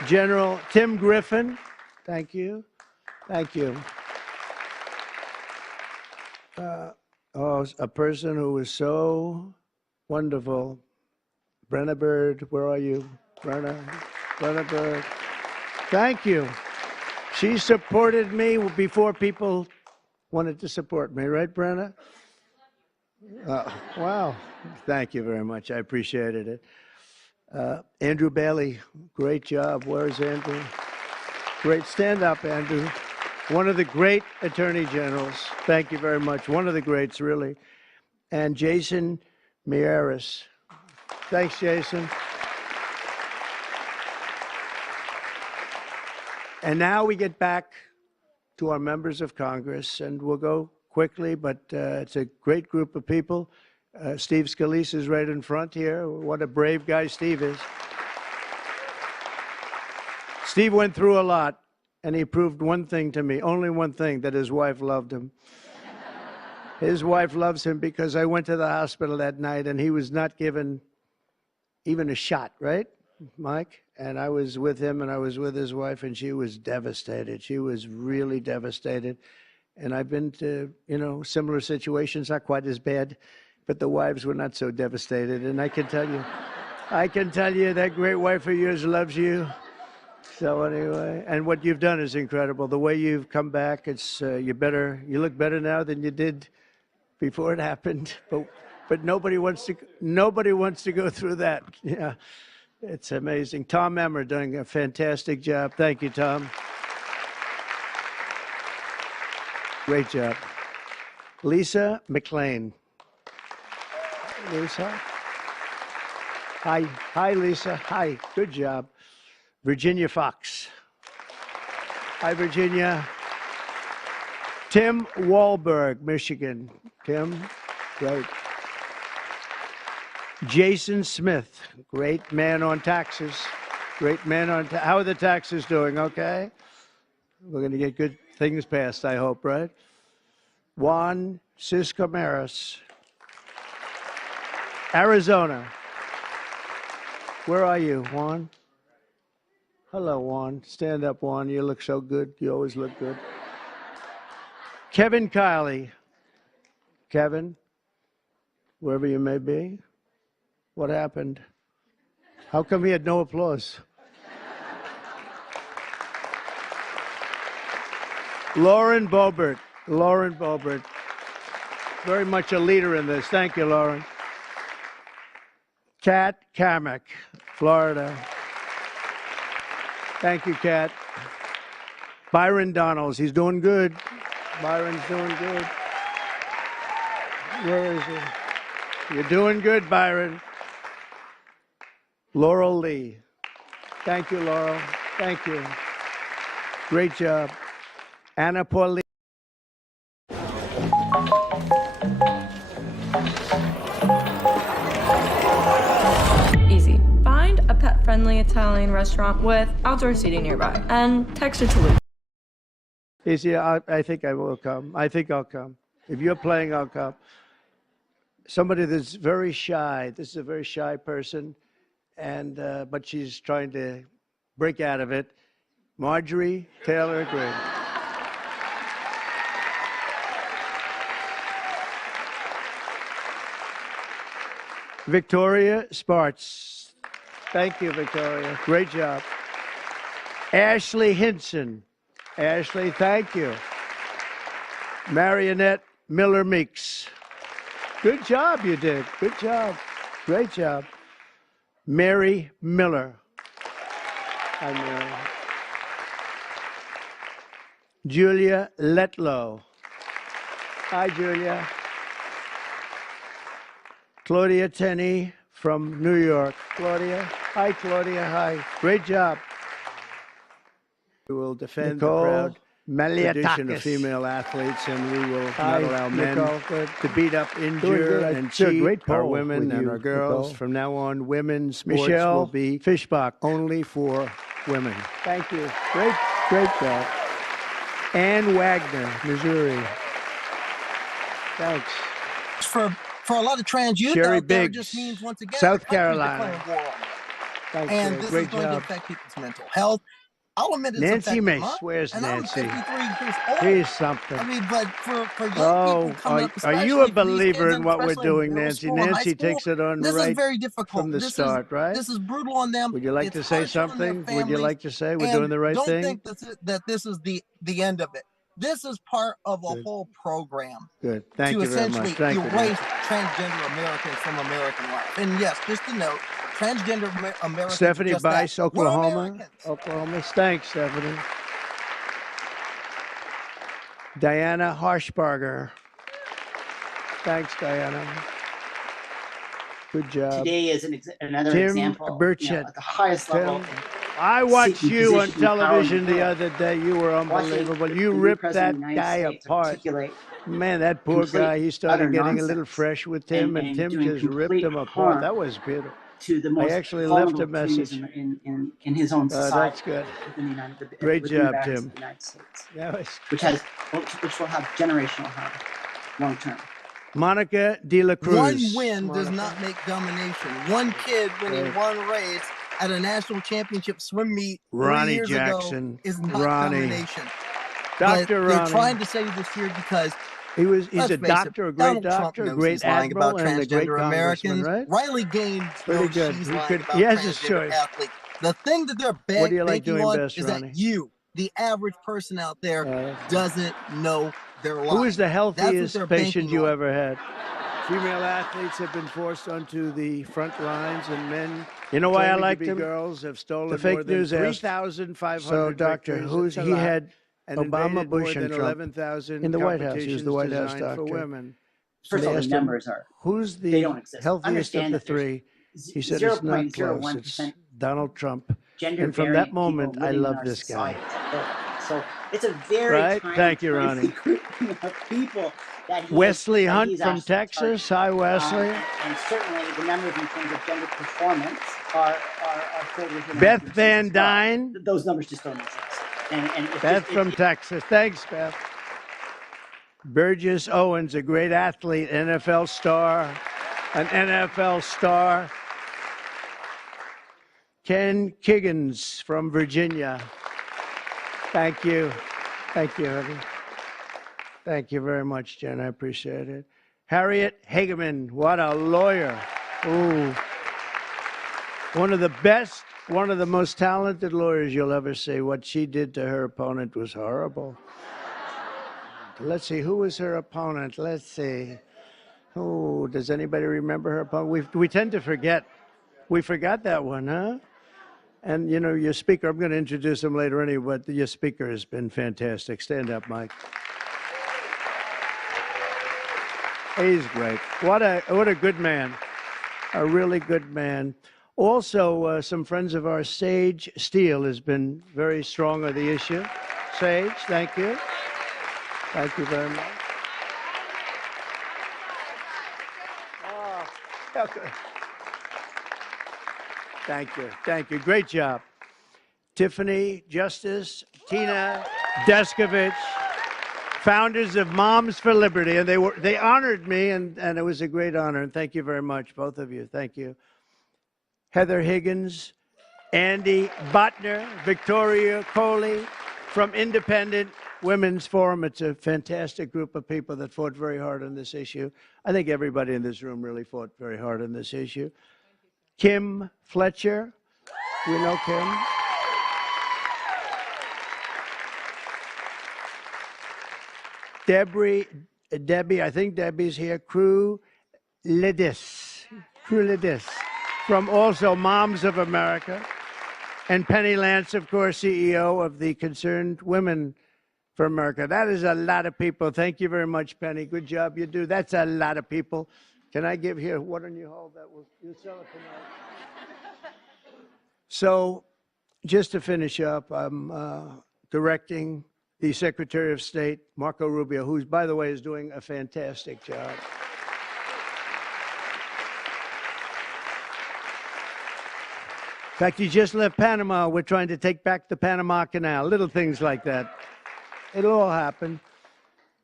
General Tim Griffin. Thank you. Thank you. A person who was so wonderful. Brenna Bird, where are you? Brenna Bird. Thank you. She supported me before people wanted to support me, right, Brenna? Wow. Thank you very much. I appreciated it. Andrew Bailey, great job. Where's Andrew? Great. Stand up, Andrew. One of the great attorney generals. Thank you very much. One of the greats, really. And Jason Miyares. Thanks, Jason. And now we get back to our members of Congress, and we'll go quickly, but it's a great group of people. Steve Scalise is right in front here. What a brave guy Steve is. Steve went through a lot, and he proved one thing to me, only one thing, that his wife loved him. His wife loves him because I went to the hospital that night, and he was not given even a shot, right, Mike? And I was with him, and I was with his wife, and she was devastated. She was really devastated. And I've been to, similar situations, not quite as bad, but the wives were not so devastated. And I can tell you that great wife of yours loves you. So anyway, and what you've done is incredible. The way you've come back, it's you look better now than you did before it happened. But nobody wants to go through that. Yeah, it's amazing. Tom Emmer doing a fantastic job. Thank you, Tom. Great job. Lisa McLean. Lisa. Hi, Lisa. Hi. Good job. Virginia Fox. Hi, Virginia. Tim Wahlberg, Michigan. Tim, great. Jason Smith, great man on taxes. Great man on how are the taxes doing? Okay. We're going to get good things passed, I hope, right? Juan Ciscomaris, Arizona. Where are you, Juan? Hello, Juan. Stand up, Juan. You look so good. You always look good. Kevin Kiley. Kevin, wherever you may be. What happened? How come he had no applause? Lauren Boebert. Lauren Boebert. Very much a leader in this. Thank you, Lauren. Kat Kamek, Florida. Thank you, Kat. Byron Donalds. He's doing good. Byron's doing good. Where is he? You're doing good, Byron. Laurel Lee. Thank you, Laurel. Thank you. Great job. Anna Paulina. Easy. Find a pet-friendly Italian restaurant with outdoor seating nearby and text it to Luke. Easy. I think I will come. I think I'll come. If you're playing, I'll come. Somebody that's very shy. This is a very shy person, and but she's trying to break out of it. Marjorie Taylor Greene. Victoria Sparts. Thank you, Victoria. Great job. Ashley Hinson. Ashley, thank you. Marionette Miller Meeks. Good job you did. Good job. Great job. Mary Miller. Hi, Mary. Julia Letlow. Hi, Julia. Claudia Tenney from New York. Claudia. Hi, Claudia. Hi. Great job. We will defend the proud tradition of female athletes, and we will not allow men to beat up, injure, and cheat our women and our girls. Nicole. From now on, women's sports will be Fishbach. Only for women. Thank you. Great job. Ann Wagner, Missouri. Thanks. For a lot of trans youth Sherry out there, it Biggs, just means once again South the country's Carolina. declaring war on them. Thanks, and Jay. this Great is going to job. affect people's mental health. I'll admit it's Nancy affecting Mace. mine, Where's and Nancy? I'm 53 years old. Here's something. I mean, but for young people coming up, are especially you a for these believer kids, in and what we're especially in doing, middle Nancy? school and high Nancy school, takes it on this right is very difficult. from the start, right? This is brutal on them. Would you like It's to say harsh on their something? Would you families, like to say we're and doing the right don't thing? think that this is the end of it. This is part of a Good. whole program Good. Thank to you very much. essentially Thank you, erase Nancy. transgender Americans from American life. And yes, just to note, transgender Americans Stephanie are just Bice, that. We're Oklahoma. Americans. Oklahoma. Thanks, Stephanie. Diana Harshbarger. Thanks, Diana. Good job. Today is another Tim example, Burchett. at the highest level. I watched seeking you on position of power in television the the world. other day. You were unbelievable. Watching You the new ripped president that of the United guy States apart. articulate Man, that poor complete, guy, he started utter getting a little nonsense fresh with Tim, and Tim doing just ripped complete him apart. harm That was beautiful. to the most I actually left a vulnerable communities message. in his own society. That's good. Within Great within job, the boundaries Tim. of the United States, That was which will have generational harm long term. Monica De La Cruz. One win does not make domination. One kid winning one race at a national championship swim meet 3 Ronnie years Jackson. ago is not Ronnie. domination. Dr. But they're Ronnie. trying to say this here because He's let's a face doctor, it, a great Donald Trump doctor, a knows great he's lying admiral, about and a great transgender congressman, Americans. right? Riley Gaines Pretty knows good. she's He lying could- about he has his transgender choice. athletes. The thing that they're What do you like banking doing on best, is Ronnie? that you, the average person out there, doesn't know their life. Who is the healthiest they're patient banking you on. ever had? Female athletes have been forced onto the front lines, and men. You know why I liked him? Girls have stolen The fake more than news asked, 3,500 so, Doctor, victories. he had and Obama, invaded Bush, more and than Trump 11,000 in the White House. He was the White House designed for doctor. women. First of all, the asked him, numbers are Who's they the don't exist. healthiest Understand of the that there's three? He said it's not close. It's 0.01% Donald Trump. gender And from variant that moment, people I living in love our this guy. society. So it's a very Right? tiny, Thank you, tiny Ronnie. group of people that he Wesley is, that Hunt he's from actually Texas. targeting. Hi, Wesley. And certainly the numbers in terms of gender performance are filled with Beth inaccuracies Van as well. Dyne. Those numbers just don't exist. And it's Beth just, from Texas. Thanks, Beth. Burgess Owens, a great athlete, NFL star, an NFL star. Ken Kiggins from Virginia. Thank you. Thank you, honey. Thank you very much, Jen. I appreciate it. Harriet Hageman, what a lawyer. Ooh. One of the best, one of the most talented lawyers you'll ever see. What she did to her opponent was horrible. Let's see, who was her opponent? Let's see. Oh, does anybody remember her opponent? We tend to forget. We forgot that one, huh? And, you know, your speaker, I'm going to introduce him later anyway, but your speaker has been fantastic. Stand up, Mike. He's great. What a good man. A really good man. Also, some friends of ours, Sage Steele, has been very strong on the issue. Sage, thank you. Thank you very much. Oh, okay. Thank you. Thank you. Great job. Tiffany Justice, Tina Deskovich, founders of Moms for Liberty, and they honored me, and it was a great honor. And thank you very much, both of you. Thank you. Heather Higgins, Andy Botner, Victoria Coley from Independent Women's Forum. It's a fantastic group of people that fought very hard on this issue. I think everybody in this room really fought very hard on this issue. Kim Fletcher, we know Kim. Debbie, I think Debbie's here. Crew Lidis from also Moms of America. And Penny Lance, of course, CEO of the Concerned Women for America. That is a lot of people. Thank you very much, Penny. Good job you do. That's a lot of people. Can I give here? What don't you hold? That will you sell it tonight. So, just to finish up, I'm directing the Secretary of State, Marco Rubio, who, by the way, is doing a fantastic job. In fact, he just left Panama. We're trying to take back the Panama Canal, little things like that. It'll all happen.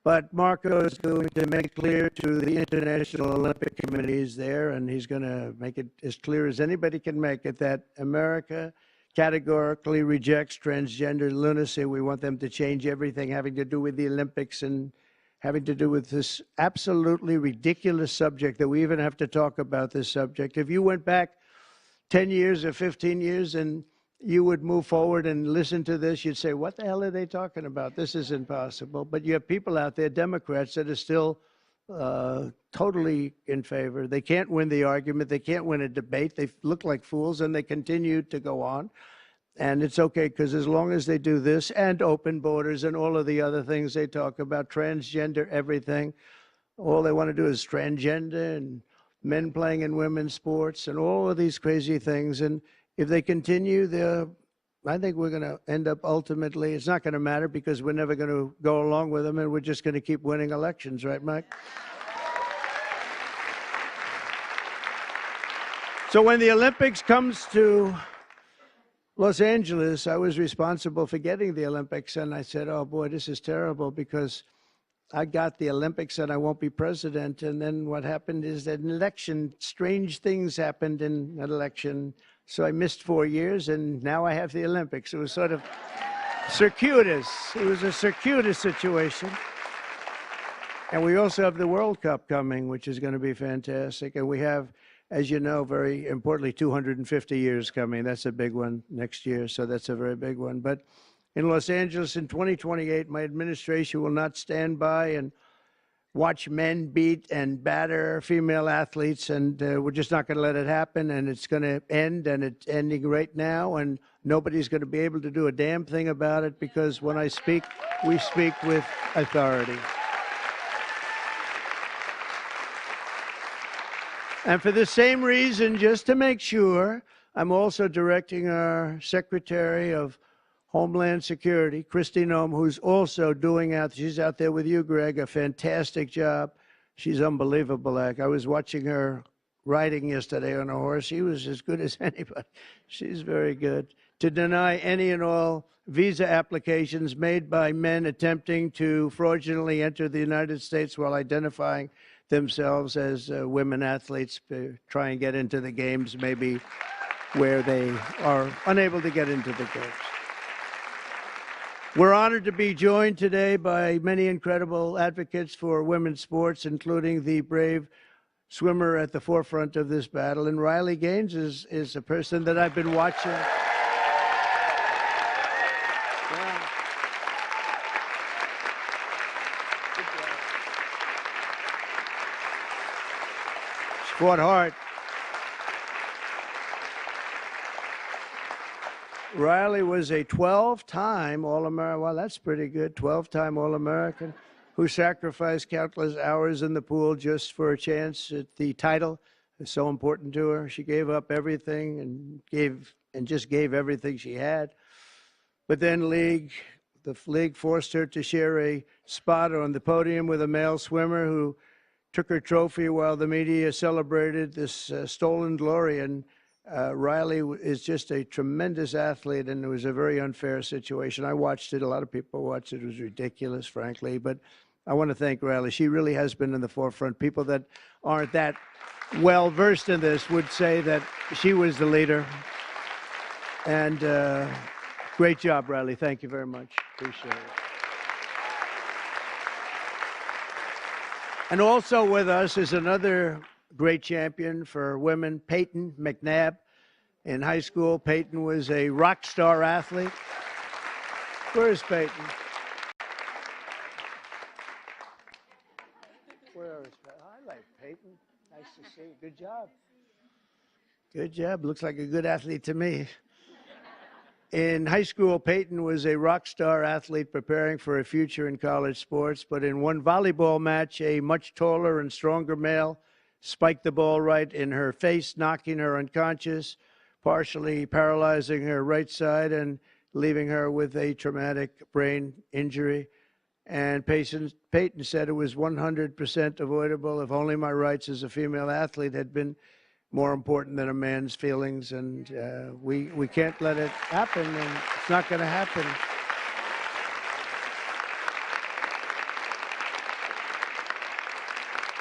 But Marco is going to make clear to the International Olympic Committees there, and he's going to make it as clear as anybody can make it, that America categorically rejects transgender lunacy. We want them to change everything having to do with the Olympics and having to do with this absolutely ridiculous subject that we even have to talk about this subject. If you went back 10 years or 15 years and you would move forward and listen to this, you'd say, what the hell are they talking about? This is impossible. But you have people out there, Democrats, that are still totally in favor. They can't win the argument. They can't win a debate. They look like fools, and they continue to go on. And it's okay, because as long as they do this and open borders and all of the other things they talk about, transgender, everything, all they want to do is transgender and men playing in women's sports and all of these crazy things. And if they continue, I think we're going to end up ultimately, it's not going to matter because we're never going to go along with them, and we're just going to keep winning elections, right, Mike? So when the Olympics comes to Los Angeles, I was responsible for getting the Olympics, and I said, oh boy, this is terrible because I got the Olympics and I won't be president. And then what happened is that an election, strange things happened in an election. So I missed 4 years, and now I have the Olympics. It was sort of circuitous. It was a circuitous situation. And we also have the World Cup coming, which is going to be fantastic. And we have, as you know, very importantly, 250 years coming. That's a big one next year, so that's a very big one. But in Los Angeles in 2028, my administration will not stand by and watch men beat and batter female athletes, and we're just not going to let it happen, and it's going to end, and it's ending right now, and nobody's going to be able to do a damn thing about it, because when I speak, we speak with authority. And for the same reason, just to make sure, I'm also directing our Secretary of Homeland Security, Kristi Noem, who's also doing she's out there with you, Greg, a fantastic job. She's unbelievable. I was watching her riding yesterday on a horse. She was as good as anybody. She's very good. To deny any and all visa applications made by men attempting to fraudulently enter the United States while identifying themselves as women athletes, try and get into the games, maybe where they are unable to get into the games. We're honored to be joined today by many incredible advocates for women's sports, including the brave swimmer at the forefront of this battle. And Riley Gaines is a person that I've been watching. Yeah. She fought hard. Riley was a 12-time All-American. Well, that's pretty good. 12-time All-American who sacrificed countless hours in the pool just for a chance at the title. It's so important to her. She gave up everything and just gave everything she had. But then the league forced her to share a spot on the podium with a male swimmer who took her trophy while the media celebrated this stolen glory. And Riley is just a tremendous athlete, and it was a very unfair situation. I watched it. A lot of people watched it. It was ridiculous, frankly. But I want to thank Riley. She really has been in the forefront. People that aren't that well versed in this would say that she was the leader. And great job, Riley. Thank you very much. Appreciate it. And also with us is another great champion for women, Payton McNab. In high school, Payton was a rock star athlete. Where is Payton? Where is Payton? I like Payton. Nice to see you. Good job. Good job. Looks like a good athlete to me. In high school, Payton was a rock star athlete preparing for a future in college sports, but in one volleyball match, a much taller and stronger male spiked the ball right in her face, knocking her unconscious, partially paralyzing her right side and leaving her with a traumatic brain injury. And Payton said it was 100% avoidable if only my rights as a female athlete had been more important than a man's feelings. And we can't let it happen, and it's not going to happen.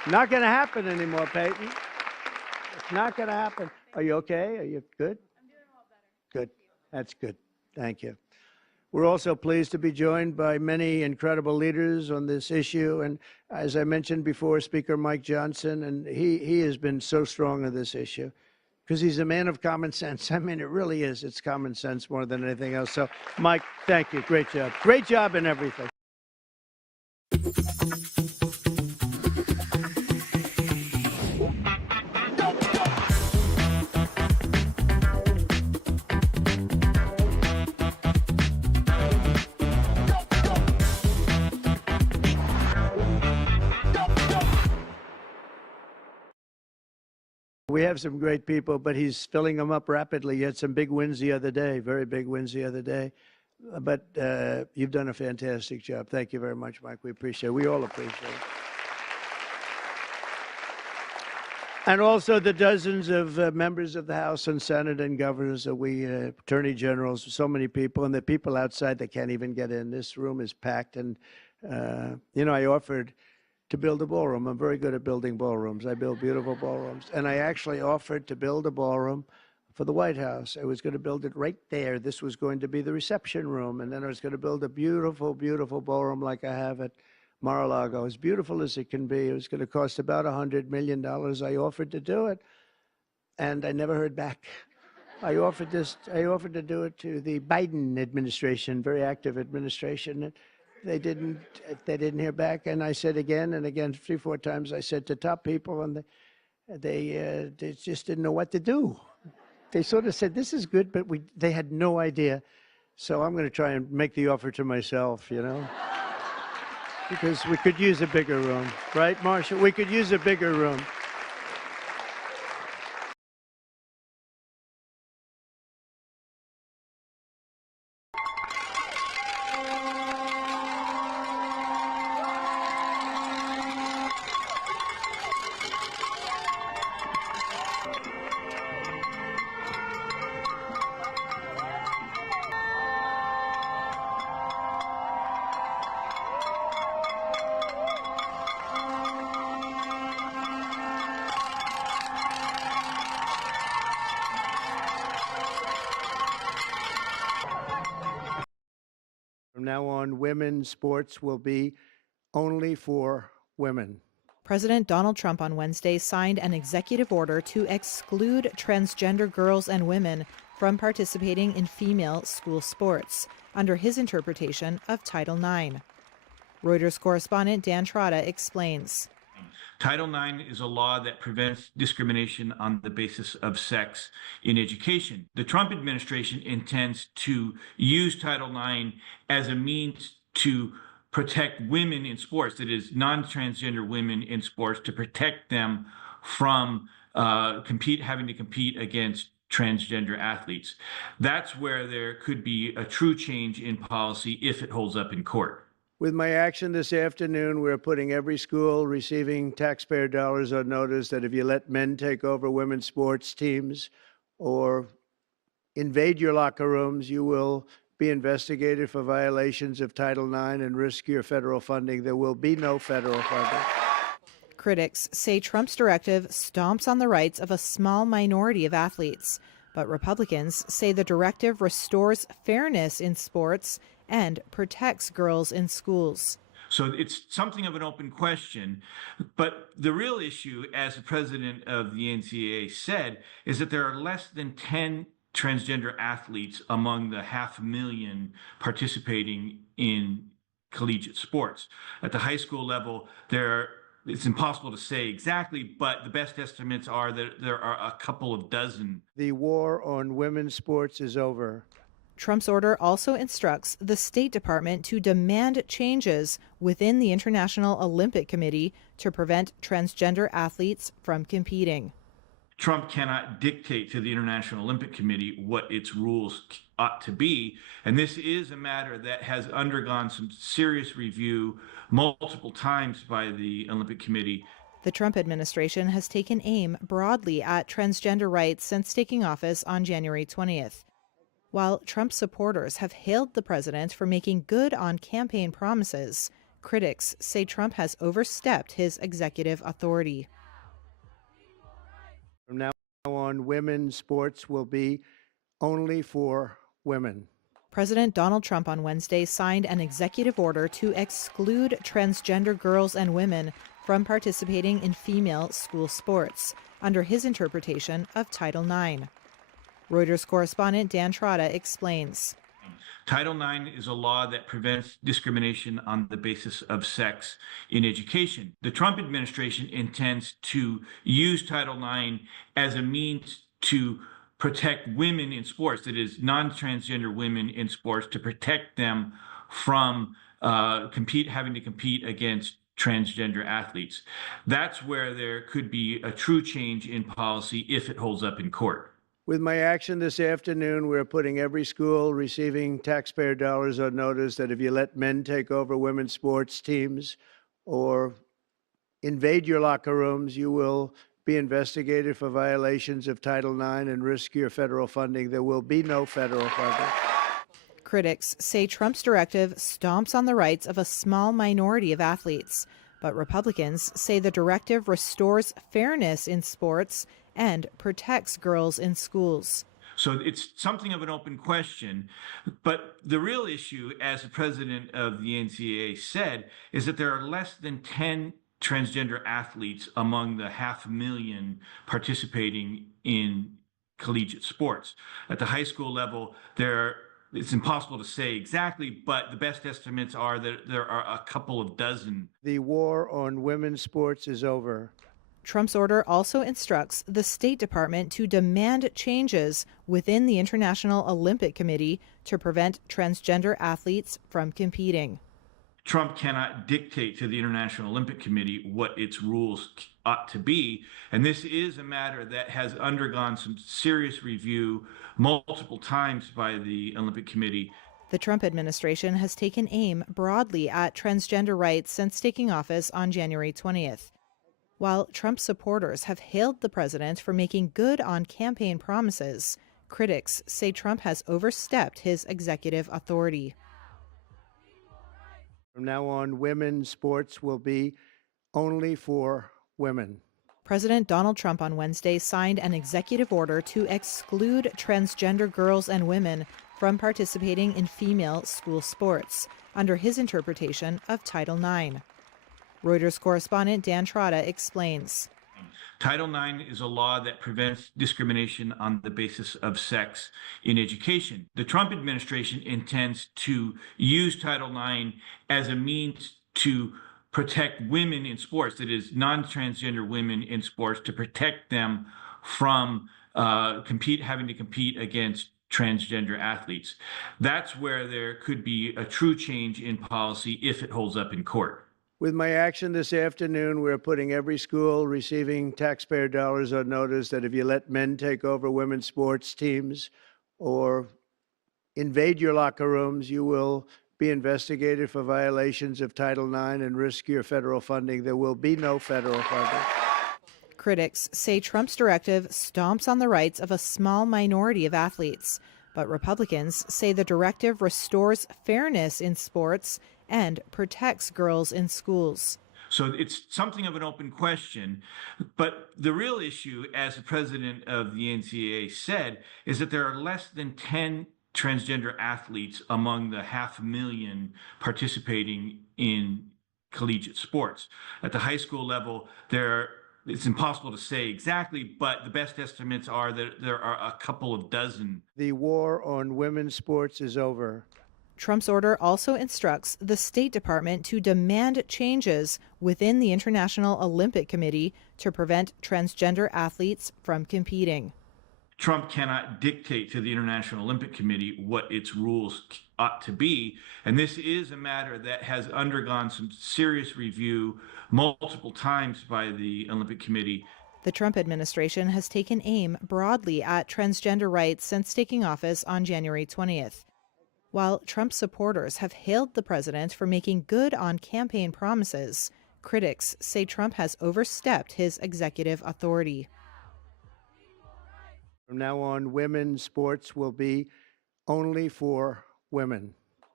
Not going to happen anymore, Payton. It's not going to happen. Are you okay? Are you good? I'm doing a lot better. Good. That's good. Thank you. We're also pleased to be joined by many incredible leaders on this issue. And as I mentioned before, Speaker Mike Johnson, and he has been so strong on this issue because he's a man of common sense. I mean, it really is. It's common sense more than anything else. So, Mike, thank you. Great job. Great job in everything. We have some great people, but he's filling them up rapidly. He had some big wins the other day, very big wins the other day. But you've done a fantastic job. Thank you very much, Mike. We appreciate it. We all appreciate it. And also the dozens of members of the House and Senate and governors that attorney generals, so many people, and the people outside that can't even get in. This room is packed. And, I offered to build a ballroom. I'm very good at building ballrooms. I build beautiful ballrooms. And I actually offered to build a ballroom for the White House. I was going to build it right there. This was going to be the reception room. And then I was going to build a beautiful, beautiful ballroom like I have at Mar-a-Lago, as beautiful as it can be. It was going to cost about $100 million. I offered to do it, and I never heard back. I offered to do it to the Biden administration, very active administration. They didn't hear back, and I said again and again, 3-4 times. I said to top people, and they just didn't know what to do. They sort of said, "This is good," but they had no idea. So I'm going to try and make the offer to myself, because we could use a bigger room, right, Marcia? We could use a bigger room. From now on, women's sports will be only for women. President Donald Trump on Wednesday signed an executive order to exclude transgender girls and women from participating in female school sports under his interpretation of Title IX. Reuters correspondent Dan Trotta explains. Title IX is a law that prevents discrimination on the basis of sex in education. The Trump administration intends to use Title IX as a means to protect women in sports, that is, non-transgender women in sports, to protect them from having to compete against transgender athletes. That's where there could be a true change in policy if it holds up in court. With my action this afternoon, we're putting every school receiving taxpayer dollars on notice that if you let men take over women's sports teams or invade your locker rooms, you will be investigated for violations of Title IX and risk your federal funding. There will be no federal funding. Critics say Trump's directive stomps on the rights of a small minority of athletes, but Republicans say the directive restores fairness in sports and protects girls in schools. So it's something of an open question, but the real issue, as the president of the NCAA said, is that there are less than 10 transgender athletes among the 500,000 participating in collegiate sports. At the high school level, it's impossible to say exactly, but the best estimates are that there are a couple of dozen. The war on women's sports is over. Trump's order also instructs the State Department to demand changes within the International Olympic Committee to prevent transgender athletes from competing. Trump cannot dictate to the International Olympic Committee what its rules ought to be. And this is a matter that has undergone some serious review multiple times by the Olympic Committee. The Trump administration has taken aim broadly at transgender rights since taking office on January 20th. While Trump supporters have hailed the president for making good on campaign promises, Critics say Trump has overstepped his executive authority. From now on, women's sports will be only for women. President Donald Trump on Wednesday signed an executive order to exclude transgender girls and women from participating in female school sports under his interpretation of Title IX. Reuters correspondent Dan Trotta explains. Title IX is a law that prevents discrimination on the basis of sex in education. The Trump administration intends to use Title IX as a means to protect women in sports, that is, non-transgender women in sports, to protect them from having to compete against transgender athletes. That's where there could be a true change in policy if it holds up in court. With my action this afternoon, we're putting every school receiving taxpayer dollars on notice that if you let men take over women's sports teams or invade your locker rooms, you will be investigated for violations of Title IX and risk your federal funding. There will be no federal funding. Critics say Trump's directive stomps on the rights of a small minority of athletes, but Republicans say the directive restores fairness in sports and protects girls in schools. So it's something of an open question, but the real issue, as the president of the NCAA said, is that there are less than 10 transgender athletes among the 500,000 participating in collegiate sports. At the high school level, it's impossible to say exactly, but the best estimates are that there are a couple of dozen. The war on women's sports is over. Trump's order also instructs the State Department to demand changes within the International Olympic Committee to prevent transgender athletes from competing. Trump cannot dictate to the International Olympic Committee what its rules ought to be. And this is a matter that has undergone some serious review multiple times by the Olympic Committee. The Trump administration has taken aim broadly at transgender rights since taking office on January 20th. While Trump supporters have hailed the president for making good on campaign promises, critics say Trump has overstepped his executive authority. From now on, women's sports will be only for women. President Donald Trump on Wednesday signed an executive order to exclude transgender girls and women from participating in female school sports under his interpretation of Title IX. Reuters correspondent Dan Trotta explains. Title IX is a law that prevents discrimination on the basis of sex in education. The Trump administration intends to use Title IX as a means to protect women in sports, that is, non-transgender women in sports, to protect them from having to compete against transgender athletes. That's where there could be a true change in policy if it holds up in court. With my action this afternoon, we're putting every school receiving taxpayer dollars on notice that if you let men take over women's sports teams or invade your locker rooms, you will be investigated for violations of Title IX and risk your federal funding. There will be no federal funding. Critics say Trump's directive stomps on the rights of a small minority of athletes, but Republicans say the directive restores fairness in sports and protects girls in schools. So it's something of an open question, but the real issue, as the president of the NCAA said, is that there are less than 10 transgender athletes among the 500,000 participating in collegiate sports. At the high school level, it's impossible to say exactly, but the best estimates are that there are a couple of dozen. The war on women's sports is over. Trump's order also instructs the State Department to demand changes within the International Olympic Committee to prevent transgender athletes from competing. Trump cannot dictate to the International Olympic Committee what its rules ought to be. And this is a matter that has undergone some serious review multiple times by the Olympic Committee. The Trump administration has taken aim broadly at transgender rights since taking office on January 20th. While Trump supporters have hailed the president for making good on campaign promises, critics say Trump has overstepped his executive authority. From now on, women's sports will be only for women.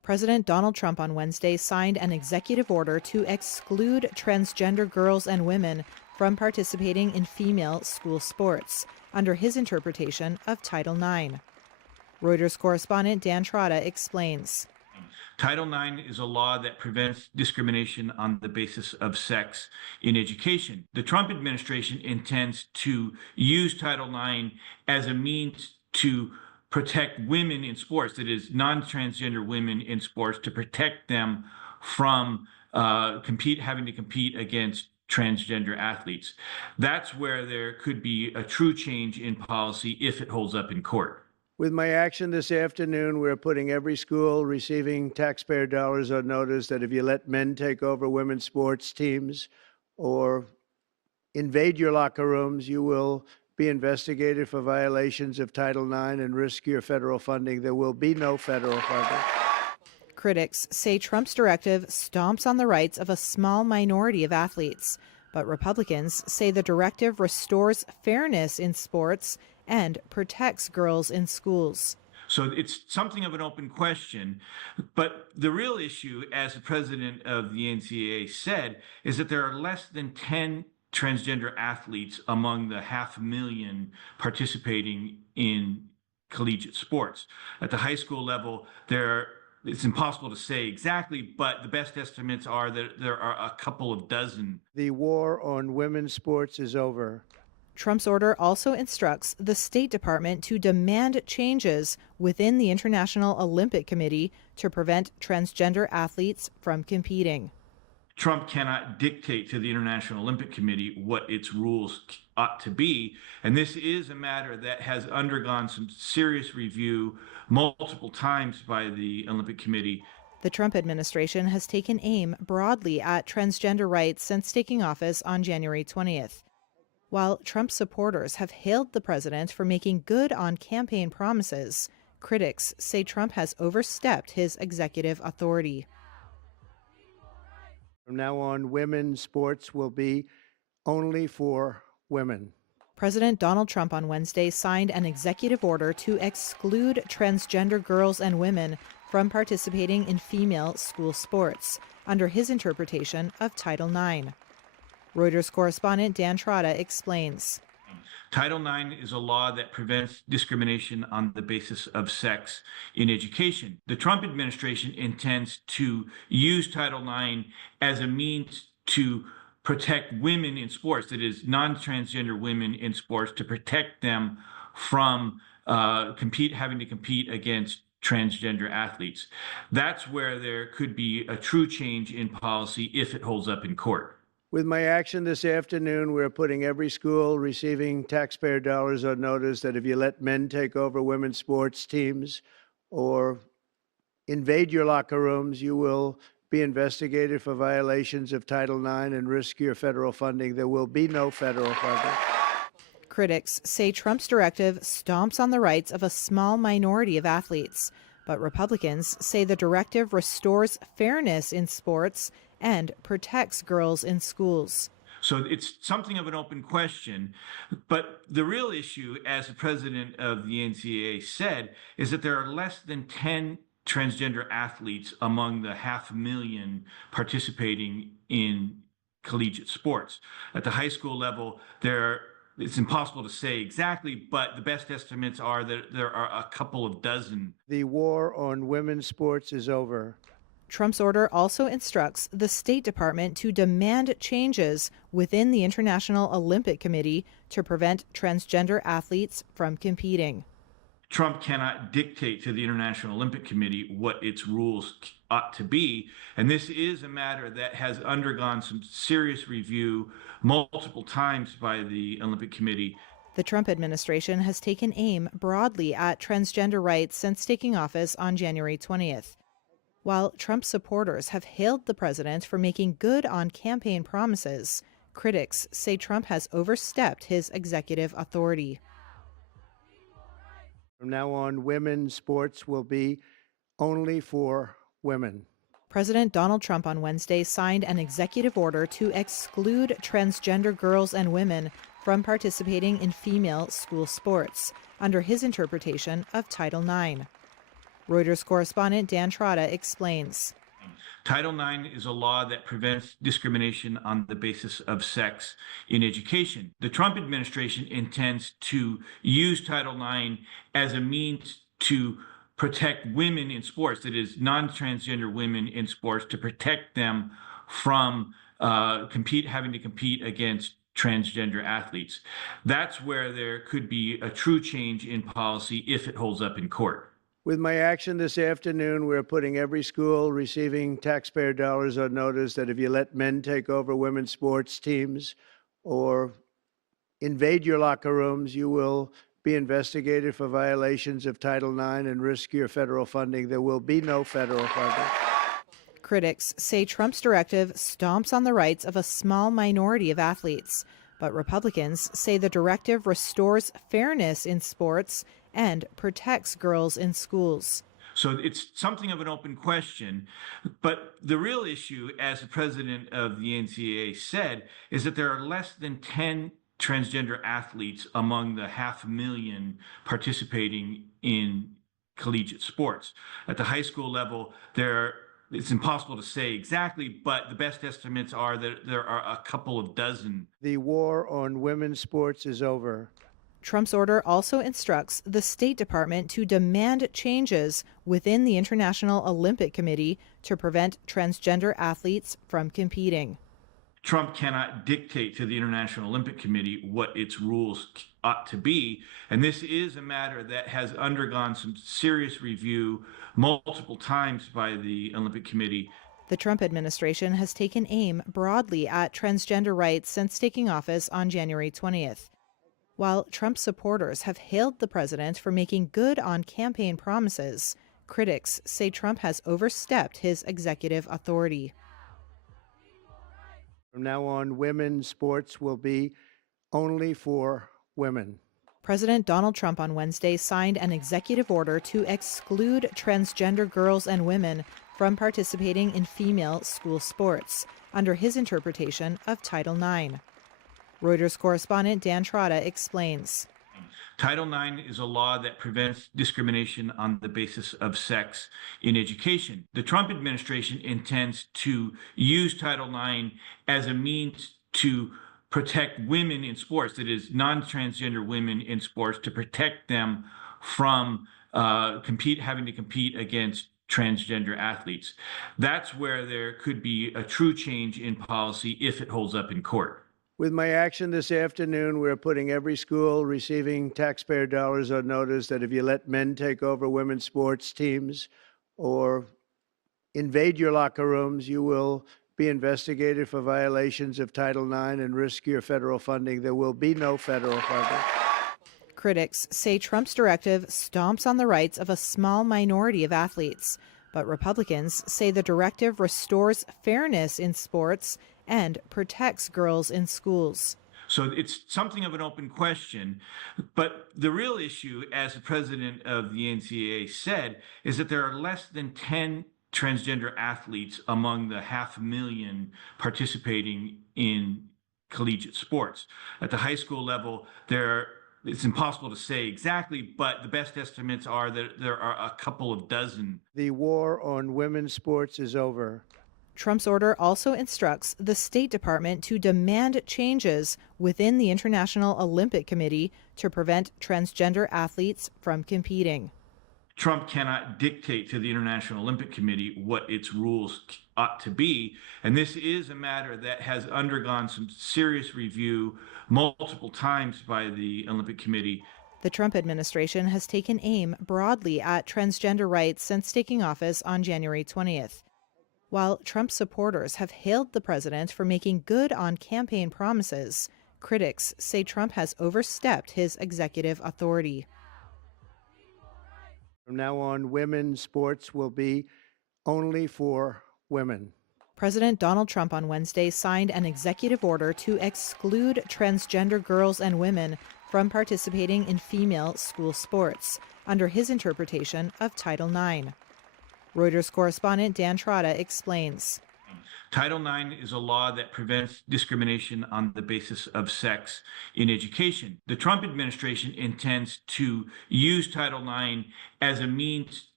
President Donald Trump on Wednesday signed an executive order to exclude transgender girls and women from participating in female school sports under his interpretation of Title IX. Reuters correspondent Dan Trotta explains. Title IX is a law that prevents discrimination on the basis of sex in education. The Trump administration intends to use Title IX as a means to protect women in sports, that is, non-transgender women in sports, to protect them from having to compete against transgender athletes. That's where there could be a true change in policy if it holds up in court. With my action this afternoon, we're putting every school receiving taxpayer dollars on notice that if you let men take over women's sports teams or invade your locker rooms, you will be investigated for violations of Title IX and risk your federal funding. There will be no federal funding. Critics say Trump's directive stomps on the rights of a small minority of athletes, but Republicans say the directive restores fairness in sports and protects girls in schools. So it's something of an open question, but the real issue, as the president of the NCAA said, is that there are less than 10 transgender athletes among the 500,000 participating in collegiate sports. At the high school level, it's impossible to say exactly, but the best estimates are that there are a couple of dozen. The war on women's sports is over. Trump's order also instructs the State Department to demand changes within the International Olympic Committee to prevent transgender athletes from competing. Trump cannot dictate to the International Olympic Committee what its rules ought to be. And this is a matter that has undergone some serious review multiple times by the Olympic Committee. The Trump administration has taken aim broadly at transgender rights since taking office on January 20th. While Trump supporters have hailed the president for making good on campaign promises, critics say Trump has overstepped his executive authority. From now on, women's sports will be only for women. President Donald Trump on Wednesday signed an executive order to exclude transgender girls and women from participating in female school sports under his interpretation of Title IX. Reuters correspondent Dan Trotta explains. Title IX is a law that prevents discrimination on the basis of sex in education. The Trump administration intends to use Title IX as a means to protect women in sports, that is, non-transgender women in sports, to protect them from having to compete against transgender athletes. That's where there could be a true change in policy if it holds up in court. With my action this afternoon, we're putting every school receiving taxpayer dollars on notice that if you let men take over women's sports teams or invade your locker rooms, you will be investigated for violations of Title IX and risk your federal funding. There will be no federal funding. Critics say Trump's directive stomps on the rights of a small minority of athletes, but Republicans say the directive restores fairness in sports and protects girls in schools. So it's something of an open question, but the real issue, as the president of the NCAA said, is that there are less than 10 transgender athletes among the 500,000 participating in collegiate sports. At the high school level, it's impossible to say exactly, but the best estimates are that there are a couple of dozen. The war on women's sports is over. Trump's order also instructs the State Department to demand changes within the International Olympic Committee to prevent transgender athletes from competing. Trump cannot dictate to the International Olympic Committee what its rules ought to be. And this is a matter that has undergone some serious review multiple times by the Olympic Committee. The Trump administration has taken aim broadly at transgender rights since taking office on January 20th. While Trump supporters have hailed the president for making good on campaign promises, critics say Trump has overstepped his executive authority. From now on, women's sports will be only for women. President Donald Trump on Wednesday signed an executive order to exclude transgender girls and women from participating in female school sports under his interpretation of Title IX. Reuters correspondent Dan Trotta explains. Title IX is a law that prevents discrimination on the basis of sex in education. The Trump administration intends to use Title IX as a means to protect women in sports, that is, non-transgender women in sports, to protect them from having to compete against transgender athletes. That's where there could be a true change in policy if it holds up in court. With my action this afternoon, we're putting every school receiving taxpayer dollars on notice that if you let men take over women's sports teams or invade your locker rooms, you will be investigated for violations of Title IX and risk your federal funding. There will be no federal funding. Critics say Trump's directive stomps on the rights of a small minority of athletes, but Republicans say the directive restores fairness in sports and protects girls in schools. So it's something of an open question, but the real issue, as the president of the NCAA said, is that there are less than 10 transgender athletes among the 500,000 participating in collegiate sports. At the high school level, it's impossible to say exactly, but the best estimates are that there are a couple of dozen. The war on women's sports is over. Trump's order also instructs the State Department to demand changes within the International Olympic Committee to prevent transgender athletes from competing. Trump cannot dictate to the International Olympic Committee what its rules ought to be. And this is a matter that has undergone some serious review multiple times by the Olympic Committee. The Trump administration has taken aim broadly at transgender rights since taking office on January 20th. While Trump supporters have hailed the president for making good on campaign promises, critics say Trump has overstepped his executive authority. From now on, women's sports will be only for women. President Donald Trump on Wednesday signed an executive order to exclude transgender girls and women from participating in female school sports under his interpretation of Title IX. Reuters correspondent Dan Trotta explains. Title IX is a law that prevents discrimination on the basis of sex in education. The Trump administration intends to use Title IX as a means to protect women in sports, that is, non-transgender women in sports, to protect them from having to compete against transgender athletes. That's where there could be a true change in policy if it holds up in court. With my action this afternoon, we're putting every school receiving taxpayer dollars on notice that if you let men take over women's sports teams or invade your locker rooms, you will be investigated for violations of Title IX and risk your federal funding. There will be no federal funding. Critics say Trump's directive stomps on the rights of a small minority of athletes, but Republicans say the directive restores fairness in sports and protects girls in schools. So it's something of an open question, but the real issue, as the president of the NCAA said, is that there are less than 10 transgender athletes among the 500,000 participating in collegiate sports. At the high school level, it's impossible to say exactly, but the best estimates are that there are a couple of dozen. The war on women's sports is over. Trump's order also instructs the State Department to demand changes within the International Olympic Committee to prevent transgender athletes from competing. Trump cannot dictate to the International Olympic Committee what its rules ought to be. And this is a matter that has undergone some serious review multiple times by the Olympic Committee. The Trump administration has taken aim broadly at transgender rights since taking office on January 20th. While Trump supporters have hailed the president for making good on campaign promises, critics say Trump has overstepped his executive authority. From now on, women's sports will be only for women. President Donald Trump on Wednesday signed an executive order to exclude transgender girls and women from participating in female school sports under his interpretation of Title IX. Reuters correspondent Dan Trotta explains. Title IX is a law that prevents discrimination on the basis of sex in education. The Trump administration intends to use Title IX as a means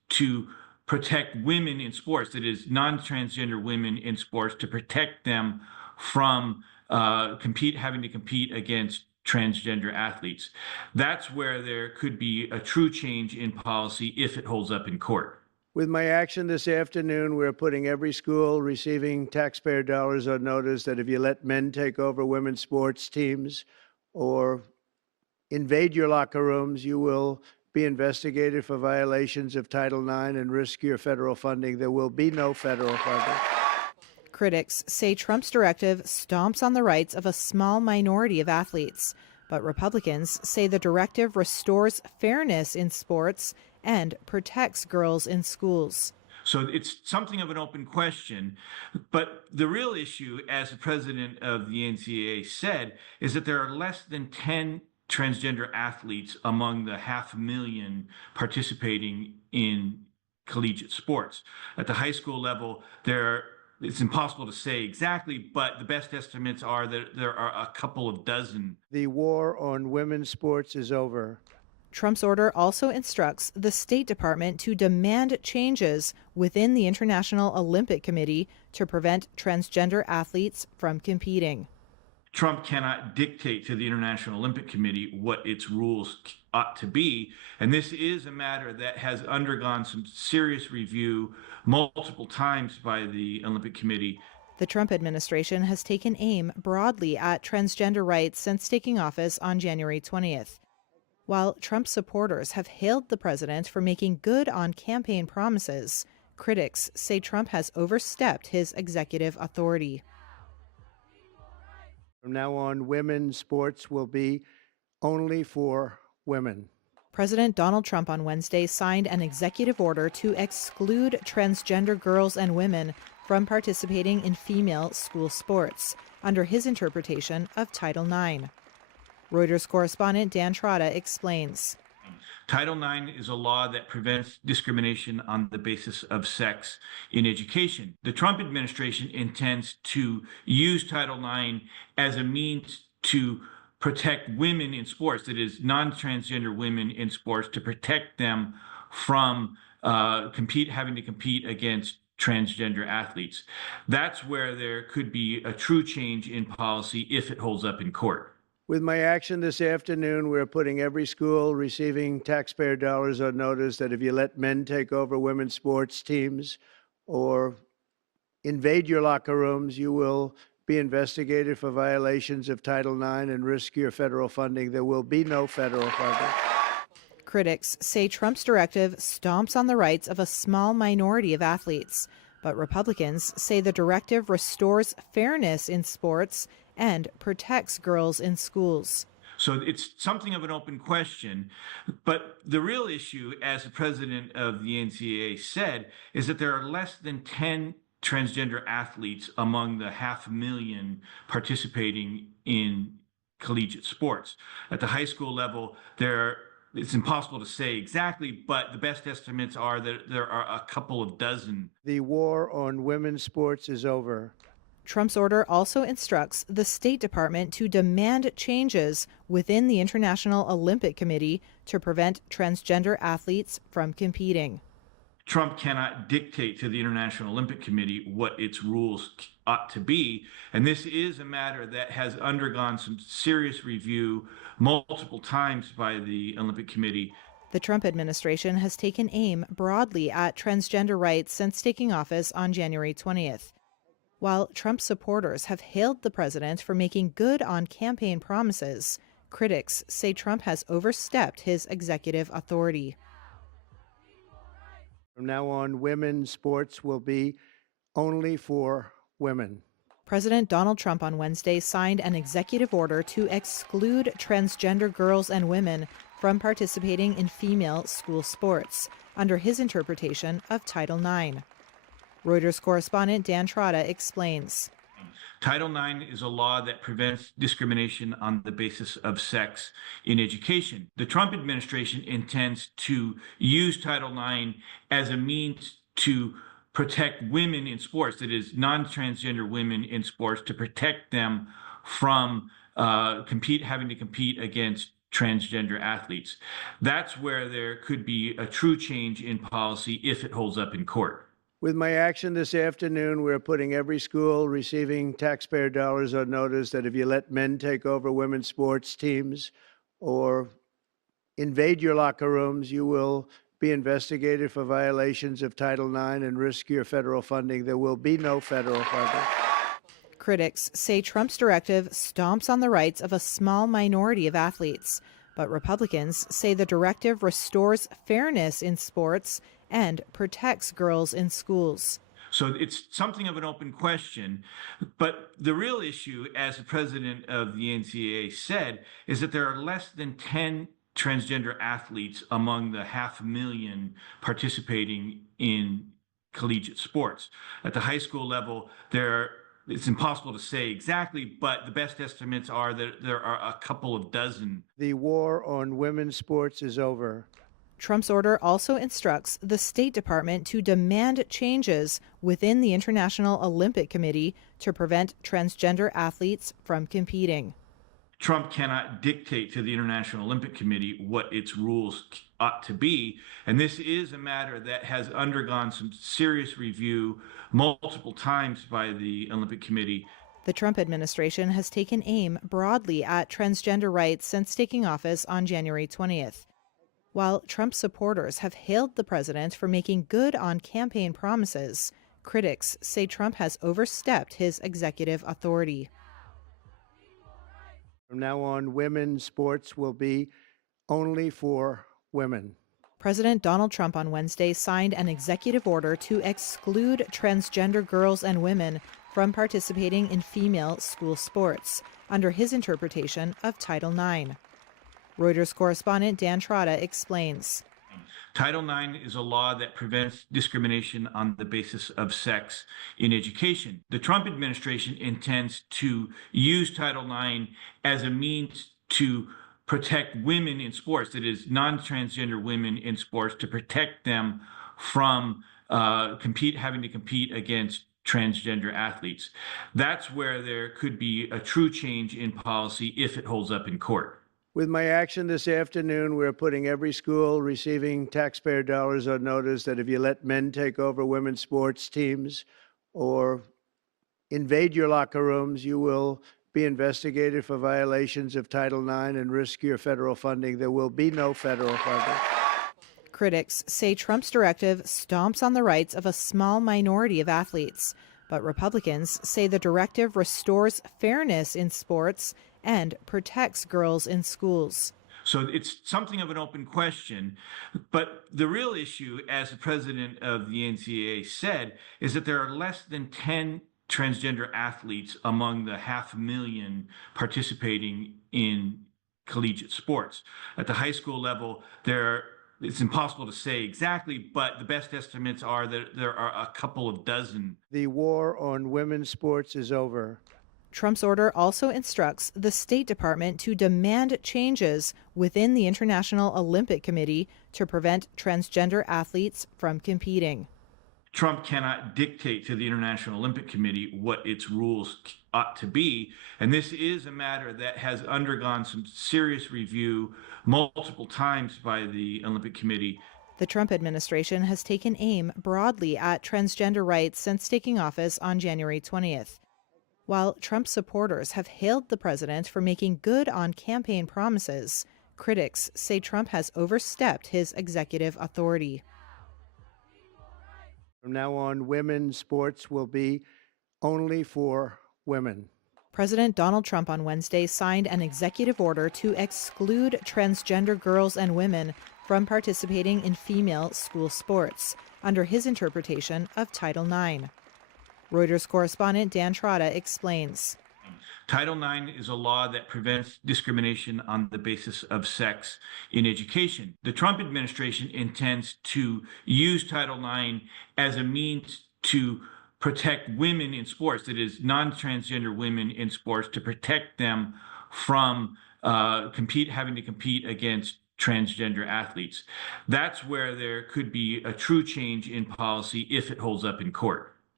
to protect women in sports, that is, non-transgender women in sports, to protect them from having to compete against transgender athletes. That's where there could be a true change in policy if it holds up in court. With my action this afternoon, we're putting every school receiving taxpayer dollars on notice that if you let men take over women's sports teams or invade your locker rooms, you will be investigated for violations of Title IX and risk your federal funding. There will be no federal funding. Critics say Trump's directive stomps on the rights of a small minority of athletes, but Republicans say the directive restores fairness in sports and protects girls in schools. So it's something of an open question, but the real issue, as the president of the NCAA said, is that there are less than 10 transgender athletes among the 500,000 participating in collegiate sports. At the high school level, it's impossible to say exactly, but the best estimates are that there are a couple of dozen. The war on women's sports is over. Trump's order also instructs the State Department to demand changes within the International Olympic Committee to prevent transgender athletes from competing. Trump cannot dictate to the International Olympic Committee what its rules ought to be. And this is a matter that has undergone some serious review multiple times by the Olympic Committee. The Trump administration has taken aim broadly at transgender rights since taking office on January 20th. While Trump supporters have hailed the president for making good on campaign promises, critics say Trump has overstepped his executive authority. From now on, women's sports will be only for women. President Donald Trump on Wednesday signed an executive order to exclude transgender girls and women from participating in female school sports under his interpretation of Title IX. Reuters correspondent Dan Trotta explains. Title IX is a law that prevents discrimination on the basis of sex in education. The Trump administration intends to use Title IX as a means to protect women in sports, that is, non-transgender women in sports, to protect them from having to compete against transgender athletes. That's where there could be a true change in policy if it holds up in court. With my action this afternoon, we're putting every school receiving taxpayer dollars on notice that if you let men take over women's sports teams or invade your locker rooms, you will be investigated for violations of Title IX and risk your federal funding. There will be no federal funding. Critics say Trump's directive stomps on the rights of a small minority of athletes, but Republicans say the directive restores fairness in sports and protects girls in schools. So it's something of an open question, but the real issue, as the president of the NCAA said, is that there are less than 10 transgender athletes among the 500,000 participating in collegiate sports. At the high school level, it's impossible to say exactly, but the best estimates are that there are a couple of dozen. The war on women's sports is over. Trump's order also instructs the State Department to demand changes within the International Olympic Committee to prevent transgender athletes from competing. Trump cannot dictate to the International Olympic Committee what its rules ought to be. And this is a matter that has undergone some serious review multiple times by the Olympic Committee. The Trump administration has taken aim broadly at transgender rights since taking office on January 20th. While Trump supporters have hailed the president for making good on campaign promises, critics say Trump has overstepped his executive authority. From now on, women's sports will be only for women. President Donald Trump on Wednesday signed an executive order to exclude transgender girls and women from participating in female school sports under his interpretation of Title IX. Reuters correspondent Dan Trotta explains. Title IX is a law that prevents discrimination on the basis of sex in education. The Trump administration intends to use Title IX as a means to protect women in sports, that is, non-transgender women in sports, to protect them from having to compete against transgender athletes. That's where there could be a true change in policy if it holds up in court. With my action this afternoon, we're putting every school receiving taxpayer dollars on notice that if you let men take over women's sports teams or invade your locker rooms, you will be investigated for violations of Title IX and risk your federal funding. There will be no federal funding. Critics say Trump's directive stomps on the rights of a small minority of athletes, but Republicans say the directive restores fairness in sports and protects girls in schools. So it's something of an open question. But the real issue, as the president of the NCAA said, is that there are less than 10 transgender athletes among the 500,000 participating in collegiate sports. At the high school level, it's impossible to say exactly, but the best estimates are that there are a couple of dozen. The war on women's sports is over. Trump's order also instructs the State Department to demand changes within the International Olympic Committee to prevent transgender athletes from competing. Trump cannot dictate to the International Olympic Committee what its rules ought to be. And this is a matter that has undergone some serious review multiple times by the Olympic Committee. The Trump administration has taken aim broadly at transgender rights since taking office on January 20th. While Trump supporters have hailed the president for making good on campaign promises, critics say Trump has overstepped his executive authority. From now on, women's sports will be only for women. President Donald Trump on Wednesday signed an executive order to exclude transgender girls and women from participating in female school sports under his interpretation of Title IX. Reuters correspondent Dan Trotta explains. Title IX is a law that prevents discrimination on the basis of sex in education. The Trump administration intends to use Title IX as a means to protect women in sports, that is, non-transgender women in sports, to protect them from having to compete against transgender athletes. That's where there could be a true change in policy if it holds up in court. With my action this afternoon, we're putting every school receiving taxpayer dollars on notice that if you let men take over women's sports teams or invade your locker rooms, you will be investigated for violations of Title IX and risk your federal funding. There will be no federal funding. Critics say Trump's directive stomps on the rights of a small minority of athletes, but Republicans say the directive restores fairness in sports and protects girls in schools. So it's something of an open question. But the real issue, as the president of the NCAA said, is that there are less than 10 transgender athletes among the 500,000 participating in collegiate sports. At the high school level, it's impossible to say exactly, but the best estimates are that there are a couple of dozen. The war on women's sports is over. Trump's order also instructs the State Department to demand changes within the International Olympic Committee to prevent transgender athletes from competing. Trump cannot dictate to the International Olympic Committee what its rules ought to be. And this is a matter that has undergone some serious review multiple times by the Olympic Committee. The Trump administration has taken aim broadly at transgender rights since taking office on January 20th. While Trump supporters have hailed the president for making good on campaign promises, critics say Trump has overstepped his executive authority. From now on, women's sports will be only for women. President Donald Trump on Wednesday signed an executive order to exclude transgender girls and women from participating in female school sports under his interpretation of Title IX. Reuters correspondent Dan Trotta explains. Title IX is a law that prevents discrimination on the basis of sex in education. The Trump administration intends to use Title IX as a means to protect women in sports, that is, non-transgender women in sports, to protect them from having to compete against transgender athletes. That's where there could be a true change in policy if it holds up in court.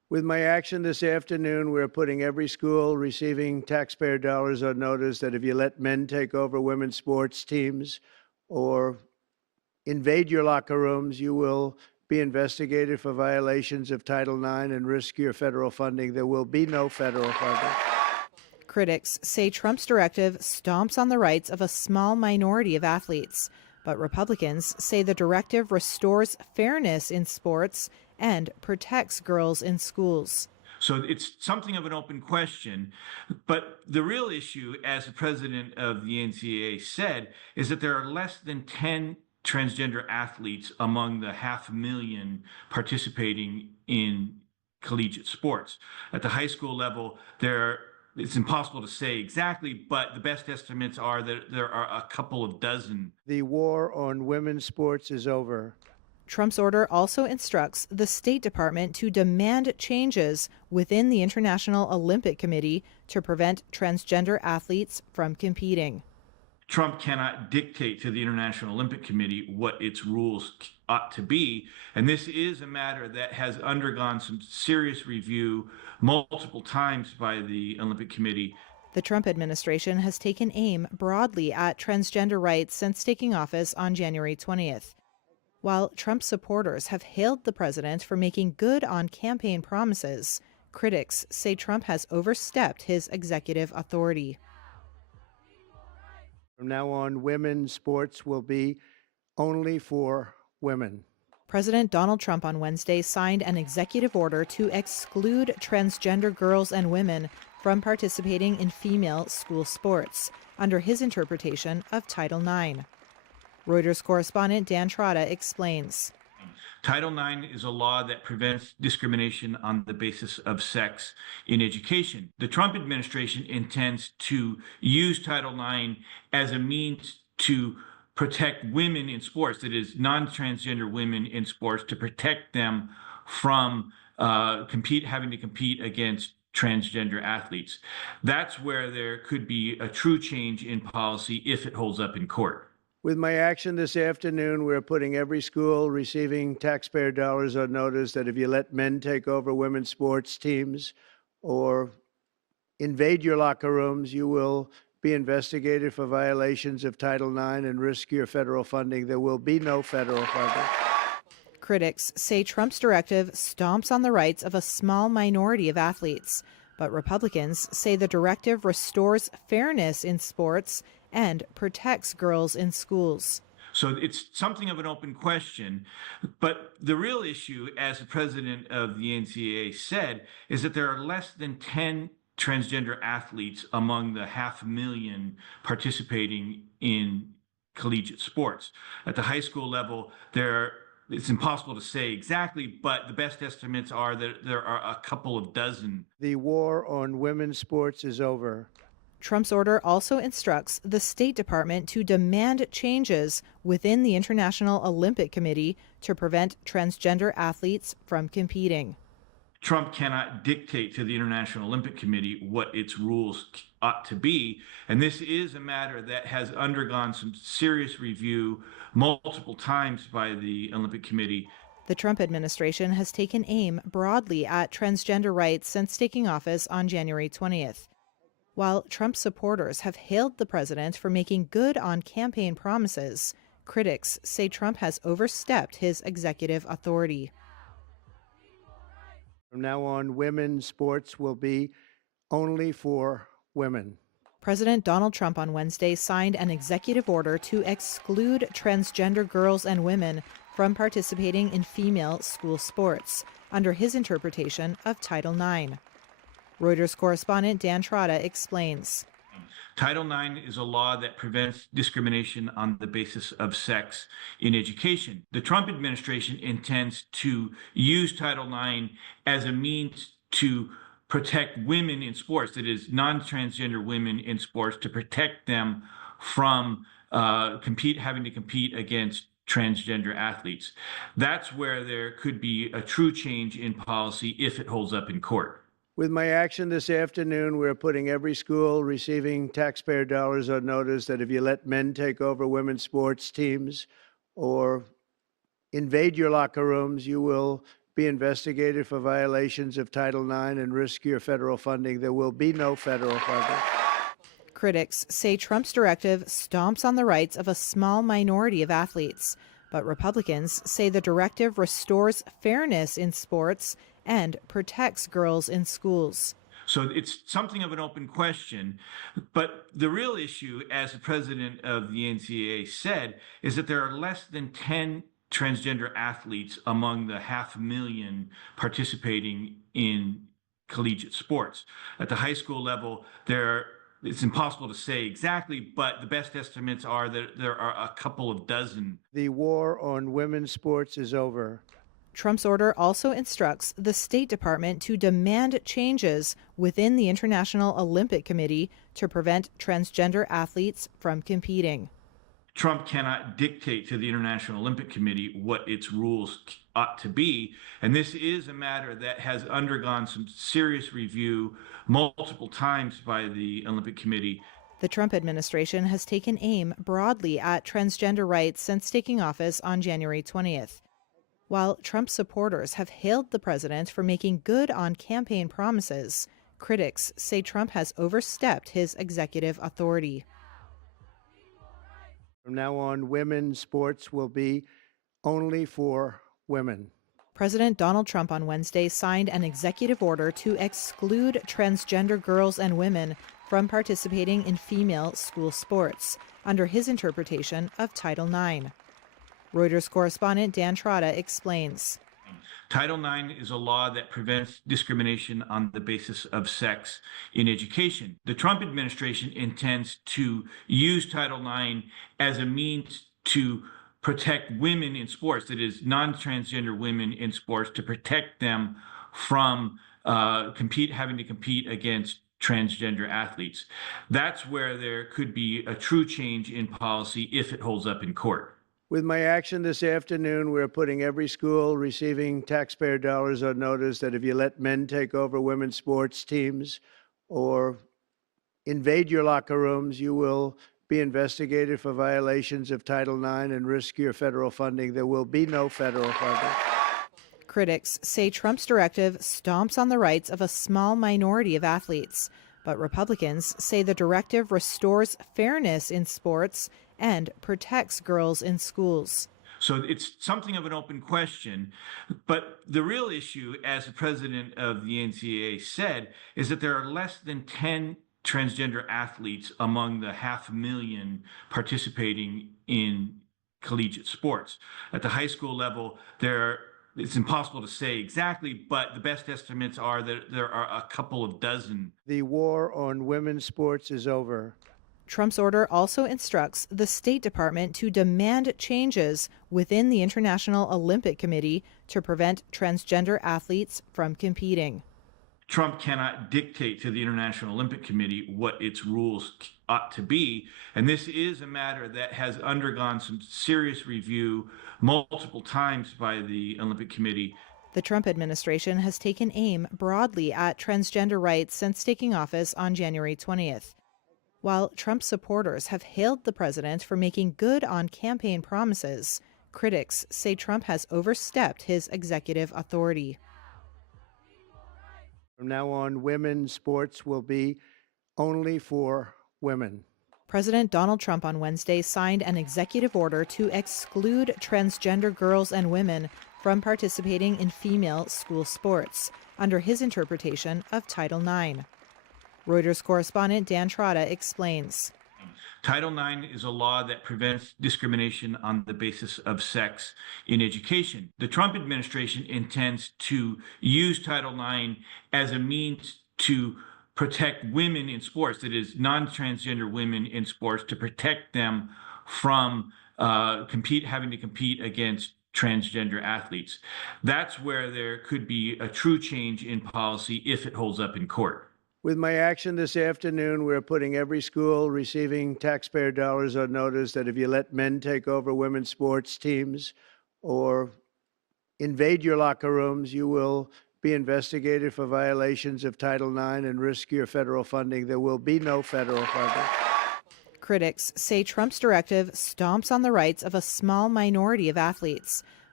With my action this afternoon, we're putting every school receiving taxpayer dollars on notice that if you let men take over women's sports teams or invade your locker rooms, you will be investigated for violations of Title IX and risk your federal funding. There will be no federal funding. Critics say Trump's directive stomps on the rights of a small minority of athletes, but Republicans say the directive restores fairness in sports and protects girls in schools. So it's something of an open question. But the real issue, as the president of the NCAA said, is that there are less than 10 transgender athletes among the 500,000 participating in collegiate sports. At the high school level, it's impossible to say exactly, but the best estimates are that there are a couple of dozen. The war on women's sports is over. Trump's order also instructs the State Department to demand changes within the International Olympic Committee to prevent transgender athletes from competing. Trump cannot dictate to the International Olympic Committee what its rules ought to be. And this is a matter that has undergone some serious review multiple times by the Olympic Committee. The Trump administration has taken aim broadly at transgender rights since taking office on January 20th. While Trump supporters have hailed the president for making good on campaign promises, critics say Trump has overstepped his executive authority. From now on, women's sports will be only for women. President Donald Trump on Wednesday signed an executive order to exclude transgender girls and women from participating in female school sports under his interpretation of Title IX. Reuters correspondent Dan Trotta explains. Title IX is a law that prevents discrimination on the basis of sex in education. The Trump administration intends to use Title IX as a means to protect women in sports, that is, non-transgender women in sports, to protect them from having to compete against transgender athletes. That's where there could be a true change in policy if it holds up in court. With my action this afternoon, we're putting every school receiving taxpayer dollars on notice that if you let men take over women's sports teams or invade your locker rooms, you will be investigated for violations of Title IX and risk your federal funding. There will be no federal funding. Critics say Trump's directive stomps on the rights of a small minority of athletes, but Republicans say the directive restores fairness in sports and protects girls in schools. So it's something of an open question. But the real issue, as the president of the NCAA said, is that there are less than 10 transgender athletes among the 500,000 participating in collegiate sports. At the high school level, it's impossible to say exactly, but the best estimates are that there are a couple of dozen. The war on women's sports is over. Trump's order also instructs the State Department to demand changes within the International Olympic Committee to prevent transgender athletes from competing. Trump cannot dictate to the International Olympic Committee what its rules ought to be. And this is a matter that has undergone some serious review multiple times by the Olympic Committee. The Trump administration has taken aim broadly at transgender rights since taking office on January 20th. While Trump supporters have hailed the president for making good on campaign promises, critics say Trump has overstepped his executive authority. From now on, women's sports will be only for women. President Donald Trump on Wednesday signed an executive order to exclude transgender girls and women from participating in female school sports under his interpretation of Title IX. Reuters correspondent Dan Trotta explains. Title IX is a law that prevents discrimination on the basis of sex in education. The Trump administration intends to use Title IX as a means to protect women in sports, that is, non-transgender women in sports, to protect them from having to compete against transgender athletes. That's where there could be a true change in policy if it holds up in court. With my action this afternoon, we're putting every school receiving taxpayer dollars on notice that if you let men take over women's sports teams or invade your locker rooms, you will be investigated for violations of Title IX and risk your federal funding. There will be no federal funding. Critics say Trump's directive stomps on the rights of a small minority of athletes, but Republicans say the directive restores fairness in sports and protects girls in schools. So it's something of an open question. But the real issue, as the president of the NCAA said, is that there are less than 10 transgender athletes among the 500,000 participating in collegiate sports. At the high school level, it's impossible to say exactly, but the best estimates are that there are a couple of dozen. The war on women's sports is over. Trump's order also instructs the State Department to demand changes within the International Olympic Committee to prevent transgender athletes from competing. Trump cannot dictate to the International Olympic Committee what its rules ought to be. And this is a matter that has undergone some serious review multiple times by the Olympic Committee. The Trump administration has taken aim broadly at transgender rights since taking office on January 20th. While Trump supporters have hailed the president for making good on campaign promises, critics say Trump has overstepped his executive authority. From now on, women's sports will be only for women. President Donald Trump on Wednesday signed an executive order to exclude transgender girls and women from participating in female school sports under his interpretation of Title IX. Reuters correspondent Dan Trotta explains. Title IX is a law that prevents discrimination on the basis of sex in education. The Trump administration intends to use Title IX as a means to protect women in sports, that is, non-transgender women in sports, to protect them from having to compete against transgender athletes. That's where there could be a true change in policy if it holds up in court. With my action this afternoon, we're putting every school receiving taxpayer dollars on notice that if you let men take over women's sports teams or invade your locker rooms, you will be investigated for violations of Title IX and risk your federal funding. There will be no federal funding. Critics say Trump's directive stomps on the rights of a small minority of athletes, but Republicans say the directive restores fairness in sports and protects girls in schools. So it's something of an open question. But the real issue, as the president of the NCAA said, is that there are less than 10 transgender athletes among the 500,000 participating in collegiate sports. At the high school level, it's impossible to say exactly, but the best estimates are that there are a couple of dozen. The war on women's sports is over. Trump's order also instructs the State Department to demand changes within the International Olympic Committee to prevent transgender athletes from competing. Trump cannot dictate to the International Olympic Committee what its rules ought to be. And this is a matter that has undergone some serious review multiple times by the Olympic Committee. The Trump administration has taken aim broadly at transgender rights since taking office on January 20th. While Trump supporters have hailed the president for making good on campaign promises, critics say Trump has overstepped his executive authority. From now on, women's sports will be only for women. President Donald Trump on Wednesday signed an executive order to exclude transgender girls and women from participating in female school sports under his interpretation of Title IX. Reuters correspondent Dan Trotta explains. Title IX is a law that prevents discrimination on the basis of sex in education. The Trump administration intends to use Title IX as a means to protect women in sports, that is, non-transgender women in sports, to protect them from having to compete against transgender athletes. That's where there could be a true change in policy if it holds up in court. With my action this afternoon, we're putting every school receiving taxpayer dollars on notice that if you let men take over women's sports teams or invade your locker rooms, you will be investigated for violations of Title IX and risk your federal funding. There will be no federal funding. Critics say Trump's directive stomps on the rights of a small minority of athletes,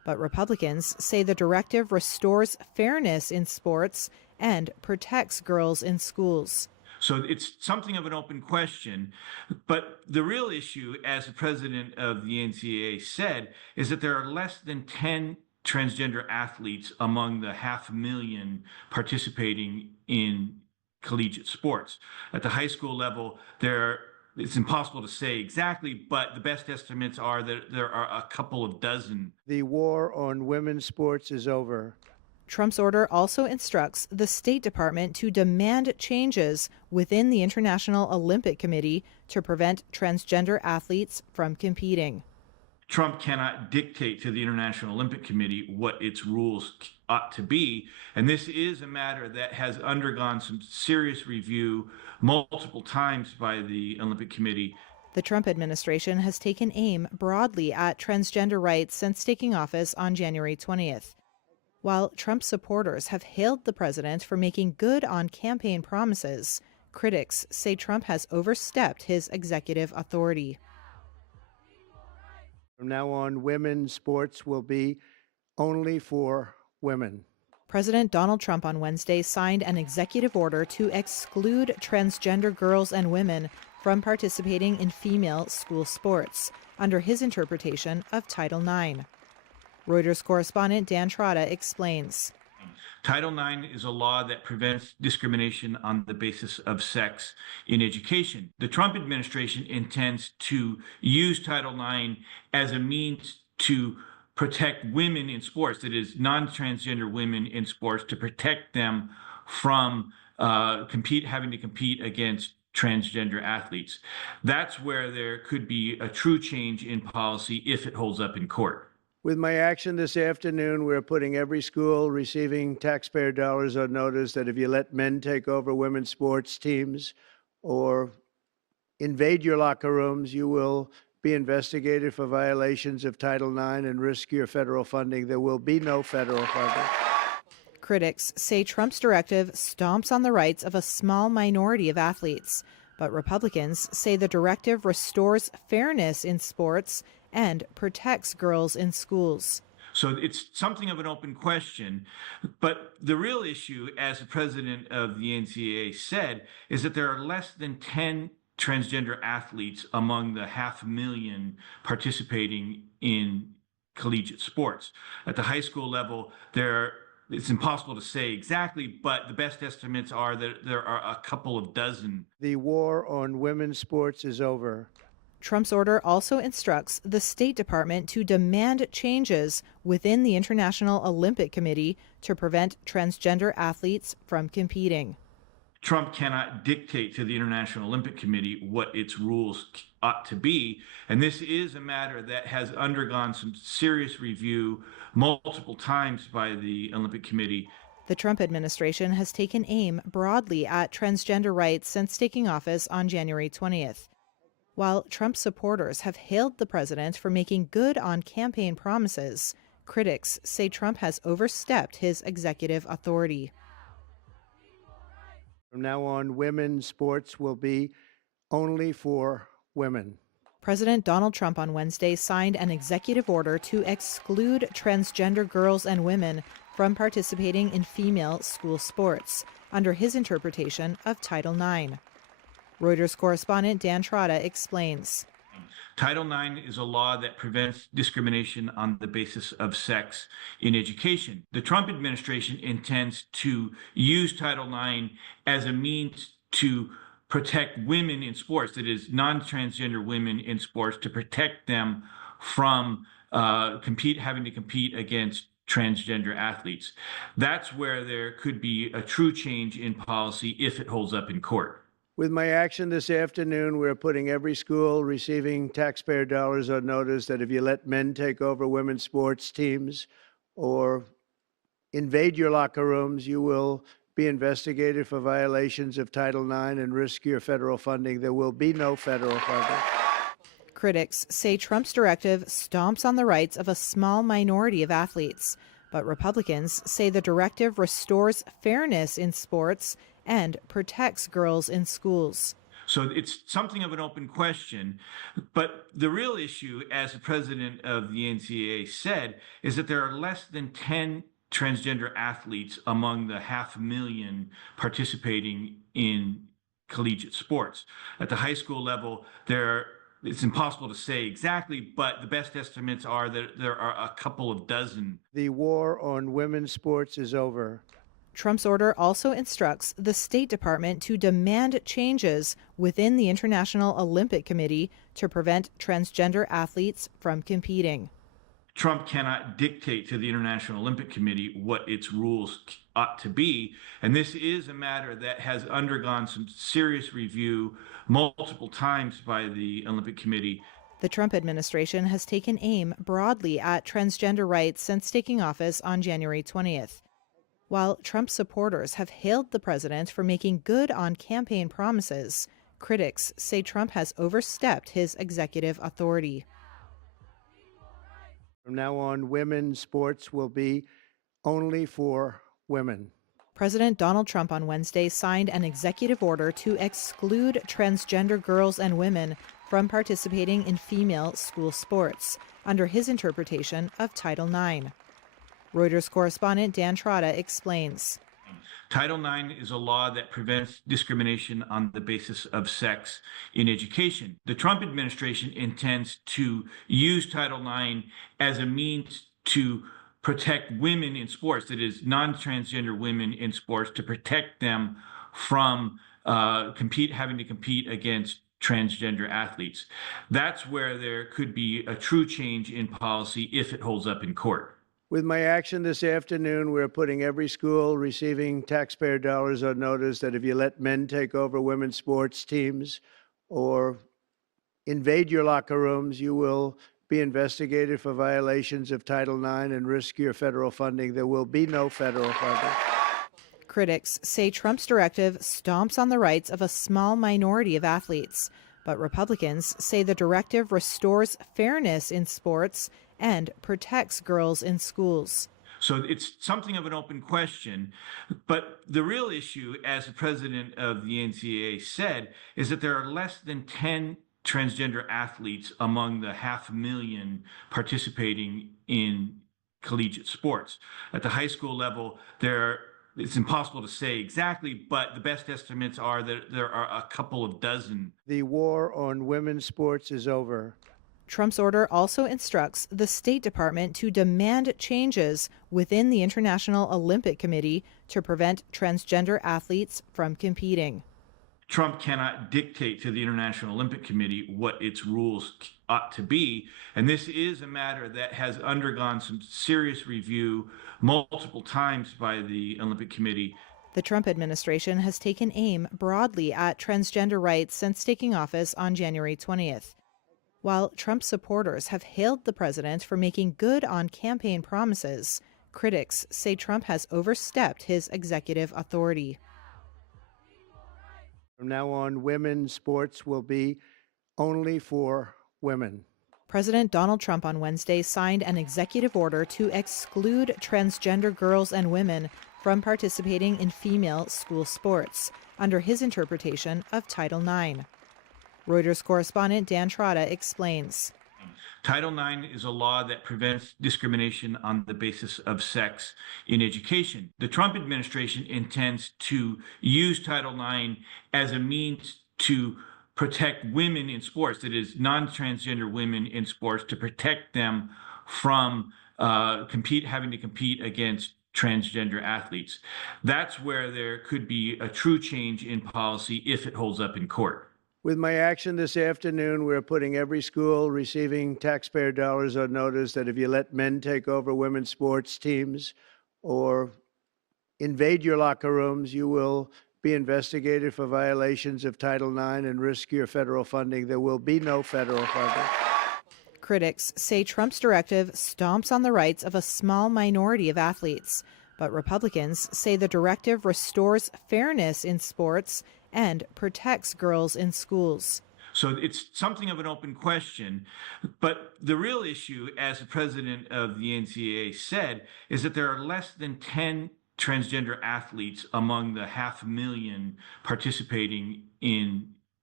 But Republicans say the directive restores fairness in sports and protects girls in schools. So it's something of an open question. But the real issue, as the president of the NCAA said, is that there are less than 10 transgender athletes among the 500,000 participating in collegiate sports. At the high school level, it's impossible to say exactly, but the best estimates are that there are a couple of dozen. The war on women's sports is over. Trump's order also instructs the State Department to demand changes within the International Olympic Committee to prevent transgender athletes from competing. Trump cannot dictate to the International Olympic Committee what its rules ought to be. And this is a matter that has undergone some serious review multiple times by the Olympic Committee. The Trump administration has taken aim broadly at transgender rights since taking office on January 20th. While Trump supporters have hailed the president for making good on campaign promises, critics say Trump has overstepped his executive authority. From now on, women's sports will be only for women. President Donald Trump on Wednesday signed an executive order to exclude transgender girls and women from participating in female school sports under his interpretation of Title IX. Reuters correspondent Dan Trotta explains. Title IX is a law that prevents discrimination on the basis of sex in education. The Trump administration intends to use Title IX as a means to protect women in sports, that is, non-transgender women in sports, to protect them from having to compete against transgender athletes. That's where there could be a true change in policy if it holds up in court. With my action this afternoon, we're putting every school receiving taxpayer dollars on notice that if you let men take over women's sports teams or invade your locker rooms, you will be investigated for violations of Title IX and risk your federal funding. There will be no federal funding. Critics say Trump's directive stomps on the rights of a small minority of athletes, but Republicans say the directive restores fairness in sports and protects girls in schools. So it's something of an open question. But the real issue, as the president of the NCAA said, is that there are less than 10 transgender athletes among the 500,000 participating in collegiate sports. At the high school level, it's impossible to say exactly, but the best estimates are that there are a couple of dozen. The war on women's sports is over. Trump's order also instructs the State Department to demand changes within the International Olympic Committee to prevent transgender athletes from competing. Trump cannot dictate to the International Olympic Committee what its rules ought to be. And this is a matter that has undergone some serious review multiple times by the Olympic Committee. The Trump administration has taken aim broadly at transgender rights since taking office on January 20th. While Trump supporters have hailed the president for making good on campaign promises, critics say Trump has overstepped his executive authority. From now on, women's sports will be only for women. President Donald Trump on Wednesday signed an executive order to exclude transgender girls and women from participating in female school sports under his interpretation of Title IX. Reuters correspondent Dan Trotta explains. Title IX is a law that prevents discrimination on the basis of sex in education. The Trump administration intends to use Title IX as a means to protect women in sports, that is, non-transgender women in sports, to protect them from having to compete against transgender athletes. That's where there could be a true change in policy if it holds up in court. With my action this afternoon, we're putting every school receiving taxpayer dollars on notice that if you let men take over women's sports teams or invade your locker rooms, you will be investigated for violations of Title IX and risk your federal funding. There will be no federal funding. Critics say Trump's directive stomps on the rights of a small minority of athletes, but Republicans say the directive restores fairness in sports and protects girls in schools. So it's something of an open question. But the real issue, as the president of the NCAA said, is that there are less than 10 transgender athletes among the 500,000 participating in collegiate sports. At the high school level, it's impossible to say exactly, but the best estimates are that there are a couple of dozen. The war on women's sports is over. Trump's order also instructs the State Department to demand changes within the International Olympic Committee to prevent transgender athletes from competing. Trump cannot dictate to the International Olympic Committee what its rules ought to be. And this is a matter that has undergone some serious review multiple times by the Olympic Committee. The Trump administration has taken aim broadly at transgender rights since taking office on January 20th. While Trump supporters have hailed the president for making good on campaign promises, critics say Trump has overstepped his executive authority. From now on, women's sports will be only for women. President Donald Trump on Wednesday signed an executive order to exclude transgender girls and women from participating in female school sports under his interpretation of Title IX. Reuters correspondent Dan Trotta explains. Title IX is a law that prevents discrimination on the basis of sex in education. The Trump administration intends to use Title IX as a means to protect women in sports, that is, non-transgender women in sports, to protect them from having to compete against transgender athletes. That's where there could be a true change in policy if it holds up in court. With my action this afternoon, we're putting every school receiving taxpayer dollars on notice that if you let men take over women's sports teams or invade your locker rooms, you will be investigated for violations of Title IX and risk your federal funding. There will be no federal funding. Critics say Trump's directive stomps on the rights of a small minority of athletes, but Republicans say the directive restores fairness in sports and protects girls in schools. So it's something of an open question. But the real issue, as the president of the NCAA said, is that there are less than 10 transgender athletes among the 500,000 participating in collegiate sports. At the high school level, it's impossible to say exactly, but the best estimates are that there are a couple of dozen. The war on women's sports is over. Trump's order also instructs the State Department to demand changes within the International Olympic Committee to prevent transgender athletes from competing. Trump cannot dictate to the International Olympic Committee what its rules ought to be. And this is a matter that has undergone some serious review multiple times by the Olympic Committee. The Trump administration has taken aim broadly at transgender rights since taking office on January 20th. While Trump supporters have hailed the president for making good on campaign promises, critics say Trump has overstepped his executive authority. From now on, women's sports will be only for women. President Donald Trump on Wednesday signed an executive order to exclude transgender girls and women from participating in female school sports under his interpretation of Title IX. Reuters correspondent Dan Trotta explains. Title IX is a law that prevents discrimination on the basis of sex in education. The Trump administration intends to use Title IX as a means to protect women in sports, that is, non-transgender women in sports, to protect them from having to compete against transgender athletes. That's where there could be a true change in policy if it holds up in court. With my action this afternoon, we're putting every school receiving taxpayer dollars on notice that if you let men take over women's sports teams or invade your locker rooms, you will be investigated for violations of Title IX and risk your federal funding. There will be no federal funding. Critics say Trump's directive stomps on the rights of a small minority of athletes, but Republicans say the directive restores fairness in sports and protects girls in schools. So it's something of an open question. But the real issue, as the president of the NCAA said, is that there are less than 10 transgender athletes among the 500,000 participating in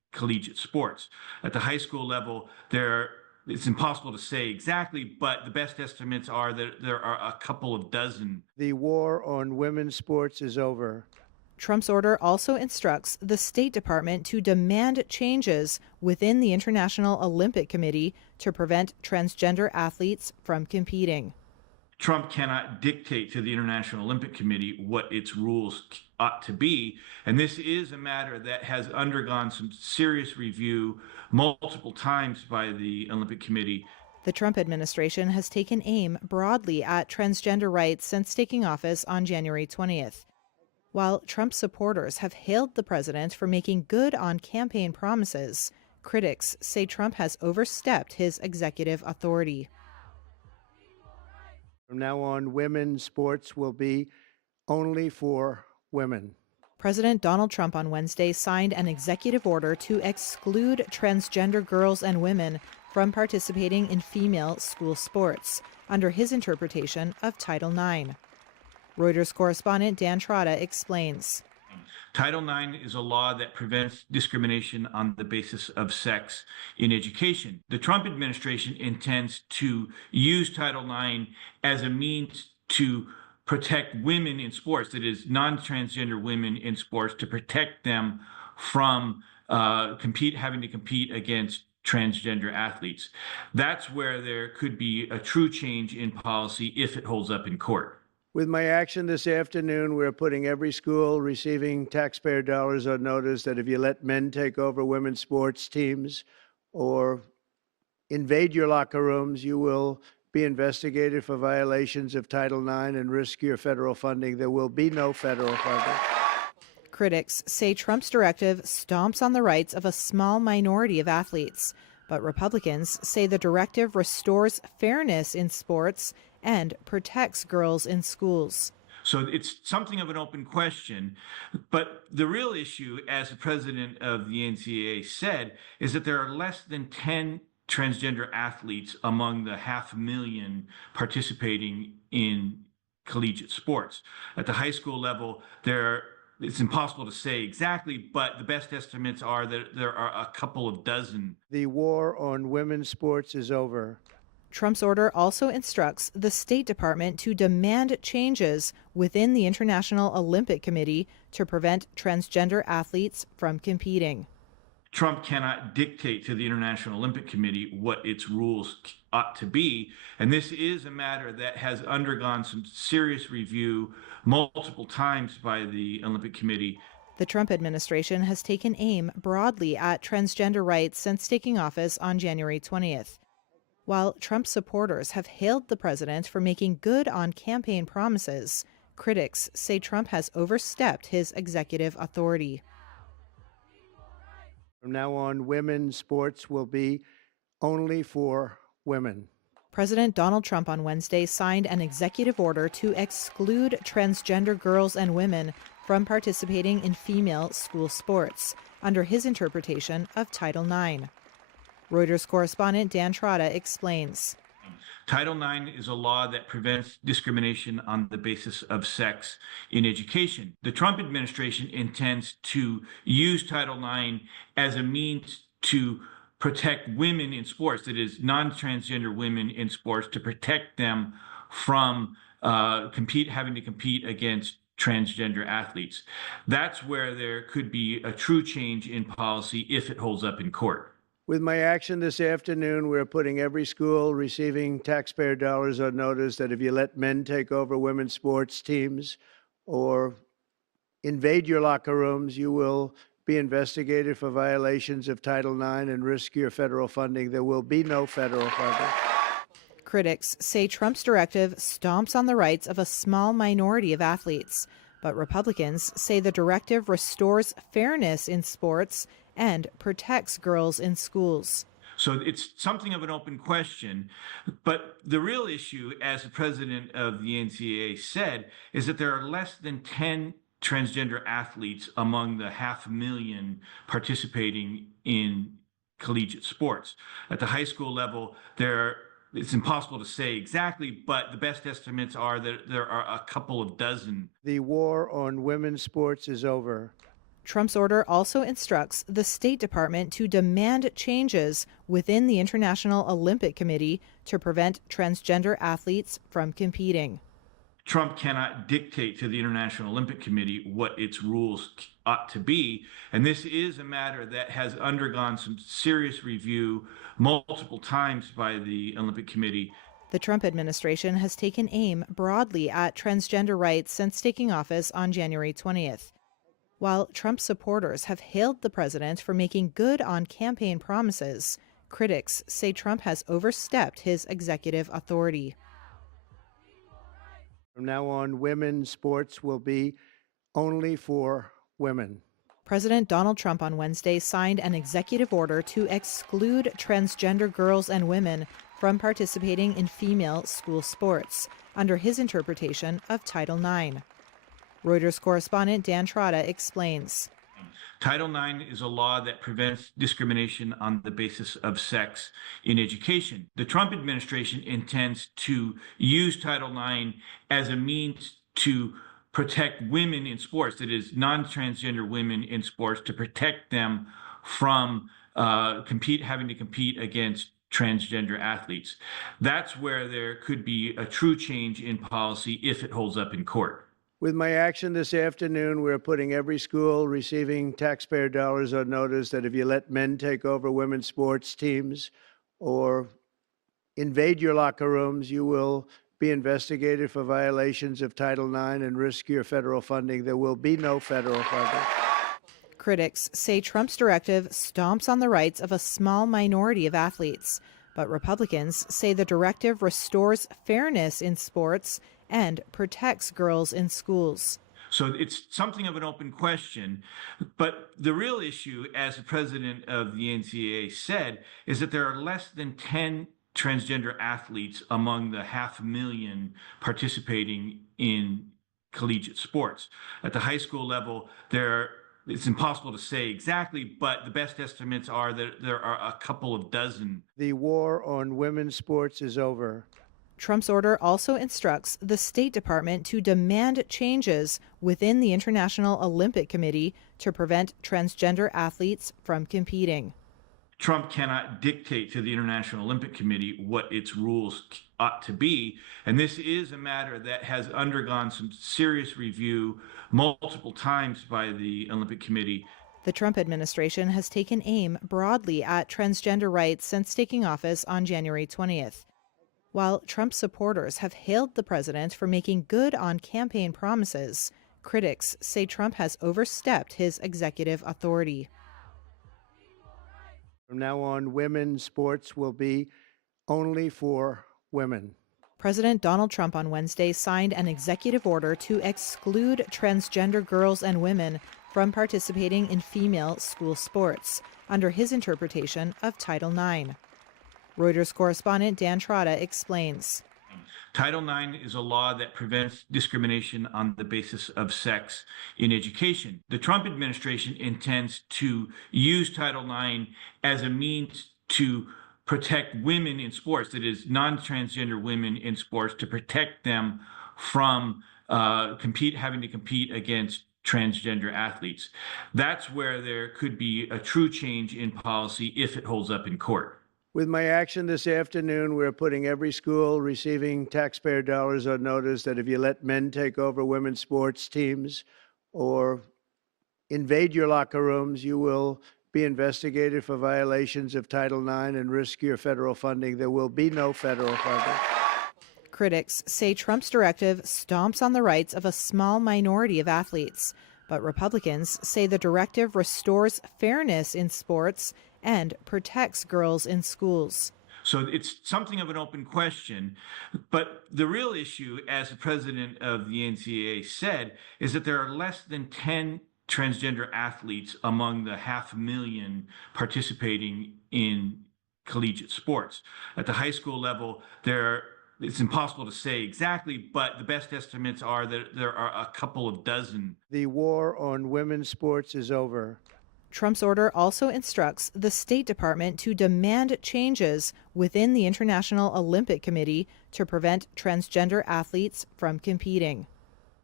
collegiate sports. At the high school level, it's impossible to say exactly, but the best estimates are that there are a couple of dozen. The war on women's sports is over. Trump's order also instructs the State Department to demand changes within the International Olympic Committee to prevent transgender athletes from competing. Trump cannot dictate to the International Olympic Committee what its rules ought to be. And this is a matter that has undergone some serious review multiple times by the Olympic Committee. The Trump administration has taken aim broadly at transgender rights since taking office on January 20th. While Trump supporters have hailed the president for making good on campaign promises, critics say Trump has overstepped his executive authority. From now on, women's sports will be only for women. President Donald Trump on Wednesday signed an executive order to exclude transgender girls and women from participating in female school sports under his interpretation of Title IX. Reuters correspondent Dan Trotta explains. Title IX is a law that prevents discrimination on the basis of sex in education. The Trump administration intends to use Title IX as a means to protect women in sports, that is, non-transgender women in sports, to protect them from having to compete against transgender athletes. That's where there could be a true change in policy if it holds up in court. With my action this afternoon, we're putting every school receiving taxpayer dollars on notice that if you let men take over women's sports teams or invade your locker rooms, you will be investigated for violations of Title IX and risk your federal funding. There will be no federal funding. Critics say Trump's directive stomps on the rights of a small minority of athletes, but Republicans say the directive restores fairness in sports and protects girls in schools. So it's something of an open question, but the real issue, as the president of the NCAA said, is that there are less than 10 transgender athletes among the 500,000 participating in collegiate sports. At the high school level, it's impossible to say exactly, but the best estimates are that there are a couple of dozen. The war on women's sports is over. Trump's order also instructs the State Department to demand changes within the International Olympic Committee to prevent transgender athletes from competing. Trump cannot dictate to the International Olympic Committee what its rules ought to be. And this is a matter that has undergone some serious review multiple times by the Olympic Committee. The Trump administration has taken aim broadly at transgender rights since taking office on January 20th. While Trump supporters have hailed the president for making good on campaign promises, critics say Trump has overstepped his executive authority. From now on, women's sports will be only for women. President Donald Trump on Wednesday signed an executive order to exclude transgender girls and women from participating in female school sports under his interpretation of Title IX. Reuters correspondent Dan Trotta explains. Title IX is a law that prevents discrimination on the basis of sex in education. The Trump administration intends to use Title IX as a means to protect women in sports, that is, non-transgender women in sports, to protect them from having to compete against transgender athletes. That's where there could be a true change in policy if it holds up in court. With my action this afternoon, we're putting every school receiving taxpayer dollars on notice that if you let men take over women's sports teams or invade your locker rooms, you will be investigated for violations of Title IX and risk your federal funding. There will be no federal funding. Critics say Trump's directive stomps on the rights of a small minority of athletes, but Republicans say the directive restores fairness in sports and protects girls in schools. So it's something of an open question, but the real issue, as the president of the NCAA said, is that there are less than 10 transgender athletes among the 500,000 participating in collegiate sports. At the high school level, it's impossible to say exactly, but the best estimates are that there are a couple of dozen. The war on women's sports is over. Trump's order also instructs the State Department to demand changes within the International Olympic Committee to prevent transgender athletes from competing. Trump cannot dictate to the International Olympic Committee what its rules ought to be. And this is a matter that has undergone some serious review multiple times by the Olympic Committee. The Trump administration has taken aim broadly at transgender rights since taking office on January 20th. While Trump supporters have hailed the president for making good on campaign promises, critics say Trump has overstepped his executive authority. From now on, women's sports will be only for women. President Donald Trump on Wednesday signed an executive order to exclude transgender girls and women from participating in female school sports under his interpretation of Title IX. Reuters correspondent Dan Trotta explains. Title IX is a law that prevents discrimination on the basis of sex in education. The Trump administration intends to use Title IX as a means to protect women in sports, that is, non-transgender women in sports, to protect them from having to compete against transgender athletes. That's where there could be a true change in policy if it holds up in court. With my action this afternoon, we're putting every school receiving taxpayer dollars on notice that if you let men take over women's sports teams or invade your locker rooms, you will be investigated for violations of Title IX and risk your federal funding. There will be no federal funding. Critics say Trump's directive stomps on the rights of a small minority of athletes, but Republicans say the directive restores fairness in sports and protects girls in schools. So it's something of an open question. But the real issue, as the president of the NCAA said, is that there are less than 10 transgender athletes among the 500,000 participating in collegiate sports. At the high school level, it's impossible to say exactly, but the best estimates are that there are a couple of dozen. The war on women's sports is over. Trump's order also instructs the State Department to demand changes within the International Olympic Committee to prevent transgender athletes from competing. Trump cannot dictate to the International Olympic Committee what its rules ought to be. And this is a matter that has undergone some serious review multiple times by the Olympic Committee. The Trump administration has taken aim broadly at transgender rights since taking office on January 20th. While Trump supporters have hailed the president for making good on campaign promises, critics say Trump has overstepped his executive authority. From now on, women's sports will be only for women. President Donald Trump on Wednesday signed an executive order to exclude transgender girls and women from participating in female school sports under his interpretation of Title IX. Reuters correspondent Dan Trotta explains. Title IX is a law that prevents discrimination on the basis of sex in education. The Trump administration intends to use Title IX as a means to protect women in sports, that is, non-transgender women in sports, to protect them from having to compete against transgender athletes. That's where there could be a true change in policy if it holds up in court. With my action this afternoon, we're putting every school receiving taxpayer dollars on notice that if you let men take over women's sports teams or invade your locker rooms, you will be investigated for violations of Title IX and risk your federal funding. There will be no federal funding. Critics say Trump's directive stomps on the rights of a small minority of athletes, but Republicans say the directive restores fairness in sports and protects girls in schools. So it's something of an open question. But the real issue, as the president of the NCAA said, is that there are less than 10 transgender athletes among the 500,000 participating in collegiate sports. At the high school level, it's impossible to say exactly, but the best estimates are that there are a couple of dozen. The war on women's sports is over. Trump's order also instructs the State Department to demand changes within the International Olympic Committee to prevent transgender athletes from competing.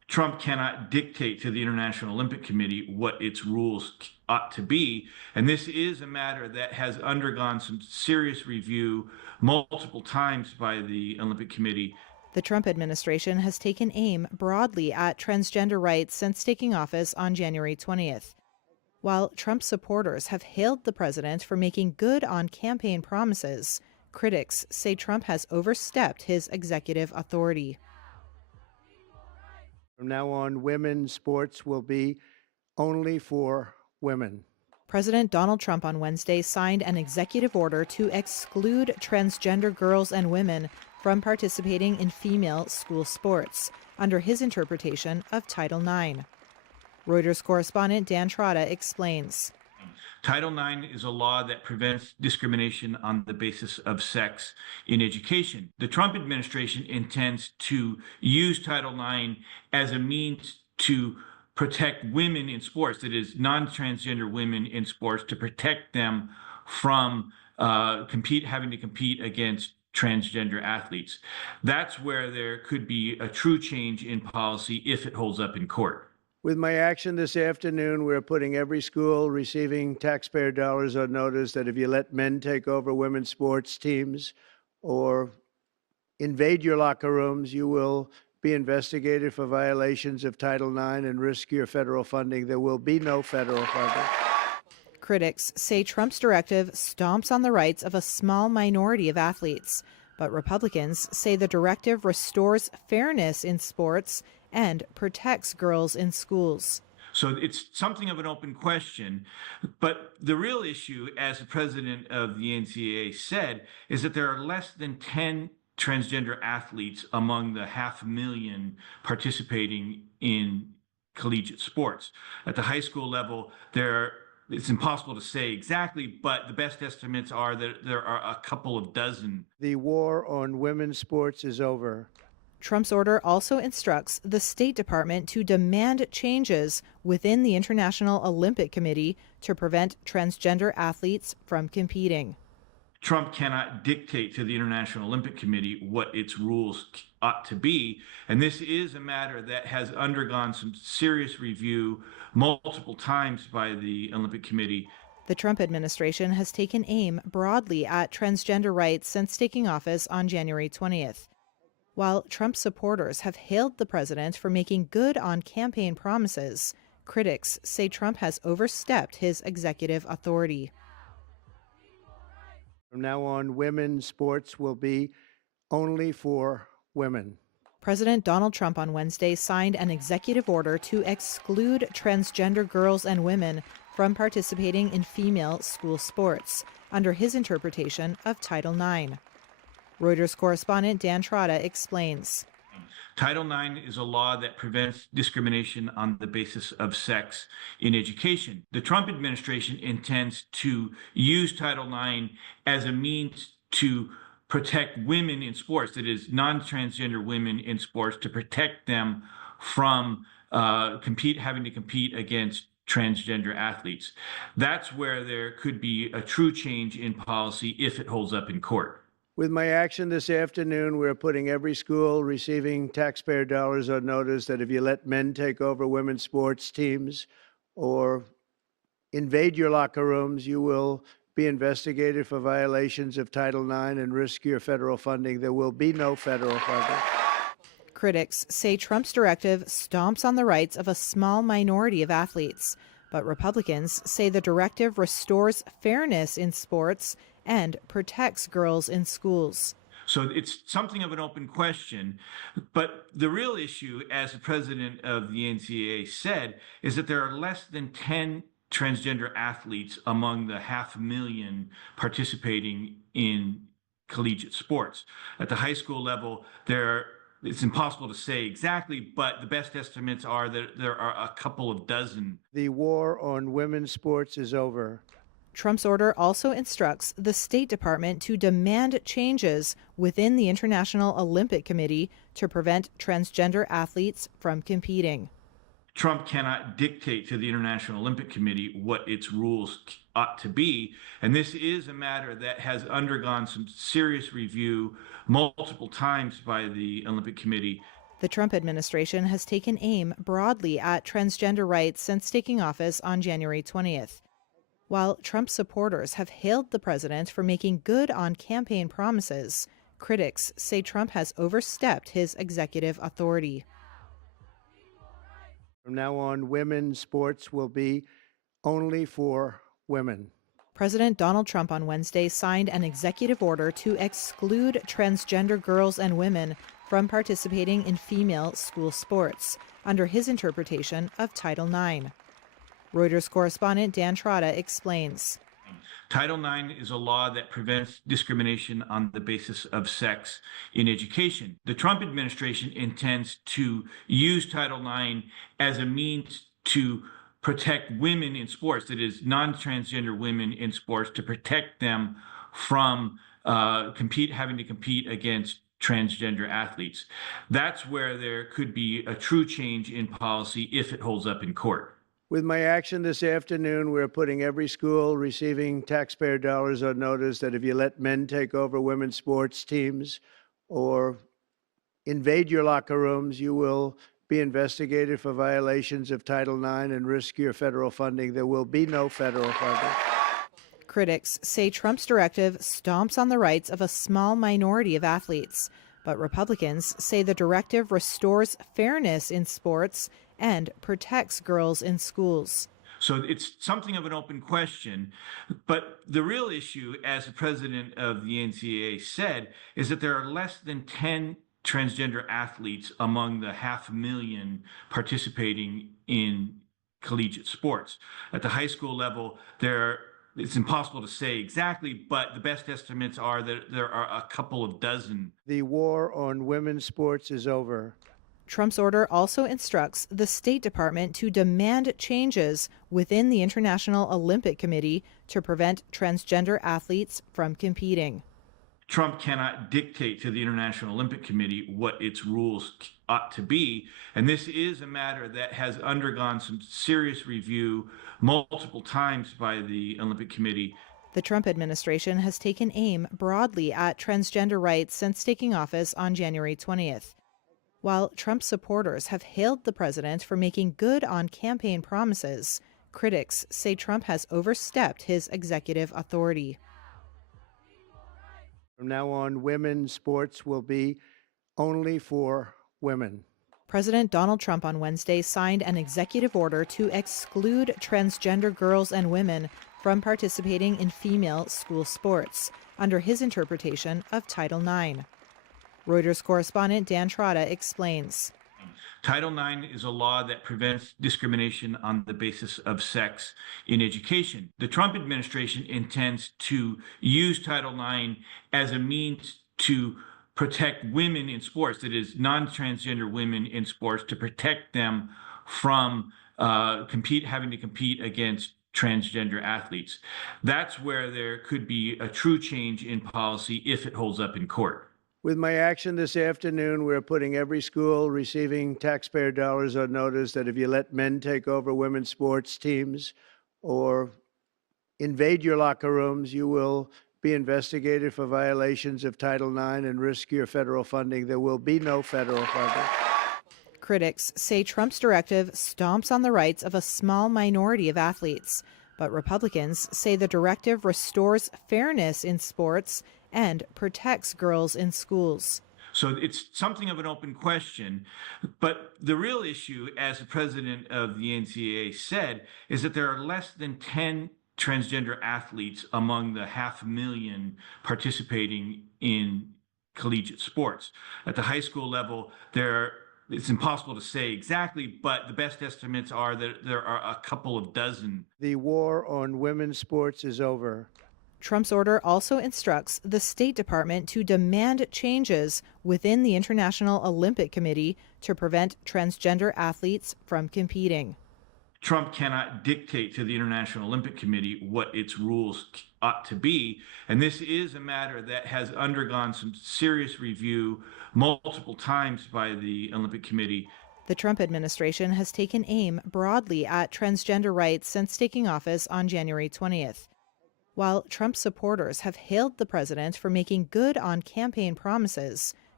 Trump cannot dictate to the International Olympic Committee what its rules ought to be. And this is a matter that has undergone some serious review multiple times by the Olympic Committee. The Trump administration has taken aim broadly at transgender rights since taking office on January 20th. While Trump supporters have hailed the president for making good on campaign promises, critics say Trump has overstepped his executive authority. From now on, women's sports will be only for women. President Donald Trump on Wednesday signed an executive order to exclude transgender girls and women from participating in female school sports under his interpretation of Title IX. Reuters correspondent Dan Trotta explains. Title IX is a law that prevents discrimination on the basis of sex in education. The Trump administration intends to use Title IX as a means to protect women in sports, that is, non-transgender women in sports, to protect them from having to compete against transgender athletes. That's where there could be a true change in policy if it holds up in court. With my action this afternoon, we're putting every school receiving taxpayer dollars on notice that if you let men take over women's sports teams or invade your locker rooms, you will be investigated for violations of Title IX and risk your federal funding. There will be no federal funding. Critics say Trump's directive stomps on the rights of a small minority of athletes, but Republicans say the directive restores fairness in sports and protects girls in schools. So it's something of an open question. But the real issue, as the president of the NCAA said, is that there are less than 10 transgender athletes among the 500,000 participating in collegiate sports. At the high school level, it's impossible to say exactly, but the best estimates are that there are a couple of dozen. The war on women's sports is over. Trump's order also instructs the State Department to demand changes within the International Olympic Committee to prevent transgender athletes from competing. Trump cannot dictate to the International Olympic Committee what its rules ought to be. And this is a matter that has undergone some serious review multiple times by the Olympic Committee. The Trump administration has taken aim broadly at transgender rights since taking office on January 20th. While Trump supporters have hailed the president for making good on campaign promises, critics say Trump has overstepped his executive authority. From now on, women's sports will be only for women. President Donald Trump on Wednesday signed an executive order to exclude transgender girls and women from participating in female school sports under his interpretation of Title IX. Reuters correspondent Dan Trotta explains. Title IX is a law that prevents discrimination on the basis of sex in education. The Trump administration intends to use Title IX as a means to protect women in sports, that is, non-transgender women in sports, to protect them from having to compete against transgender athletes. That's where there could be a true change in policy if it holds up in court. With my action this afternoon, we're putting every school receiving taxpayer dollars on notice that if you let men take over women's sports teams or invade your locker rooms, you will be investigated for violations of Title IX and risk your federal funding. There will be no federal funding. Critics say Trump's directive stomps on the rights of a small minority of athletes, but Republicans say the directive restores fairness in sports and protects girls in schools. So it's something of an open question. But the real issue, as the president of the NCAA said, is that there are less than 10 transgender athletes among the 500,000 participating in collegiate sports. At the high school level, it's impossible to say exactly, but the best estimates are that there are a couple of dozen. The war on women's sports is over. Trump's order also instructs the State Department to demand changes within the International Olympic Committee to prevent transgender athletes from competing. Trump cannot dictate to the International Olympic Committee what its rules ought to be. And this is a matter that has undergone some serious review multiple times by the Olympic Committee. The Trump administration has taken aim broadly at transgender rights since taking office on January 20th. While Trump supporters have hailed the president for making good on campaign promises, critics say Trump has overstepped his executive authority. From now on, women's sports will be only for women. President Donald Trump on Wednesday signed an executive order to exclude transgender girls and women from participating in female school sports under his interpretation of Title IX. Reuters correspondent Dan Trotta explains. Title IX is a law that prevents discrimination on the basis of sex in education. The Trump administration intends to use Title IX as a means to protect women in sports, that is, non-transgender women in sports, to protect them from having to compete against transgender athletes. That's where there could be a true change in policy if it holds up in court. With my action this afternoon, we're putting every school receiving taxpayer dollars on notice that if you let men take over women's sports teams or invade your locker rooms, you will be investigated for violations of Title IX and risk your federal funding. There will be no federal funding. Critics say Trump's directive stomps on the rights of a small minority of athletes, but Republicans say the directive restores fairness in sports and protects girls in schools. So it's something of an open question, but the real issue, as the president of the NCAA said, is that there are less than 10 transgender athletes among the 500,000 participating in collegiate sports. At the high school level, it's impossible to say exactly, but the best estimates are that there are a couple of dozen. The war on women's sports is over. Trump's order also instructs the State Department to demand changes within the International Olympic Committee to prevent transgender athletes from competing. Trump cannot dictate to the International Olympic Committee what its rules ought to be. And this is a matter that has undergone some serious review multiple times by the Olympic Committee. The Trump administration has taken aim broadly at transgender rights since taking office on January 20th. While Trump supporters have hailed the president for making good on campaign promises, critics say Trump has overstepped his executive authority. From now on, women's sports will be only for women. President Donald Trump on Wednesday signed an executive order to exclude transgender girls and women from participating in female school sports under his interpretation of Title IX. Reuters correspondent Dan Trotta explains. Title IX is a law that prevents discrimination on the basis of sex in education. The Trump administration intends to use Title IX as a means to protect women in sports, that is, non-transgender women in sports, to protect them from having to compete against transgender athletes. That's where there could be a true change in policy if it holds up in court. With my action this afternoon, we're putting every school receiving taxpayer dollars on notice that if you let men take over women's sports teams or invade your locker rooms, you will be investigated for violations of Title IX and risk your federal funding. There will be no federal funding. Critics say Trump's directive stomps on the rights of a small minority of athletes, but Republicans say the directive restores fairness in sports and protects girls in schools. So it's something of an open question, but the real issue, as the president of the NCAA said, is that there are less than 10 transgender athletes among the 500,000 participating in collegiate sports. At the high school level, it's impossible to say exactly, but the best estimates are that there are a couple of dozen. The war on women's sports is over. Trump's order also instructs the State Department to demand changes within the International Olympic Committee to prevent transgender athletes from competing. Trump cannot dictate to the International Olympic Committee what its rules ought to be. And this is a matter that has undergone some serious review multiple times by the Olympic Committee. The Trump administration has taken aim broadly at transgender rights since taking office on January 20th. While Trump supporters have hailed the president for making good on campaign promises,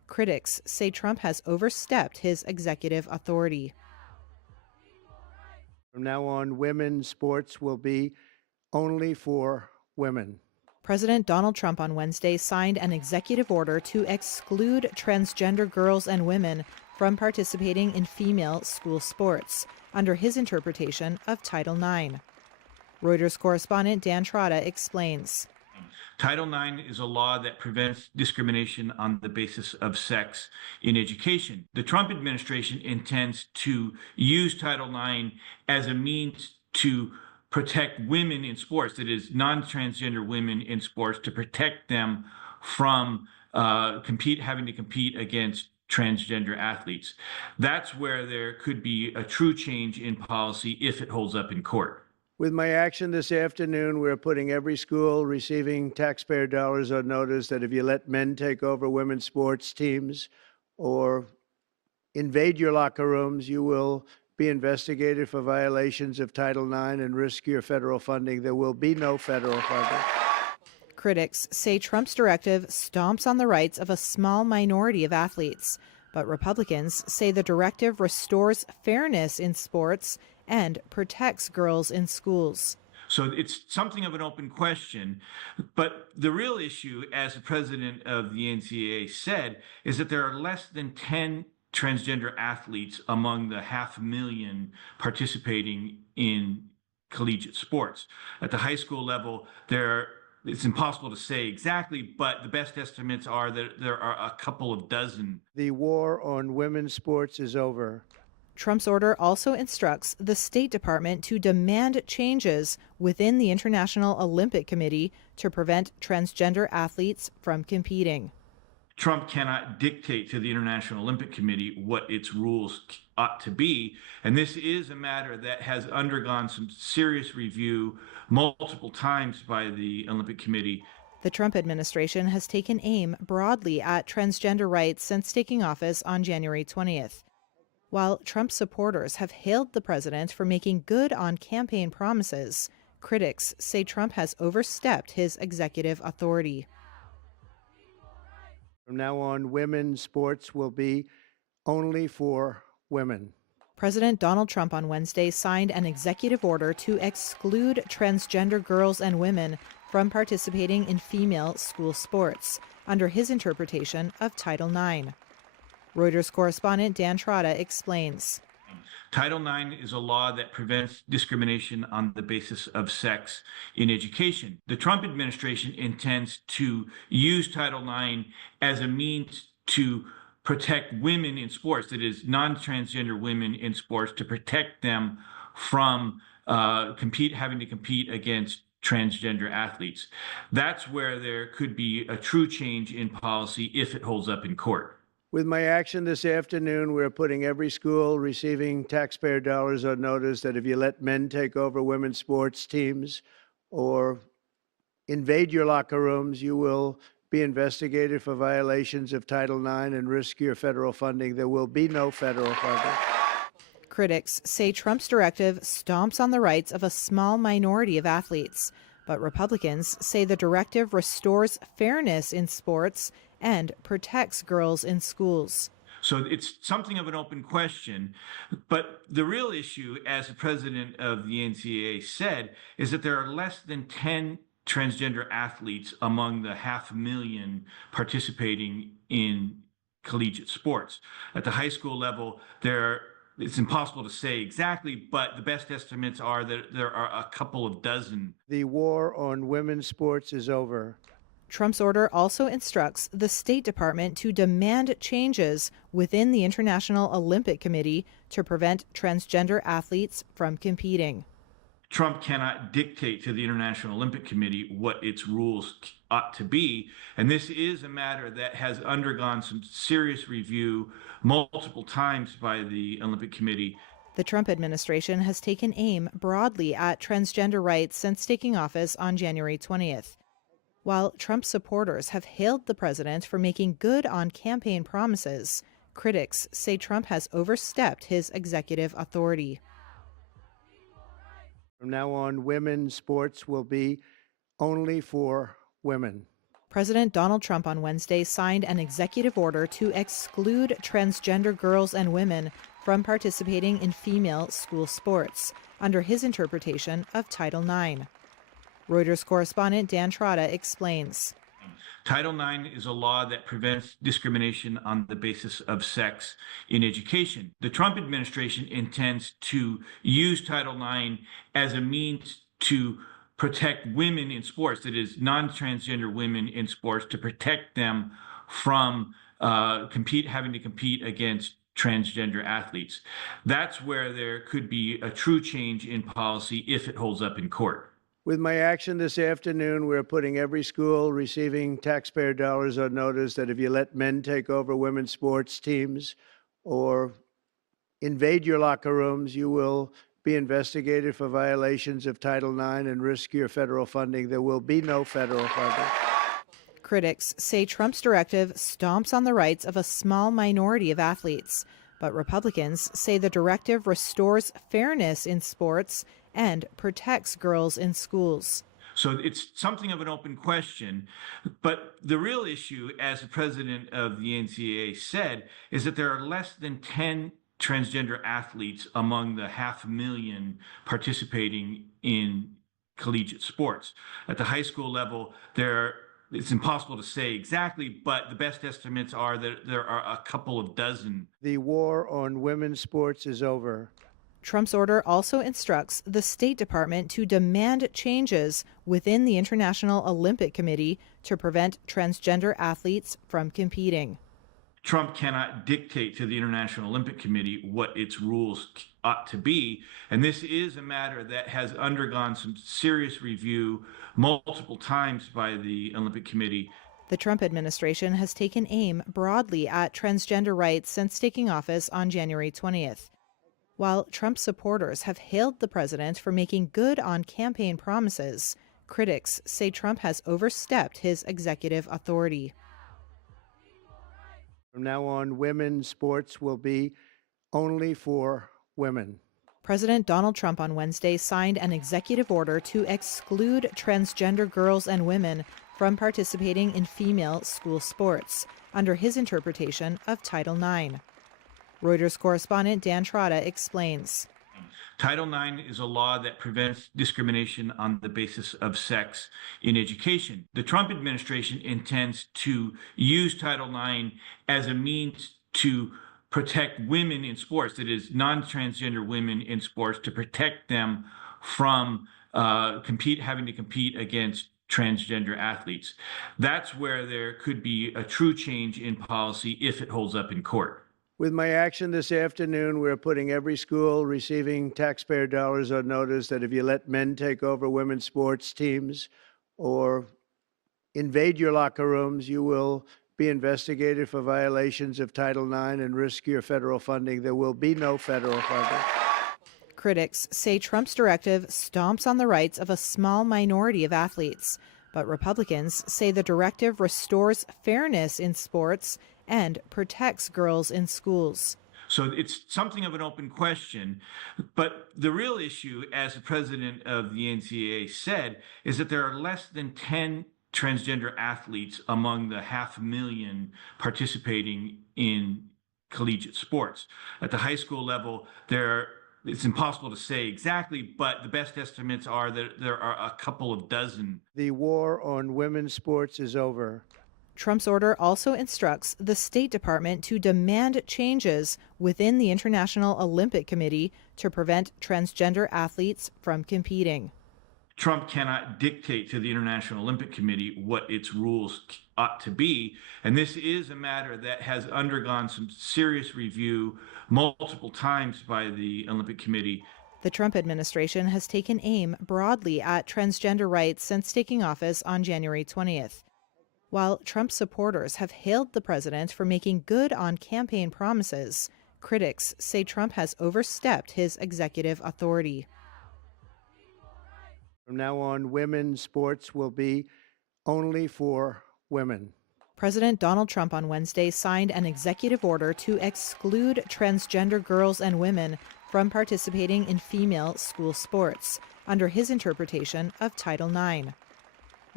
Critics say Trump has overstepped his executive authority. From now on, women's sports will be only for women. President Donald Trump on Wednesday signed an executive order to exclude transgender girls and women from participating in female school sports under his interpretation of Title IX. Reuters correspondent Dan Trotta explains. Title IX is a law that prevents discrimination on the basis of sex in education. The Trump administration intends to use Title IX as a means to protect women in sports, that is, non-transgender women in sports, to protect them from having to compete against transgender athletes. That's where there could be a true change in policy if it holds up in court. With my action this afternoon, we're putting every school receiving taxpayer dollars on notice that if you let men take over women's sports teams or invade your locker rooms, you will be investigated for violations of Title IX and risk your federal funding. There will be no federal funding. Critics say Trump's directive stomps on the rights of a small minority of athletes, but Republicans say the directive restores fairness in sports and protects girls in schools. So it's something of an open question, but the real issue, as the president of the NCAA said, is that there are less than 10 transgender athletes among the 500,000 participating in collegiate sports. At the high school level, it's impossible to say exactly, but the best estimates are that there are a couple of dozen. The war on women's sports is over. Trump's order also instructs the State Department to demand changes within the International Olympic Committee to prevent transgender athletes from competing. Trump cannot dictate to the International Olympic Committee what its rules ought to be. And this is a matter that has undergone some serious review multiple times by the Olympic Committee. The Trump administration has taken aim broadly at transgender rights since taking office on January 20th. While Trump supporters have hailed the president for making good on campaign promises, critics say Trump has overstepped his executive authority. From now on, women's sports will be only for women. President Donald Trump on Wednesday signed an executive order to exclude transgender girls and women from participating in female school sports under his interpretation of Title IX. Reuters correspondent Dan Trotta explains. Title IX is a law that prevents discrimination on the basis of sex in education. The Trump administration intends to use Title IX as a means to protect women in sports, that is, non-transgender women in sports, to protect them from having to compete against transgender athletes. That's where there could be a true change in policy if it holds up in court. With my action this afternoon, we're putting every school receiving taxpayer dollars on notice that if you let men take over women's sports teams or invade your locker rooms, you will be investigated for violations of Title IX and risk your federal funding. There will be no federal funding. Critics say Trump's directive stomps on the rights of a small minority of athletes, but Republicans say the directive restores fairness in sports and protects girls in schools. So it's something of an open question, but the real issue, as the president of the NCAA said, is that there are less than 10 transgender athletes among the 500,000 participating in collegiate sports. At the high school level, it's impossible to say exactly, but the best estimates are that there are a couple of dozen. The war on women's sports is over. Trump's order also instructs the State Department to demand changes within the International Olympic Committee to prevent transgender athletes from competing. Trump cannot dictate to the International Olympic Committee what its rules ought to be. And this is a matter that has undergone some serious review multiple times by the Olympic Committee. The Trump administration has taken aim broadly at transgender rights since taking office on January 20th. While Trump supporters have hailed the president for making good on campaign promises, critics say Trump has overstepped his executive authority. From now on, women's sports will be only for women. President Donald Trump on Wednesday signed an executive order to exclude transgender girls and women from participating in female school sports under his interpretation of Title IX. Reuters correspondent Dan Trotta explains. Title IX is a law that prevents discrimination on the basis of sex in education. The Trump administration intends to use Title IX as a means to protect women in sports, that is, non-transgender women in sports, to protect them from having to compete against transgender athletes. That's where there could be a true change in policy if it holds up in court. With my action this afternoon, we're putting every school receiving taxpayer dollars on notice that if you let men take over women's sports teams or invade your locker rooms, you will be investigated for violations of Title IX and risk your federal funding. There will be no federal funding. Critics say Trump's directive stomps on the rights of a small minority of athletes, but Republicans say the directive restores fairness in sports and protects girls in schools. So it's something of an open question, but the real issue, as the president of the NCAA said, is that there are less than 10 transgender athletes among the 500,000 participating in collegiate sports. At the high school level, it's impossible to say exactly, but the best estimates are that there are a couple of dozen. The war on women's sports is over. Trump's order also instructs the State Department to demand changes within the International Olympic Committee to prevent transgender athletes from competing. Trump cannot dictate to the International Olympic Committee what its rules ought to be. And this is a matter that has undergone some serious review multiple times by the Olympic Committee. The Trump administration has taken aim broadly at transgender rights since taking office on January 20th. While Trump supporters have hailed the president for making good on campaign promises, critics say Trump has overstepped his executive authority. From now on, women's sports will be only for women. President Donald Trump on Wednesday signed an executive order to exclude transgender girls and women from participating in female school sports under his interpretation of Title IX. Reuters correspondent Dan Trotta explains. Title IX is a law that prevents discrimination on the basis of sex in education. The Trump administration intends to use Title IX as a means to protect women in sports, that is, non-transgender women in sports, to protect them from having to compete against transgender athletes. That's where there could be a true change in policy if it holds up in court. With my action this afternoon, we're putting every school receiving taxpayer dollars on notice that if you let men take over women's sports teams or invade your locker rooms, you will be investigated for violations of Title IX and risk your federal funding. There will be no federal funding. Critics say Trump's directive stomps on the rights of a small minority of athletes, but Republicans say the directive restores fairness in sports and protects girls in schools. So it's something of an open question, but the real issue, as the president of the NCAA said, is that there are less than 10 transgender athletes among the 500,000 participating in collegiate sports. At the high school level, it's impossible to say exactly, but the best estimates are that there are a couple of dozen. The war on women's sports is over. Trump's order also instructs the State Department to demand changes within the International Olympic Committee to prevent transgender athletes from competing. Trump cannot dictate to the International Olympic Committee what its rules ought to be. And this is a matter that has undergone some serious review multiple times by the Olympic Committee. The Trump administration has taken aim broadly at transgender rights since taking office on January 20th. While Trump supporters have hailed the president for making good on campaign promises, critics say Trump has overstepped his executive authority. From now on, women's sports will be only for women. President Donald Trump on Wednesday signed an executive order to exclude transgender girls and women from participating in female school sports under his interpretation of Title IX.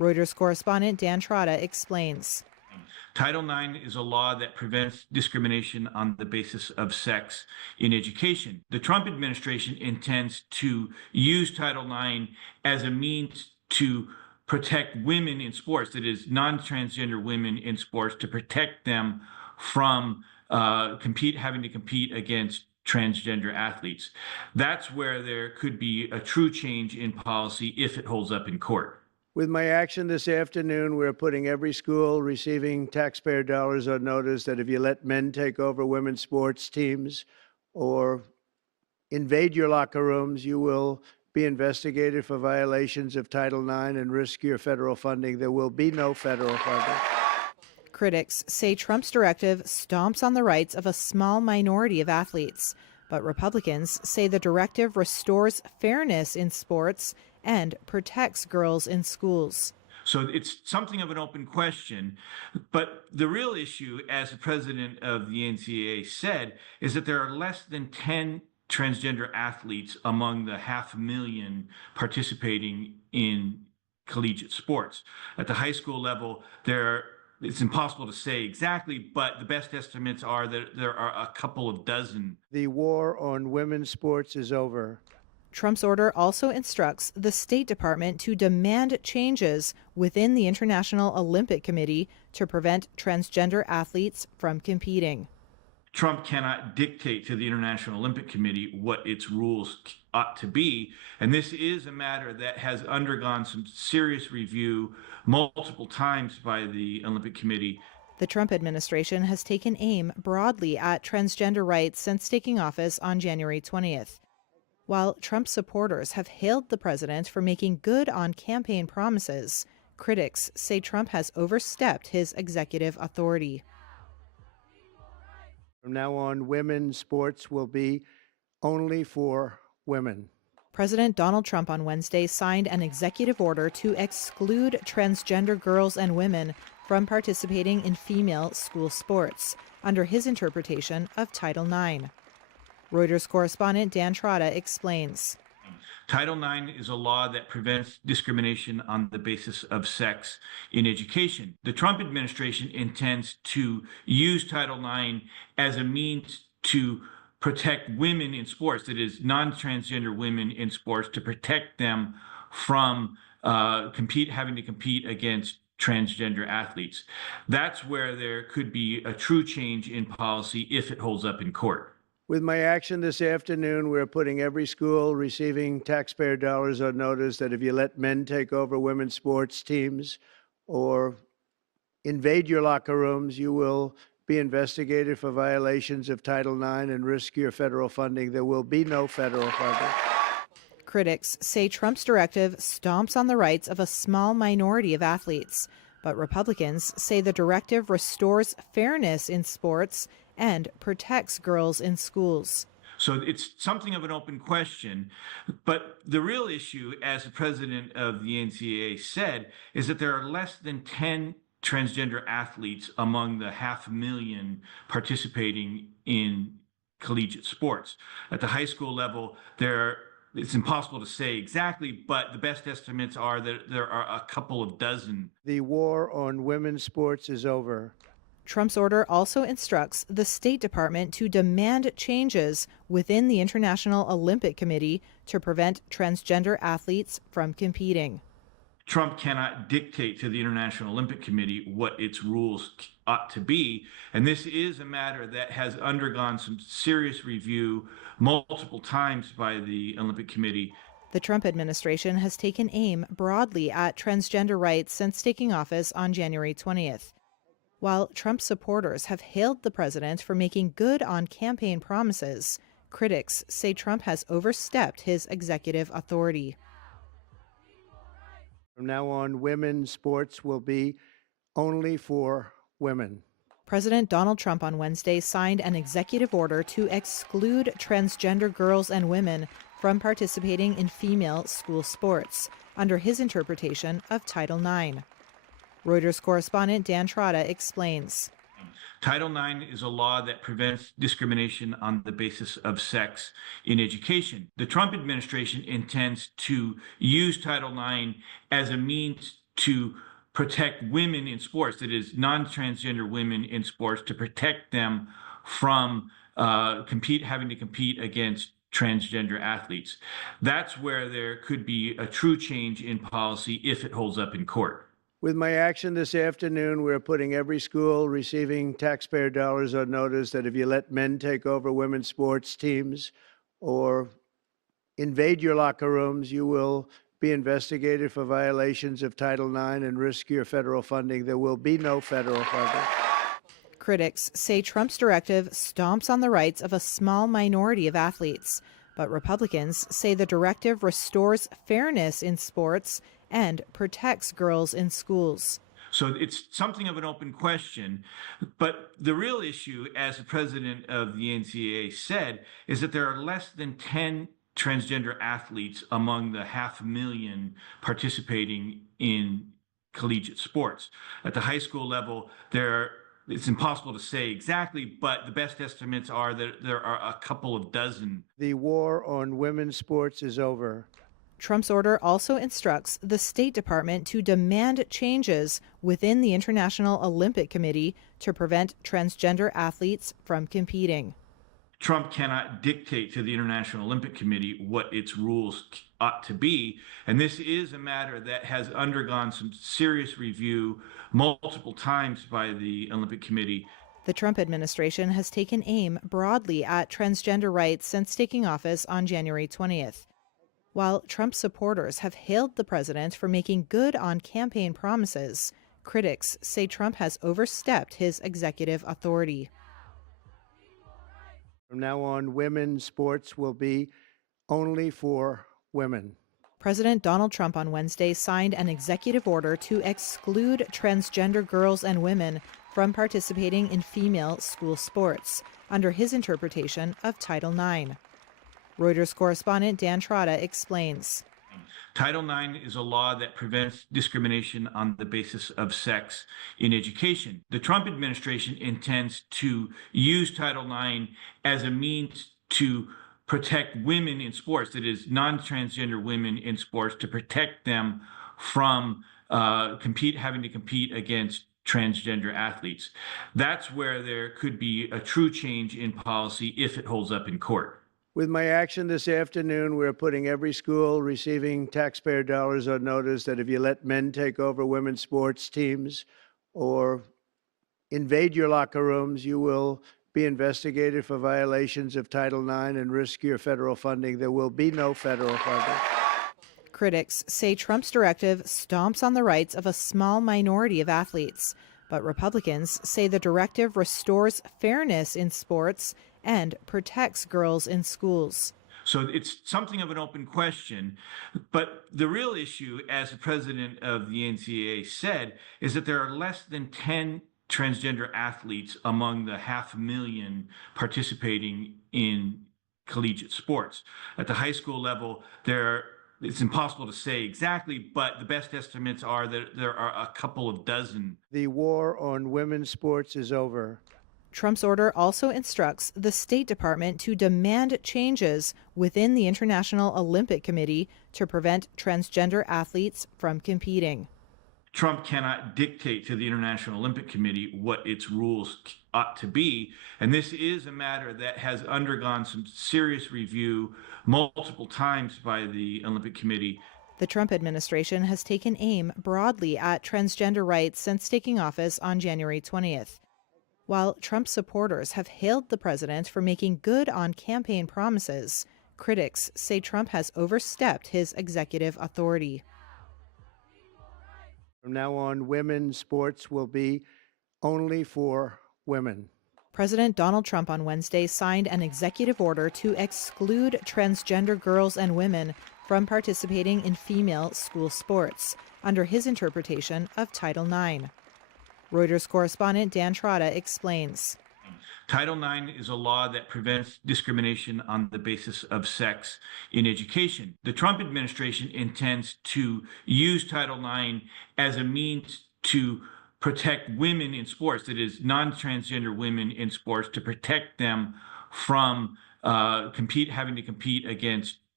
Reuters correspondent Dan Trotta explains. Title IX is a law that prevents discrimination on the basis of sex in education. The Trump administration intends to use Title IX as a means to protect women in sports, that is, non-transgender women in sports, to protect them from having to compete against transgender athletes. That's where there could be a true change in policy if it holds up in court. With my action this afternoon, we're putting every school receiving taxpayer dollars on notice that if you let men take over women's sports teams or invade your locker rooms, you will be investigated for violations of Title IX and risk your federal funding. There will be no federal funding. Critics say Trump's directive stomps on the rights of a small minority of athletes, but Republicans say the directive restores fairness in sports and protects girls in schools. So it's something of an open question, but the real issue, as the president of the NCAA said, is that there are less than 10 transgender athletes among the 500,000 participating in collegiate sports. At the high school level, it's impossible to say exactly, but the best estimates are that there are a couple of dozen. The war on women's sports is over. Trump's order also instructs the State Department to demand changes within the International Olympic Committee to prevent transgender athletes from competing. Trump cannot dictate to the International Olympic Committee what its rules ought to be. And this is a matter that has undergone some serious review multiple times by the Olympic Committee. The Trump administration has taken aim broadly at transgender rights since taking office on January 20th. While Trump supporters have hailed the president for making good on campaign promises, critics say Trump has overstepped his executive authority. From now on, women's sports will be only for women. President Donald Trump on Wednesday signed an executive order to exclude transgender girls and women from participating in female school sports under his interpretation of Title IX. Reuters correspondent Dan Trotta explains. Title IX is a law that prevents discrimination on the basis of sex in education. The Trump administration intends to use Title IX as a means to protect women in sports, that is, non-transgender women in sports, to protect them from having to compete against transgender athletes. That's where there could be a true change in policy if it holds up in court. With my action this afternoon, we're putting every school receiving taxpayer dollars on notice that if you let men take over women's sports teams or invade your locker rooms, you will be investigated for violations of Title IX and risk your federal funding. There will be no federal funding. Critics say Trump's directive stomps on the rights of a small minority of athletes, but Republicans say the directive restores fairness in sports and protects girls in schools. So it's something of an open question, but the real issue, as the president of the NCAA said, is that there are less than 10 transgender athletes among the 500,000 participating in collegiate sports. At the high school level, it's impossible to say exactly, but the best estimates are that there are a couple of dozen. The war on women's sports is over. Trump's order also instructs the State Department to demand changes within the International Olympic Committee to prevent transgender athletes from competing. Trump cannot dictate to the International Olympic Committee what its rules ought to be. And this is a matter that has undergone some serious review multiple times by the Olympic Committee. The Trump administration has taken aim broadly at transgender rights since taking office on January 20th. While Trump supporters have hailed the president for making good on campaign promises, critics say Trump has overstepped his executive authority. From now on, women's sports will be only for women. President Donald Trump on Wednesday signed an executive order to exclude transgender girls and women from participating in female school sports under his interpretation of Title IX. Reuters correspondent Dan Trotta explains. Title IX is a law that prevents discrimination on the basis of sex in education. The Trump administration intends to use Title IX as a means to protect women in sports, that is, non-transgender women in sports, to protect them from having to compete against transgender athletes. That's where there could be a true change in policy if it holds up in court. With my action this afternoon, we're putting every school receiving taxpayer dollars on notice that if you let men take over women's sports teams or invade your locker rooms, you will be investigated for violations of Title IX and risk your federal funding. There will be no federal funding. Critics say Trump's directive stomps on the rights of a small minority of athletes, but Republicans say the directive restores fairness in sports and protects girls in schools. So it's something of an open question, but the real issue, as the president of the NCAA said, is that there are less than 10 transgender athletes among the 500,000 participating in collegiate sports. At the high school level, it's impossible to say exactly, but the best estimates are that there are a couple of dozen. The war on women's sports is over. Trump's order also instructs the State Department to demand changes within the International Olympic Committee to prevent transgender athletes from competing. Trump cannot dictate to the International Olympic Committee what its rules ought to be. And this is a matter that has undergone some serious review multiple times by the Olympic Committee. The Trump administration has taken aim broadly at transgender rights since taking office on January 20th. While Trump supporters have hailed the president for making good on campaign promises, critics say Trump has overstepped his executive authority. From now on, women's sports will be only for women. President Donald Trump on Wednesday signed an executive order to exclude transgender girls and women from participating in female school sports under his interpretation of Title IX. Reuters correspondent Dan Trotta explains. Title IX is a law that prevents discrimination on the basis of sex in education. The Trump administration intends to use Title IX as a means to protect women in sports, that is, non-transgender women in sports, to protect them from having to compete against transgender athletes. That's where there could be a true change in policy if it holds up in court. With my action this afternoon, we're putting every school receiving taxpayer dollars on notice that if you let men take over women's sports teams or invade your locker rooms, you will be investigated for violations of Title IX and risk your federal funding. There will be no federal funding. Critics say Trump's directive stomps on the rights of a small minority of athletes, but Republicans say the directive restores fairness in sports and protects girls in schools. So it's something of an open question, but the real issue, as the president of the NCAA said, is that there are less than 10 transgender athletes among the 500,000 participating in collegiate sports. At the high school level, it's impossible to say exactly, but the best estimates are that there are a couple of dozen. The war on women's sports is over. Trump's order also instructs the State Department to demand changes within the International Olympic Committee to prevent transgender athletes from competing. Trump cannot dictate to the International Olympic Committee what its rules ought to be. And this is a matter that has undergone some serious review multiple times by the Olympic Committee. The Trump administration has taken aim broadly at transgender rights since taking office on January 20th. While Trump supporters have hailed the president for making good on campaign promises, critics say Trump has overstepped his executive authority. From now on, women's sports will be only for women. President Donald Trump on Wednesday signed an executive order to exclude transgender girls and women from participating in female school sports under his interpretation of Title IX. Reuters correspondent Dan Trotta explains. Title IX is a law that prevents discrimination on the basis of sex in education. The Trump administration intends to use Title IX as a means to protect women in sports, that is, non-transgender women in sports, to protect them from having to compete against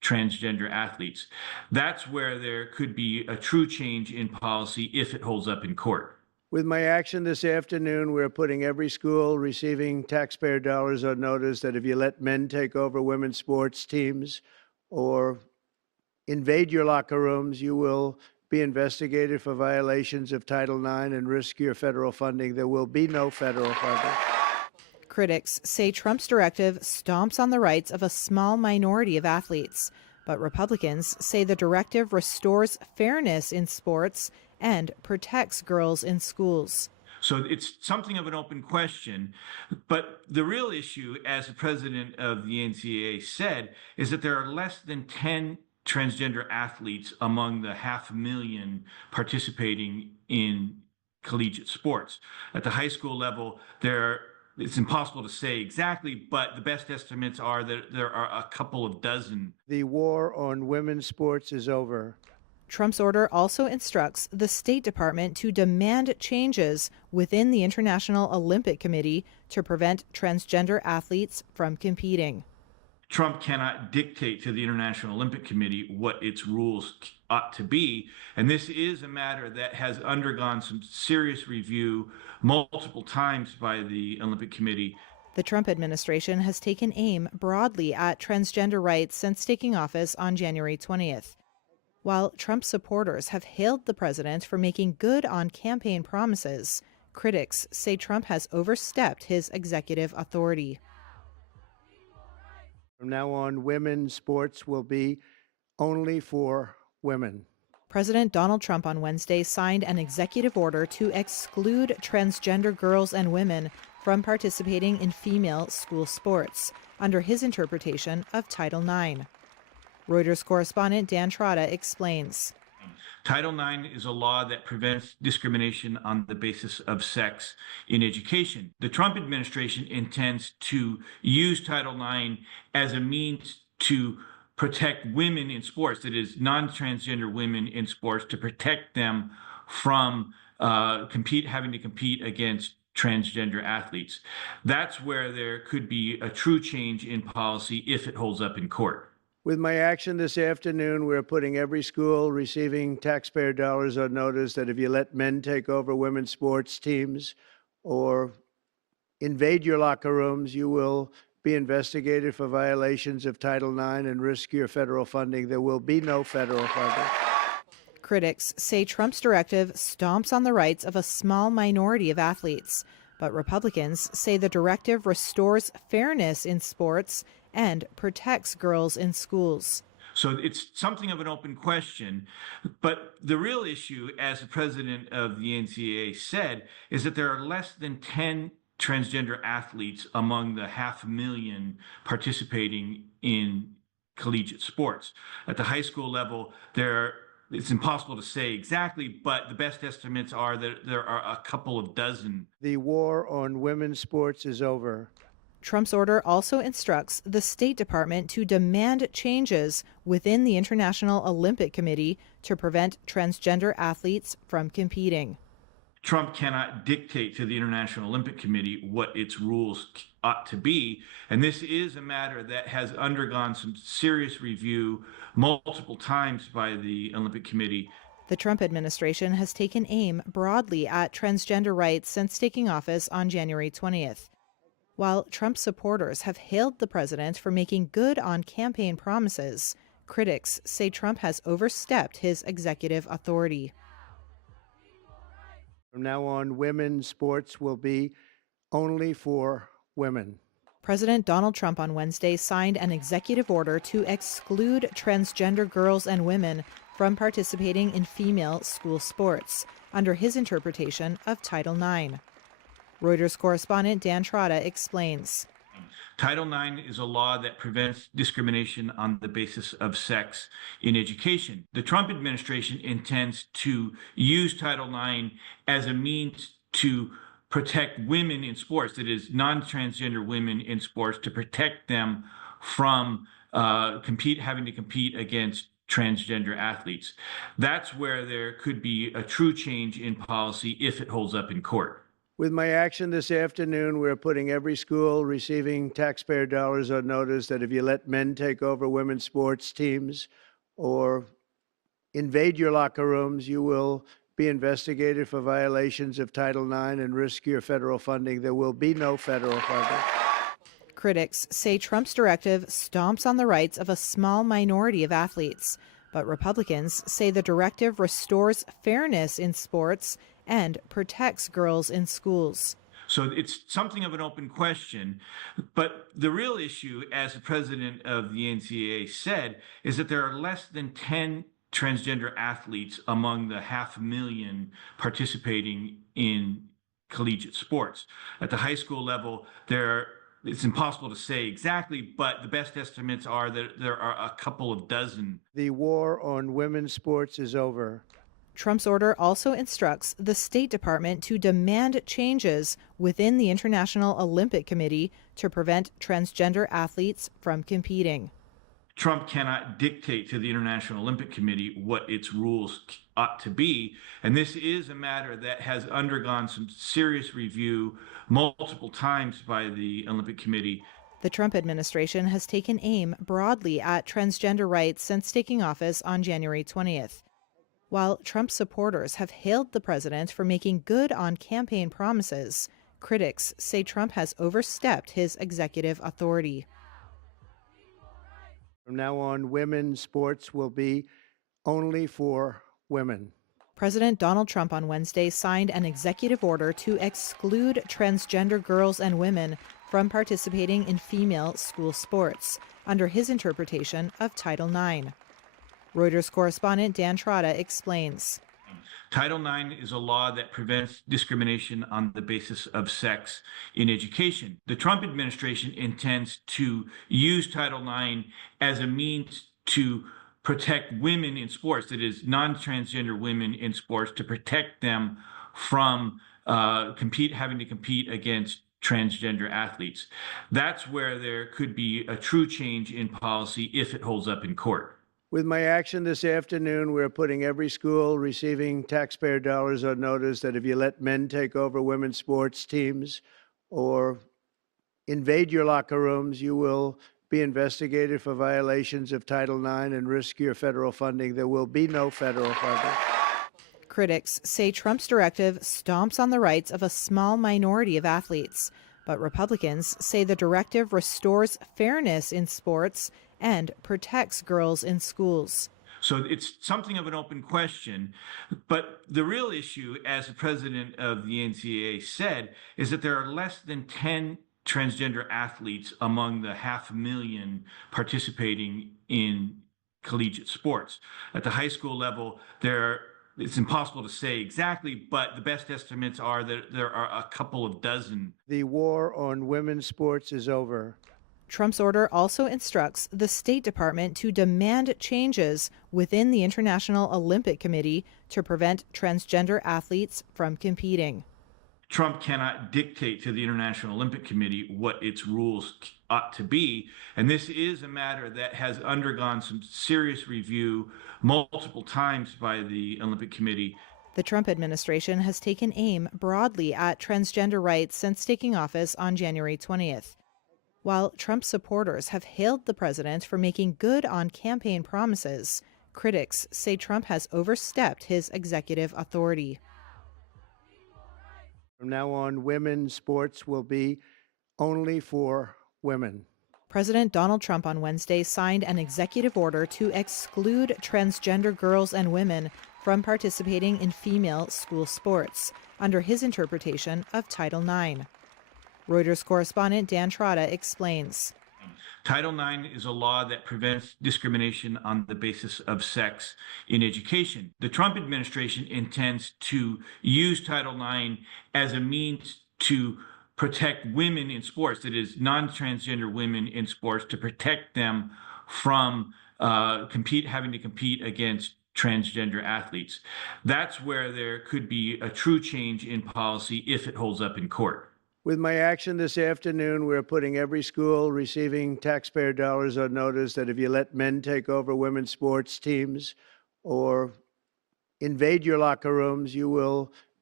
transgender athletes. That's where there could be a true change in policy if it holds up in court. With my action this afternoon, we're putting every school receiving taxpayer dollars on notice that if you let men take over women's sports teams or invade your locker rooms, you will be investigated for violations of Title IX and risk your federal funding. There will be no federal funding. Critics say Trump's directive stomps on the rights of a small minority of athletes, but Republicans say the directive restores fairness in sports and protects girls in schools. So it's something of an open question. But the real issue, as the president of the NCAA said, is that there are less than 10 transgender athletes among the 500,000 participating in collegiate sports. At the high school level, it's impossible to say exactly, but the best estimates are that there are a couple of dozen. The war on women's sports is over. Trump's order also instructs the State Department to demand changes within the International Olympic Committee to prevent transgender athletes from competing. Trump cannot dictate to the International Olympic Committee what its rules ought to be. And this is a matter that has undergone some serious review multiple times by the Olympic Committee. The Trump administration has taken aim broadly at transgender rights since taking office on January 20th. While Trump supporters have hailed the president for making good on campaign promises, critics say Trump has overstepped his executive authority. From now on, women's sports will be only for women. President Donald Trump on Wednesday signed an executive order to exclude transgender girls and women from participating in female school sports under his interpretation of Title IX. Reuters correspondent Dan Trotta explains. Title IX is a law that prevents discrimination on the basis of sex in education. The Trump administration intends to use Title IX as a means to protect women in sports, that is, non-transgender women in sports, to protect them from having to compete against transgender athletes. That's where there could be a true change in policy if it holds up in court. With my action this afternoon, we're putting every school receiving taxpayer dollars on notice that if you let men take over women's sports teams or invade your locker rooms, you will be investigated for violations of Title IX and risk your federal funding. There will be no federal funding. Critics say Trump's directive stomps on the rights of a small minority of athletes, but Republicans say the directive restores fairness in sports and protects girls in schools. So it's something of an open question. But the real issue, as the president of the NCAA said, is that there are less than 10 transgender athletes among the 500,000 participating in collegiate sports. At the high school level, it's impossible to say exactly, but the best estimates are that there are a couple of dozen. The war on women's sports is over. Trump's order also instructs the State Department to demand changes within the International Olympic Committee to prevent transgender athletes from competing. Trump cannot dictate to the International Olympic Committee what its rules ought to be. And this is a matter that has undergone some serious review multiple times by the Olympic Committee. The Trump administration has taken aim broadly at transgender rights since taking office on January 20th. While Trump supporters have hailed the president for making good on campaign promises, critics say Trump has overstepped his executive authority. From now on, women's sports will be only for women. President Donald Trump on Wednesday signed an executive order to exclude transgender girls and women from participating in female school sports under his interpretation of Title IX. Reuters correspondent Dan Trotta explains. Title IX is a law that prevents discrimination on the basis of sex in education. The Trump administration intends to use Title IX as a means to protect women in sports, that is, non-transgender women in sports, to protect them from having to compete against transgender athletes. That's where there could be a true change in policy if it holds up in court. With my action this afternoon, we're putting every school receiving taxpayer dollars on notice that if you let men take over women's sports teams or invade your locker rooms, you will be investigated for violations of Title IX and risk your federal funding. There will be no federal funding. Critics say Trump's directive stomps on the rights of a small minority of athletes, but Republicans say the directive restores fairness in sports and protects girls in schools. So it's something of an open question. But the real issue, as the president of the NCAA said, is that there are less than 10 transgender athletes among the 500,000 participating in collegiate sports. At the high school level, it's impossible to say exactly, but the best estimates are that there are a couple of dozen. The war on women's sports is over. Trump's order also instructs the State Department to demand changes within the International Olympic Committee to prevent transgender athletes from competing. Trump cannot dictate to the International Olympic Committee what its rules ought to be. And this is a matter that has undergone some serious review multiple times by the Olympic Committee. The Trump administration has taken aim broadly at transgender rights since taking office on January 20th. While Trump supporters have hailed the president for making good on campaign promises, critics say Trump has overstepped his executive authority. From now on, women's sports will be only for women. President Donald Trump on Wednesday signed an executive order to exclude transgender girls and women from participating in female school sports under his interpretation of Title IX. Reuters correspondent Dan Trotta explains. Title IX is a law that prevents discrimination on the basis of sex in education. The Trump administration intends to use Title IX as a means to protect women in sports, that is, non-transgender women in sports, to protect them from having to compete against transgender athletes. That's where there could be a true change in policy if it holds up in court. With my action this afternoon, we're putting every school receiving taxpayer dollars on notice that if you let men take over women's sports teams or invade your locker rooms, you will be investigated for violations of Title IX and risk your federal funding. There will be no federal funding. Critics say Trump's directive stomps on the rights of a small minority of athletes, but Republicans say the directive restores fairness in sports and protects girls in schools. So it's something of an open question. But the real issue, as the president of the NCAA said, is that there are less than 10 transgender athletes among the 500,000 participating in collegiate sports. At the high school level, it's impossible to say exactly, but the best estimates are that there are a couple of dozen. The war on women's sports is over. Trump's order also instructs the State Department to demand changes within the International Olympic Committee to prevent transgender athletes from competing. Trump cannot dictate to the International Olympic Committee what its rules ought to be. And this is a matter that has undergone some serious review multiple times by the Olympic Committee. The Trump administration has taken aim broadly at transgender rights since taking office on January 20th. While Trump supporters have hailed the president for making good on campaign promises, critics say Trump has overstepped his executive authority. From now on, women's sports will be only for women. President Donald Trump on Wednesday signed an executive order to exclude transgender girls and women from participating in female school sports under his interpretation of Title IX. Reuters correspondent Dan Trotta explains. Title IX is a law that prevents discrimination on the basis of sex in education. The Trump administration intends to use Title IX as a means to protect women in sports, that is, non-transgender women in sports, to protect them from having to compete against transgender athletes. That's where there could be a true change in policy if it holds up in court. With my action this afternoon, we're putting every school receiving taxpayer dollars on notice that if you let men take over women's sports teams or invade your locker rooms, you will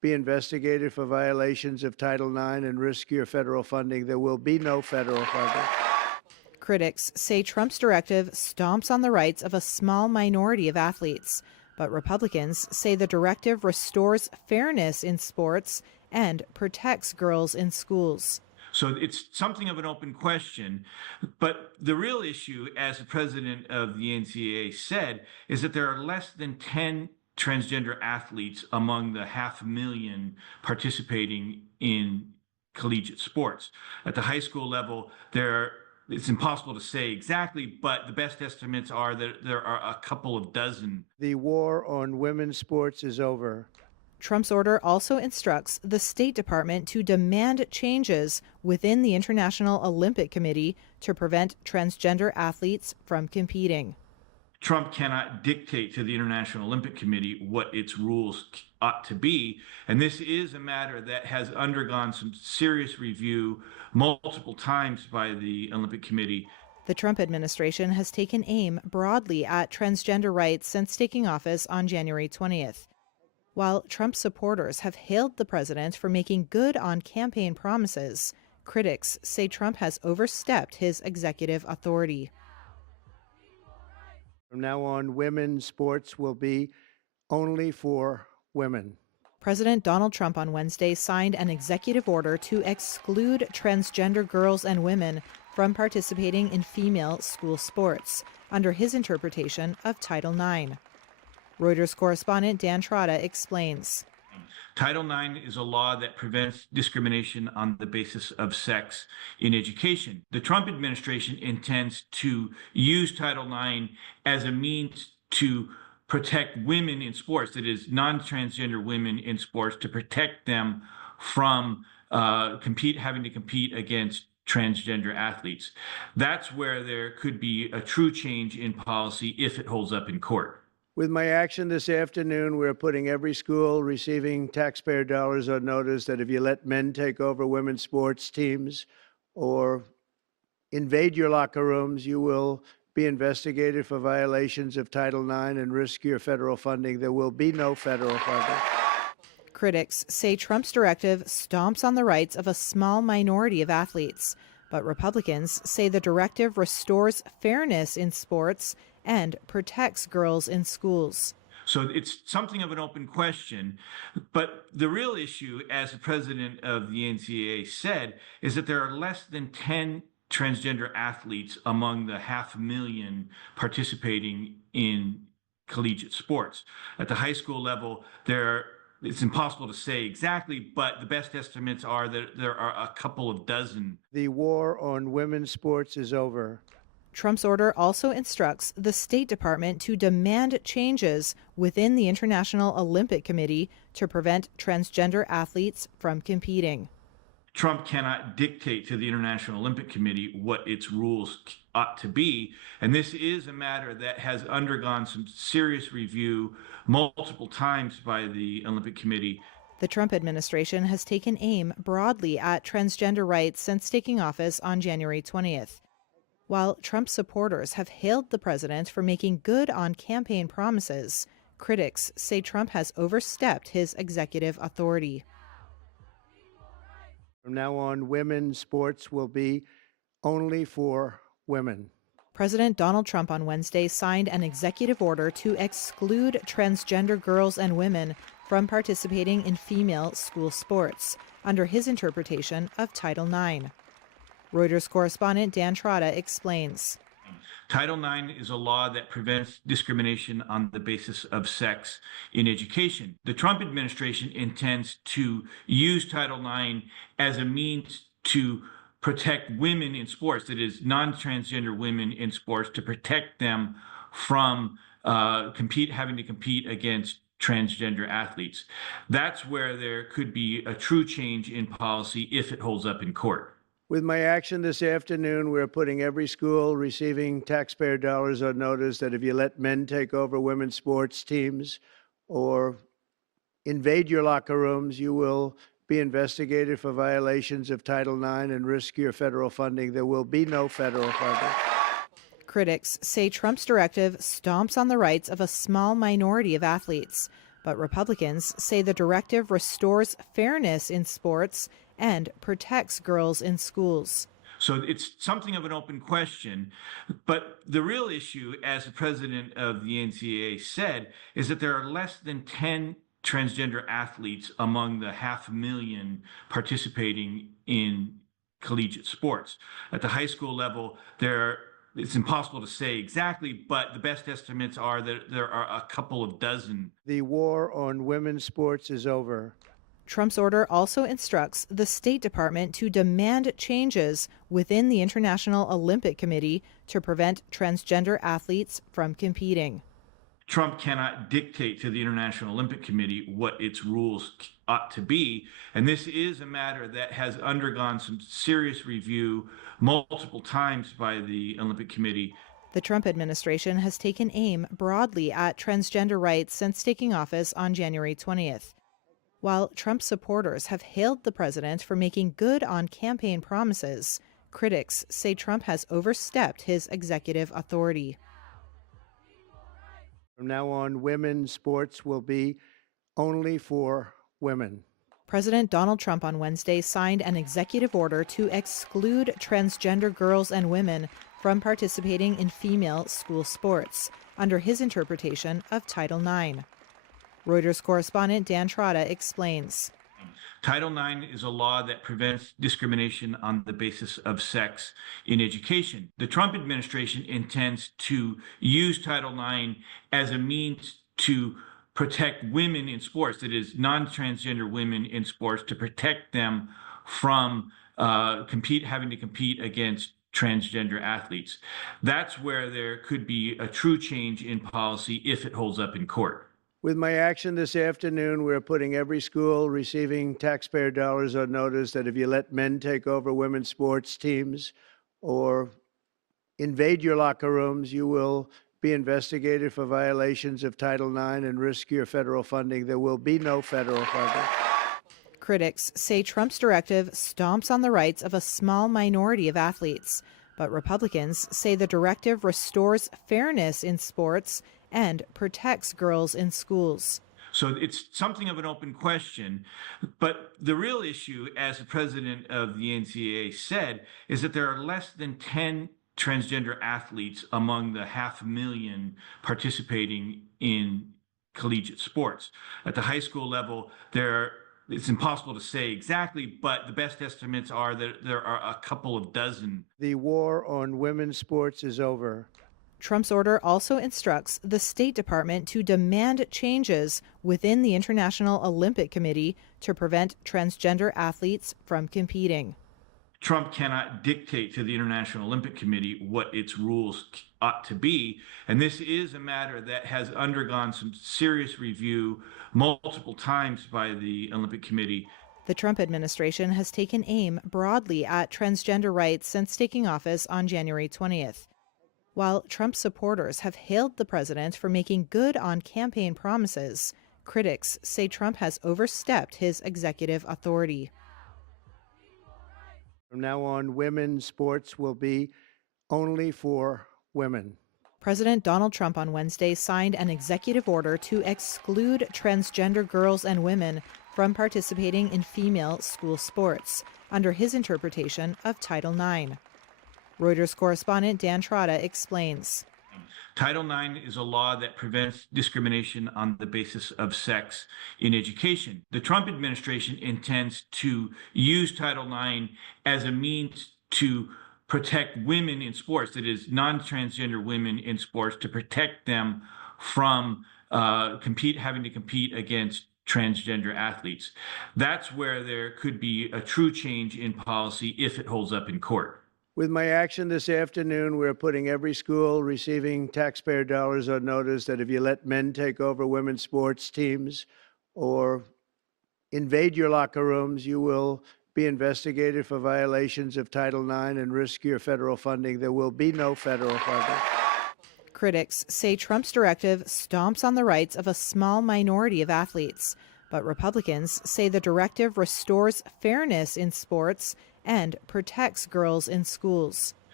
be investigated for violations of Title IX and risk your federal funding. There will be no federal funding. Critics say Trump's directive stomps on the rights of a small minority of athletes, but Republicans say the directive restores fairness in sports and protects girls in schools. So it's something of an open question. But the real issue, as the president of the NCAA said, is that there are less than 10 transgender athletes among the 500,000 participating in collegiate sports. At the high school level, it's impossible to say exactly, but the best estimates are that there are a couple of dozen. The war on women's sports is over. Trump's order also instructs the State Department to demand changes within the International Olympic Committee to prevent transgender athletes from competing. Trump cannot dictate to the International Olympic Committee what its rules ought to be. And this is a matter that has undergone some serious review multiple times by the Olympic Committee. The Trump administration has taken aim broadly at transgender rights since taking office on January 20th. While Trump supporters have hailed the president for making good on campaign promises, critics say Trump has overstepped his executive authority. From now on, women's sports will be only for women. President Donald Trump on Wednesday signed an executive order to exclude transgender girls and women from participating in female school sports under his interpretation of Title IX. Reuters correspondent Dan Trotta explains. Title IX is a law that prevents discrimination on the basis of sex in education. The Trump administration intends to use Title IX as a means to protect women in sports, that is, non-transgender women in sports, to protect them from having to compete against transgender athletes. That's where there could be a true change in policy if it holds up in court. With my action this afternoon, we're putting every school receiving taxpayer dollars on notice that if you let men take over women's sports teams or invade your locker rooms, you will be investigated for violations of Title IX and risk your federal funding. There will be no federal funding. Critics say Trump's directive stomps on the rights of a small minority of athletes, but Republicans say the directive restores fairness in sports and protects girls in schools. So it's something of an open question. But the real issue, as the president of the NCAA said, is that there are less than 10 transgender athletes among the 500,000 participating in collegiate sports. At the high school level, it's impossible to say exactly, but the best estimates are that there are a couple of dozen. The war on women's sports is over. Trump's order also instructs the State Department to demand changes within the International Olympic Committee to prevent transgender athletes from competing. Trump cannot dictate to the International Olympic Committee what its rules ought to be. And this is a matter that has undergone some serious review multiple times by the Olympic Committee. The Trump administration has taken aim broadly at transgender rights since taking office on January 20th. While Trump supporters have hailed the president for making good on campaign promises, critics say Trump has overstepped his executive authority. From now on, women's sports will be only for women. President Donald Trump on Wednesday signed an executive order to exclude transgender girls and women from participating in female school sports under his interpretation of Title IX. Reuters correspondent Dan Trotta explains. Title IX is a law that prevents discrimination on the basis of sex in education. The Trump administration intends to use Title IX as a means to protect women in sports, that is, non-transgender women in sports, to protect them from having to compete against transgender athletes. That's where there could be a true change in policy if it holds up in court. With my action this afternoon, we're putting every school receiving taxpayer dollars on notice that if you let men take over women's sports teams or invade your locker rooms, you will be investigated for violations of Title IX and risk your federal funding. There will be no federal funding. Critics say Trump's directive stomps on the rights of a small minority of athletes, But Republicans say the directive restores fairness in sports and protects girls in schools. So it's something of an open question. But the real issue, as the president of the NCAA said, is that there are less than 10 transgender athletes among the 500,000 participating in collegiate sports. At the high school level, it's impossible to say exactly, but the best estimates are that there are a couple of dozen. The war on women's sports is over. Trump's order also instructs the State Department to demand changes within the International Olympic Committee to prevent transgender athletes from competing. Trump cannot dictate to the International Olympic Committee what its rules ought to be. And this is a matter that has undergone some serious review multiple times by the Olympic Committee. The Trump administration has taken aim broadly at transgender rights since taking office on January 20th. While Trump supporters have hailed the president for making good on campaign promises, critics say Trump has overstepped his executive authority. From now on, women's sports will be only for women. President Donald Trump on Wednesday signed an executive order to exclude transgender girls and women from participating in female school sports under his interpretation of Title IX. Reuters correspondent Dan Trotta explains. Title IX is a law that prevents discrimination on the basis of sex in education. The Trump administration intends to use Title IX as a means to protect women in sports, that is, non-transgender women in sports, to protect them from having to compete against transgender athletes. That's where there could be a true change in policy if it holds up in court. With my action this afternoon, we're putting every school receiving taxpayer dollars on notice that if you let men take over women's sports teams or invade your locker rooms, you will be investigated for violations of Title IX and risk your federal funding. There will be no federal funding. Critics say Trump's directive stomps on the rights of a small minority of athletes, but Republicans say the directive restores fairness in sports and protects girls in schools. So it's something of an open question. But the real issue, as the president of the NCAA said, is that there are less than 10 transgender athletes among the 500,000 participating in collegiate sports. At the high school level, it's impossible to say exactly, but the best estimates are that there are a couple of dozen. The war on women's sports is over. Trump's order also instructs the State Department to demand changes within the International Olympic Committee to prevent transgender athletes from competing. Trump cannot dictate to the International Olympic Committee what its rules ought to be. And this is a matter that has undergone some serious review multiple times by the Olympic Committee. The Trump administration has taken aim broadly at transgender rights since taking office on January 20th. While Trump supporters have hailed the president for making good on campaign promises, critics say Trump has overstepped his executive authority. From now on, women's sports will be only for women. President Donald Trump on Wednesday signed an executive order to exclude transgender girls and women from participating in female school sports under his interpretation of Title IX. Reuters correspondent Dan Trotta explains. Title IX is a law that prevents discrimination on the basis of sex in education. The Trump administration intends to use Title IX as a means to protect women in sports, that is, non-transgender women in sports, to protect them from having to compete against transgender athletes. That's where there could be a true change in policy if it holds up in court. With my action this afternoon, we're putting every school receiving taxpayer dollars on notice that if you let men take over women's sports teams or invade your locker rooms, you will be investigated for violations of Title IX and risk your federal funding. There will be no federal funding. Critics say Trump's directive stomps on the rights of a small minority of athletes, but Republicans say the directive restores fairness in sports and protects girls in schools.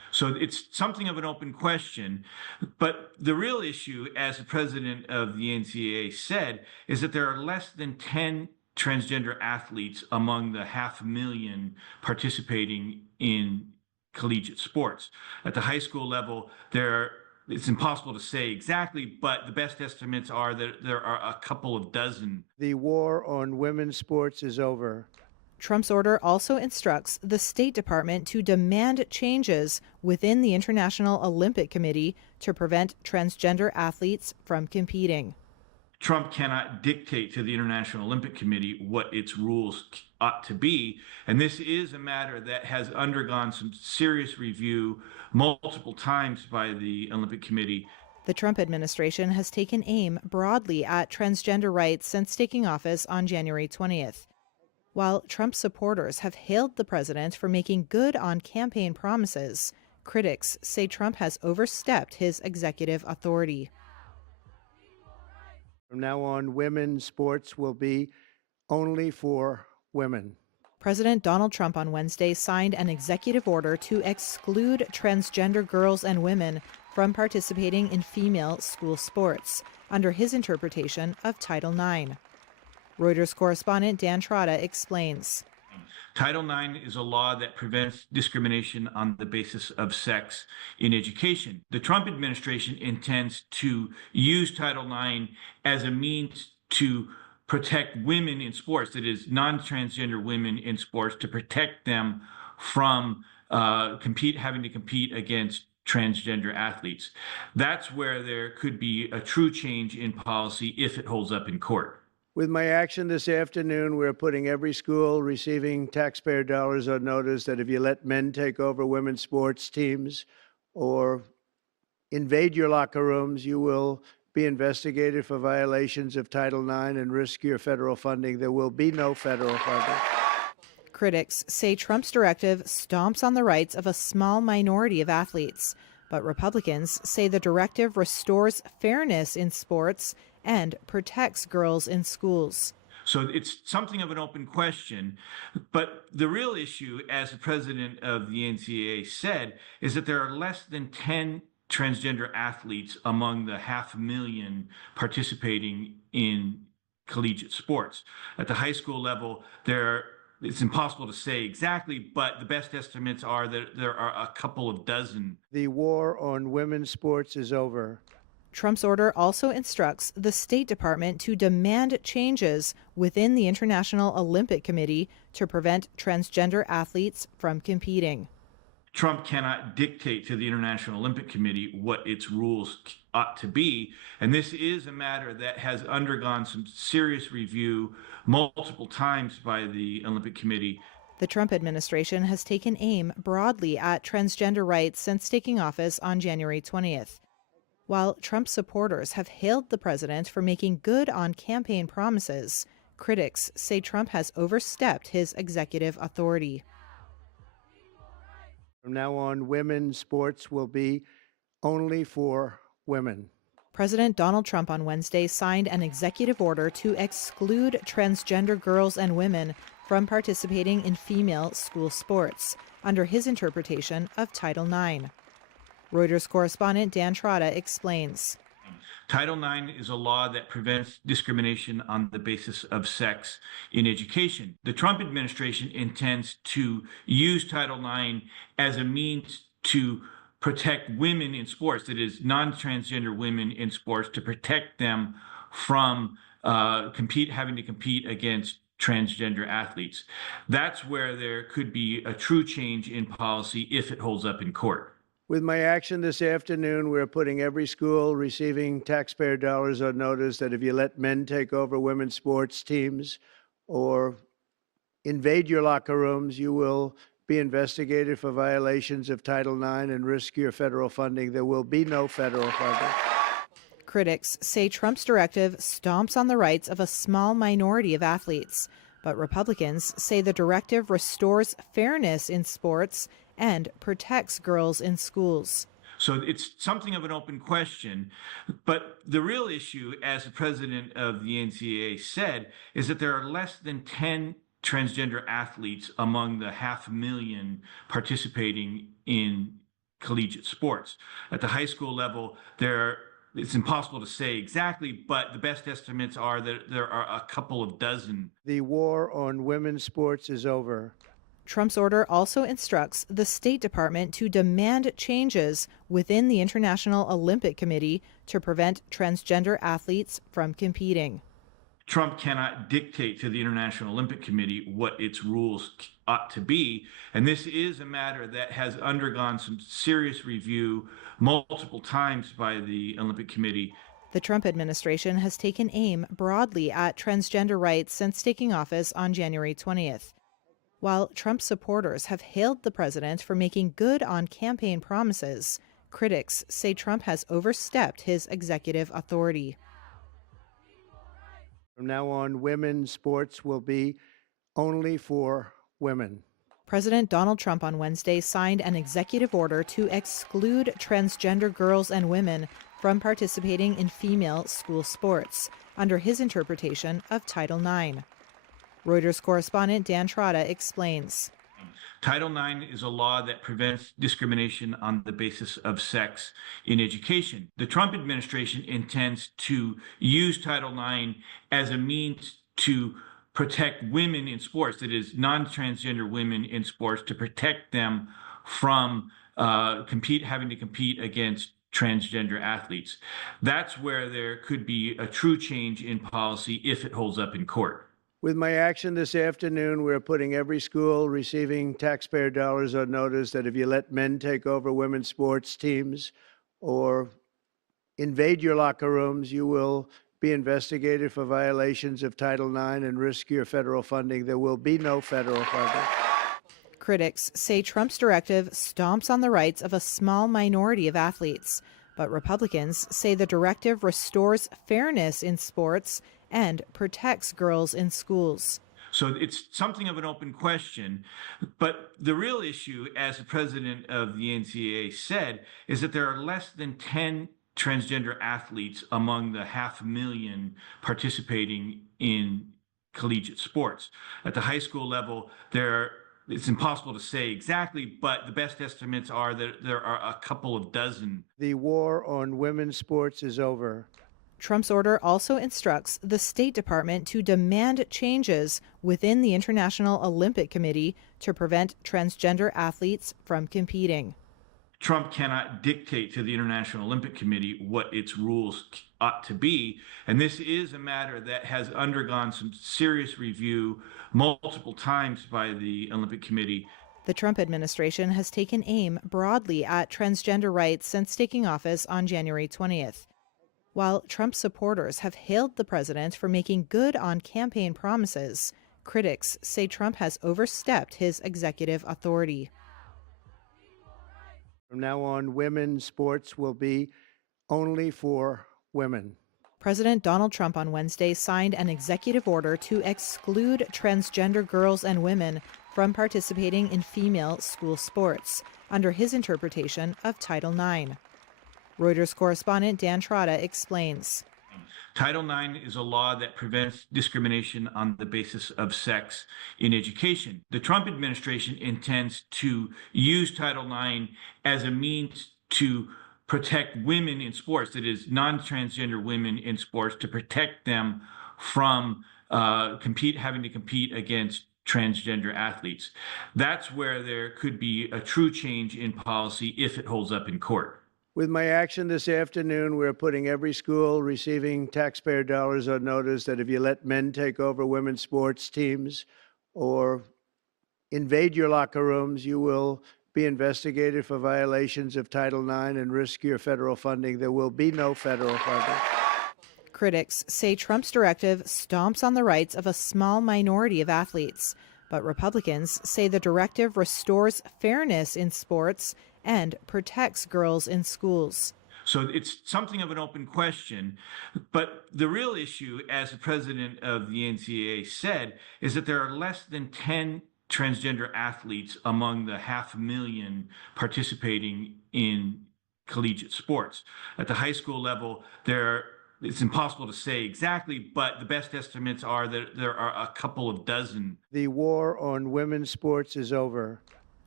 So it's something of an open question. But the real issue, as the president of the NCAA said, is that there are less than 10 transgender athletes among the 500,000 participating in collegiate sports. At the high school level, it's impossible to say exactly, but the best estimates are that there are a couple of dozen. The war on women's sports is over. Trump's order also instructs the State Department to demand changes within the International Olympic Committee to prevent transgender athletes from competing. Trump cannot dictate to the International Olympic Committee what its rules ought to be. And this is a matter that has undergone some serious review multiple times by the Olympic Committee. The Trump administration has taken aim broadly at transgender rights since taking office on January 20th. While Trump supporters have hailed the president for making good on campaign promises, critics say Trump has overstepped his executive authority. From now on, women's sports will be only for women. President Donald Trump on Wednesday signed an executive order to exclude transgender girls and women from participating in female school sports under his interpretation of Title IX. Reuters correspondent Dan Trotta explains. Title IX is a law that prevents discrimination on the basis of sex in education. The Trump administration intends to use Title IX as a means to protect women in sports, that is, non-transgender women in sports, to protect them from having to compete against transgender athletes. That's where there could be a true change in policy if it holds up in court. With my action this afternoon, we're putting every school receiving taxpayer dollars on notice that if you let men take over women's sports teams or invade your locker rooms, you will be investigated for violations of Title IX and risk your federal funding. There will be no federal funding. Critics say Trump's directive stomps on the rights of a small minority of athletes, but Republicans say the directive restores fairness in sports and protects girls in schools. So it's something of an open question. But the real issue, as the president of the NCAA said, is that there are less than 10 transgender athletes among the 500,000 participating in collegiate sports. At the high school level, it's impossible to say exactly, but the best estimates are that there are a couple of dozen. The war on women's sports is over. Trump's order also instructs the State Department to demand changes within the International Olympic Committee to prevent transgender athletes from competing. Trump cannot dictate to the International Olympic Committee what its rules ought to be. And this is a matter that has undergone some serious review multiple times by the Olympic Committee. The Trump administration has taken aim broadly at transgender rights since taking office on January 20th. While Trump supporters have hailed the president for making good on campaign promises, critics say Trump has overstepped his executive authority. From now on, women's sports will be only for women. President Donald Trump on Wednesday signed an executive order to exclude transgender girls and women from participating in female school sports under his interpretation of Title IX. Reuters correspondent Dan Trotta explains. Title IX is a law that prevents discrimination on the basis of sex in education. The Trump administration intends to use Title IX as a means to protect women in sports, that is, non-transgender women in sports, to protect them from having to compete against transgender athletes. That's where there could be a true change in policy if it holds up in court. With my action this afternoon, we're putting every school receiving taxpayer dollars on notice that if you let men take over women's sports teams or invade your locker rooms, you will be investigated for violations of Title IX and risk your federal funding. There will be no federal funding. Critics say Trump's directive stomps on the rights of a small minority of athletes, but Republicans say the directive restores fairness in sports and protects girls in schools. So it's something of an open question. But the real issue, as the president of the NCAA said, is that there are less than 10 transgender athletes among the 500,000 participating in collegiate sports. At the high school level, it's impossible to say exactly, but the best estimates are that there are a couple of dozen. The war on women's sports is over. Trump's order also instructs the State Department to demand changes within the International Olympic Committee to prevent transgender athletes from competing. Trump cannot dictate to the International Olympic Committee what its rules ought to be. And this is a matter that has undergone some serious review multiple times by the Olympic Committee. The Trump administration has taken aim broadly at transgender rights since taking office on January 20th. While Trump supporters have hailed the president for making good on campaign promises, critics say Trump has overstepped his executive authority. From now on, women's sports will be only for women. President Donald Trump on Wednesday signed an executive order to exclude transgender girls and women from participating in female school sports under his interpretation of Title IX. Reuters correspondent Dan Trotta explains. Title IX is a law that prevents discrimination on the basis of sex in education. The Trump administration intends to use Title IX as a means to protect women in sports, that is, non-transgender women in sports, to protect them from having to compete against transgender athletes. That's where there could be a true change in policy if it holds up in court. With my action this afternoon, we're putting every school receiving taxpayer dollars on notice that if you let men take over women's sports teams or invade your locker rooms, you will be investigated for violations of Title IX and risk your federal funding. There will be no federal funding. Critics say Trump's directive stomps on the rights of a small minority of athletes, but Republicans say the directive restores fairness in sports and protects girls in schools. So it's something of an open question, but the real issue, as the president of the NCAA said, is that there are less than 10 transgender athletes among the 500,000 participating in collegiate sports. At the high school level, it's impossible to say exactly, but the best estimates are that there are a couple of dozen. The war on women's sports is over. Trump's order also instructs the State Department to demand changes within the International Olympic Committee to prevent transgender athletes from competing. Trump cannot dictate to the International Olympic Committee what its rules ought to be. And this is a matter that has undergone some serious review multiple times by the Olympic Committee. The Trump administration has taken aim broadly at transgender rights since taking office on January 20th. While Trump supporters have hailed the president for making good on campaign promises, critics say Trump has overstepped his executive authority. From now on, women's sports will be only for women. President Donald Trump on Wednesday signed an executive order to exclude transgender girls and women from participating in female school sports under his interpretation of Title IX. Reuters correspondent Dan Trotta explains. Title IX is a law that prevents discrimination on the basis of sex in education. The Trump administration intends to use Title IX as a means to protect women in sports, that is, non-transgender women in sports, to protect them from having to compete against transgender athletes. That's where there could be a true change in policy if it holds up in court. With my action this afternoon, we're putting every school receiving taxpayer dollars on notice that if you let men take over women's sports teams or invade your locker rooms, you will be investigated for violations of Title IX and risk your federal funding. There will be no federal funding. Critics say Trump's directive stomps on the rights of a small minority of athletes, but Republicans say the directive restores fairness in sports and protects girls in schools. So it's something of an open question, but the real issue, as the president of the NCAA said, is that there are less than 10 transgender athletes among the 500,000 participating in collegiate sports. At the high school level, it's impossible to say exactly, but the best estimates are that there are a couple of dozen. The war on women's sports is over.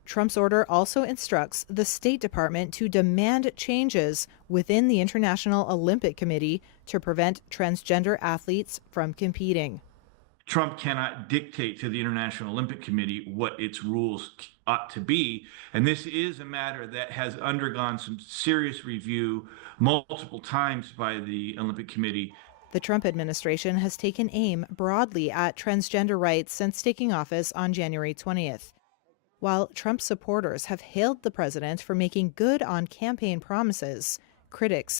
Trump's order also instructs the State Department to demand changes within the International Olympic Committee to prevent transgender athletes from competing. Trump cannot dictate to the International Olympic Committee what its rules ought to be. And this is a matter that has undergone some serious review multiple times by the Olympic Committee. The Trump administration has taken aim broadly at transgender rights since taking office on January 20th. While Trump supporters have hailed the president for making good on campaign promises, critics